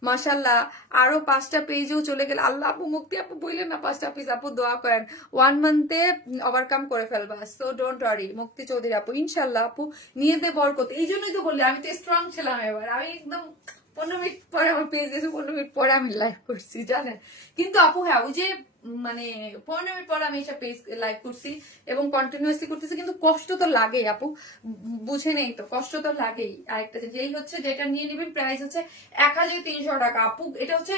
মাশাল্লাহ, আরো 5টা পেজেও চলে গেলে, আল্লাহ আপু মুক্তি আপু বললেন না 5টা পেজ, আপু দোয়া করেন 1 মান্থে ওভারকাম করে ফেলবা, সো ডোন্ট ওয়ারি। মুক্তি চৌধুরী আপু ইনশাল্লাহ আপু নিয়ে দে বরকত, এই জন্যই তো বললি আমি তো স্ট্রং ছিলাম এবার, আমি একদম 15 মিনিট পরে আমার পেজ এসে 15 মিনিট পরে আমি লাইভ করছি জানেন। কিন্তু আপু হ্যাঁ ওই যে মানে 15 মিনিট পরে আমি এসে পেজ লাইভ করছি এবং কন্টিনিউয়াসলি করতেছি, কিন্তু কষ্ট তো লাগেই আপু, বুঝে নেই তো, কষ্ট তো লাগেই। আরেকটা যেই হচ্ছে যেটা নিয়ে নেবেন প্রাইস হচ্ছে 1300 টাকা আপু। এটা হচ্ছে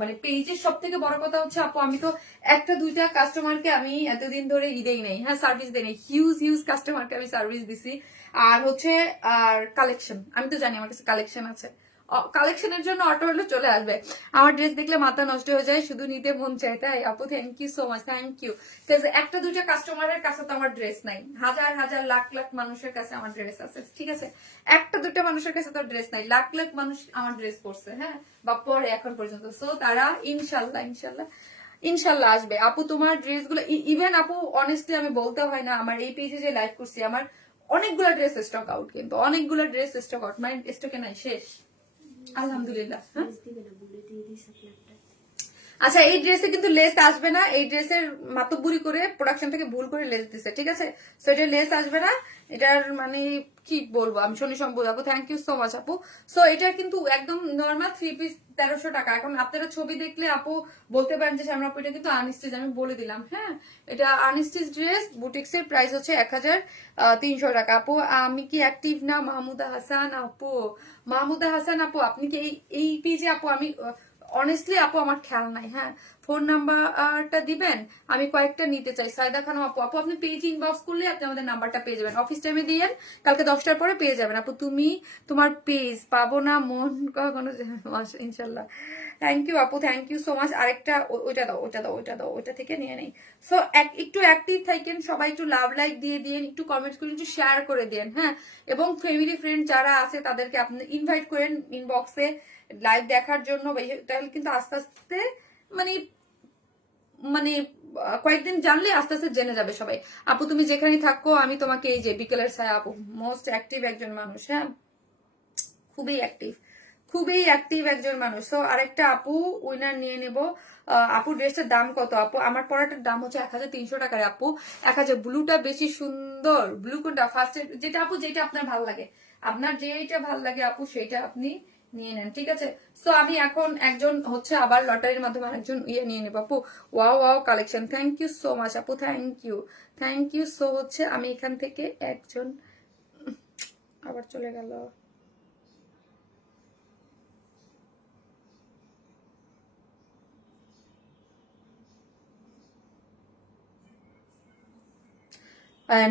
মানে পেজের সব থেকে বড় কথা হচ্ছে আপু, আমি তো একটা দুইটা কাস্টমারকে আমি এতদিন ধরে দেই নাই, হ্যাঁ সার্ভিস দেই নাই, হিউজ কাস্টমারকে আমি সার্ভিস দিছি। আর হচ্ছে আর কালেকশন, আমি তো জানি আমার কাছে কালেকশন আছে, কালেকশনের জন্য অটো হলে চলে আসবে। আমার ড্রেস দেখলে মাথা নষ্ট হয়ে যায়, শুধু নিতে মন চায়। তাই আপু thank you so much, thank you. একটা দুইটা কাস্টমারের কাছে তো আমার ড্রেস নাই, হাজার হাজার লাখ লাখ মানুষের কাছে আমার ড্রেস আছে, ঠিক আছে? একটা দুইটা মানুষের কাছে তো ড্রেস নাই, লাখ লাখ মানুষ আমার ড্রেস পরছে, হ্যাঁ বা পরে এখন পর্যন্ত। সো তারা ইনশাল্লাহ ইনশাল্লাহ ইনশাল্লাহ আসবে আপু তোমার ড্রেসগুলো। ইভেন আপু অনেস্টলি আমি বলতে হয় না, আমার এই পেজে যে লাইভ করছি আমার অনেকগুলো ড্রেস স্টক আউট, কিন্তু অনেকগুলো ড্রেস স্টক আউট, মানে স্টকে নাই, শেষ আলহামদুলিল্লাহ। আচ্ছা এই ড্রেসে কিন্তু লেস আসবে না, এই ড্রেসের মাতব্বরি করে প্রোডাকশন থেকে ভুল করে লেস দিছে, ঠিক আছে? সো এটা লেস আসবে না, এটার মানে কি বলবো আমি, শনি সম্পদ আপু থ্যাংক ইউ সো মাচ আপু। সো এটা কিন্তু একদম নর্মাল 3 পিস 1300 টাকা। এখন আপনারা ছবি দেখলে আপু বলতে পারেন যে শ্যামরা আপু এটা কিন্তু আনস্টিচ, আমি বলে দিলাম, হ্যাঁ এটা আনস্টিচ ড্রেস, বুটিক্স এর প্রাইস হচ্ছে 1300 টাকা আপু। আমি কি অ্যাক্টিভ না মাহমুদা হাসান আপু? মাহমুদা হাসান আপু আপনি কি এই পেজে আপু? আমি অনেস্টলি আপু আমার খেয়াল নাই, হ্যাঁ ফোন নাম্বারটা দিবেন, আমি কয়েকটা নিতে চাই। সাইদা খান আপু, আপু আপনি পেজ ইনবক্স করলে আপনি আমাদের নাম্বারটা পেয়ে যাবেন, অফিস টাইমে দিয়েন, কালকে 10টার পরে পেয়ে যাবেন আপু। তুমি তোমার পেজ পাবো না মন কখনো, ইনশাল্লাহ। থ্যাংক ইউ আপু, থ্যাংক ইউ সো মাচ। আরেকটা ওইটা দাও ওইটা দাও ওইটা দাও, ওইটা থেকে নিয়ে নেই। সো একটু অ্যাক্টিভ থাকেন সবাই, একটু লাভ লাইক দিয়ে দিন, একটু কমেন্টস করে একটু শেয়ার করে দিন, হ্যাঁ এবং ফ্যামিলি ফ্রেন্ড যারা আছে তাদেরকে আপনি ইনভাইট করেন ইনবক্সে লাইভ দেখার জন্য। তাহলে কিন্তু আস্তে আস্তে মানে মানে কয়েকদিন জানলে আস্তে আস্তে জেনে যাবে সবাই। আপু তুমি যেখানে থাকো আমি তোমাকে এই যে বিকেলের ছায়া আপু, মোস্ট অ্যাক্টিভ একজন মানুষ, হ্যাঁ খুবই অ্যাক্টিভ একজন মানুষ। তো আরেকটা আপু উইনার নিয়ে নেব। আপু ড্রেসটার দাম কত আপু? আমার পরাটার দাম হচ্ছে 1300 টাকার আপু। 1000। ব্লুটা বেশি সুন্দর, ব্লু কোনটা ফার্স্টে, যেটা আপু যেটা আপনার ভালো লাগে, আপনার যেটা ভালো লাগে আপু সেইটা আপনি নিয়ে নেন, ঠিক আছে? সো আমি এখন একজন হচ্ছে আবার লটারির মাধ্যমে আরেকজন নিয়ে নেব আপু। Wow wow collection, thank you so much আপু, থ্যাংক ইউ সো। হচ্ছে আমি এখান থেকে একজন আবার চলে গেল।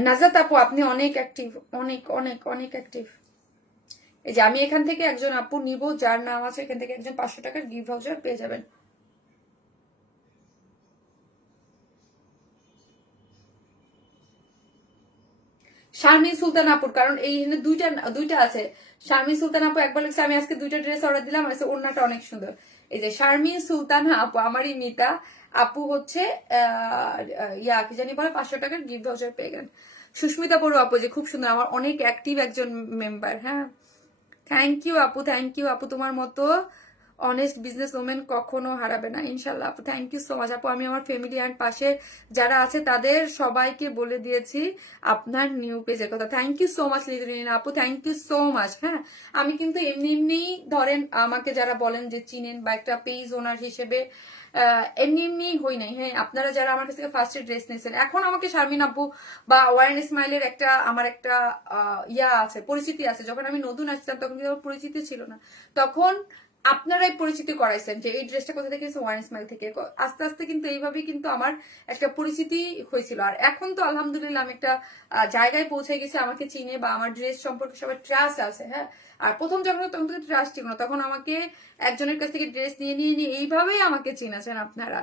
নাজাত আপু আপনি অনেক অ্যাক্টিভ, অনেক অনেক অনেক অ্যাক্টিভ। এই যে আমি এখান থেকে একজন আপু নিব, যার নাম আছে, এখান থেকে একজন 500 টাকার গিফট ভাউচার পেয়ে যাবেন। শারমিন সুলতান আপুর, কারণ এইখানে দুইটা আছে। শারমিন সুলতান আপু একবার লিখছে আমি আজকে 2টা ড্রেস অর্ডার দিলাম, আছে ওড়নাটা অনেক সুন্দর। এই যে শারমিন সুলতান আপু, আমারই মিতা আপু হচ্ছে কি জানি বলে 500 টাকার গিফট ভাউচার পেয়ে গেলেন। সুস্মিতা বড় আপু যে খুব সুন্দর, আমার অনেক অ্যাক্টিভ একজন মেম্বার। হ্যাঁ, থ্যাংক ইউ আপু, থ্যাংক ইউ আপু, তোমার মতো অনেস্ট বিজনেস ওমেন কখনো হারাবে না ইনশাল্লাহ আপু। থ্যাংক ইউ সো মাচ আপু। আমি আমার ফ্যামিলি অ্যান্ড পাশে যারা আছে তাদের সবাইকে বলে দিয়েছি আপনার নিউ পেজের কথা। থ্যাংক ইউ সো মাচ লিজরিনা আপু, থ্যাংক ইউ সো মাচ। হ্যাঁ, আমি কিন্তু এমনি ধরেন আমাকে যারা বলেন যে চিনেন বা একটা পেজ ওনার হিসেবে এমনি হই নাই। হ্যাঁ, আপনারা যারা আমার কাছ থেকে ফার্স্টে ড্রেস নিয়েছেন, এখন আমাকে শারমিন আপু বা ওয়ারেন ইসমাইলের আমার একটা আছে, পরিচিতি আছে। যখন আমি নতুন আসছিলাম তখন কিন্তু আমার পরিচিতি ছিল না, তখন আপনারাই পরিচিতি করাইছেন যে এই ড্রেসটা কোথা থেকে এসেছে, ওয়ারেন ইসমাইল থেকে। আস্তে আস্তে কিন্তু এইভাবেই কিন্তু আমার একটা পরিচিতি হয়েছিল। আর এখন তো আলহামদুলিল্লাহ আমি একটা জায়গায় পৌঁছে গেছি, আমাকে চিনে বা আমার ড্রেস সম্পর্কে সবার ট্রাস্ট আছে। হ্যাঁ, আর প্রথম যখন তখন তো ট্রাস্ট ছিল না, তখন আমাকে একজনের কাছ থেকে ড্রেস নিয়ে এইভাবেই আমাকে চিনেছেন আপনারা।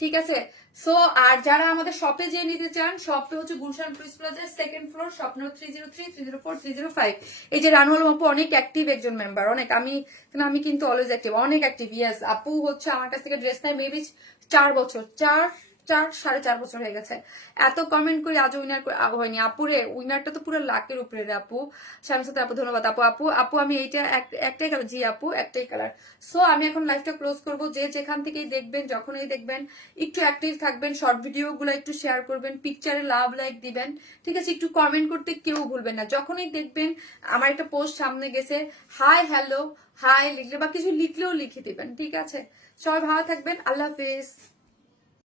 ঠিক আছে, সো আর যারা আমাদের শপে যেয়ে নিতে চান, শপে হচ্ছে গুলশান প্রিন্স প্লাজার 2nd ফ্লোর, শপ নম্বর 303, 304, 305। এই যে রানওয়াল আপু অনেক অ্যাক্টিভ একজন মেম্বার, অনেক। আমি কিন্তু অলওয়েজ অ্যাক্টিভ, অনেক অ্যাক্টিভ। ইয়েস, আপু হচ্ছে আমার কাছ থেকে ড্রেস নেয় মেবি 4 বছর, 4.5 বছর হয়ে গেছে। এত কমেন্ট করে আজ উইনার হয়নি আপুরে। উইনারটা তো পুরো লাখের উপরে রে আপু। শামসুতে আপু ধন্যবাদ আপু। আপু আমি এইটা একটাই কালার, জি আপু একটাই কালার। সো আমি এখন লাইভটা ক্লোজ করব। যে যেখান থেকেই দেখবেন, যখনই দেখবেন, একটু অ্যাক্টিভ থাকবেন, শর্ট ভিডিও গুলো একটু শেয়ার করবেন, পিকচারে লাভ লাইক দিবেন। ঠিক আছে, একটু কমেন্ট করতে কেউ ভুলবেন না। যখনই দেখবেন আমার একটা পোস্ট সামনে গেছে, হাই হ্যালো হাই লিখলে বা কিছু লিখলেও লিখে দিবেন। ঠিক আছে, সবাই ভালো থাকবেন, আল্লাহ হাফেজ।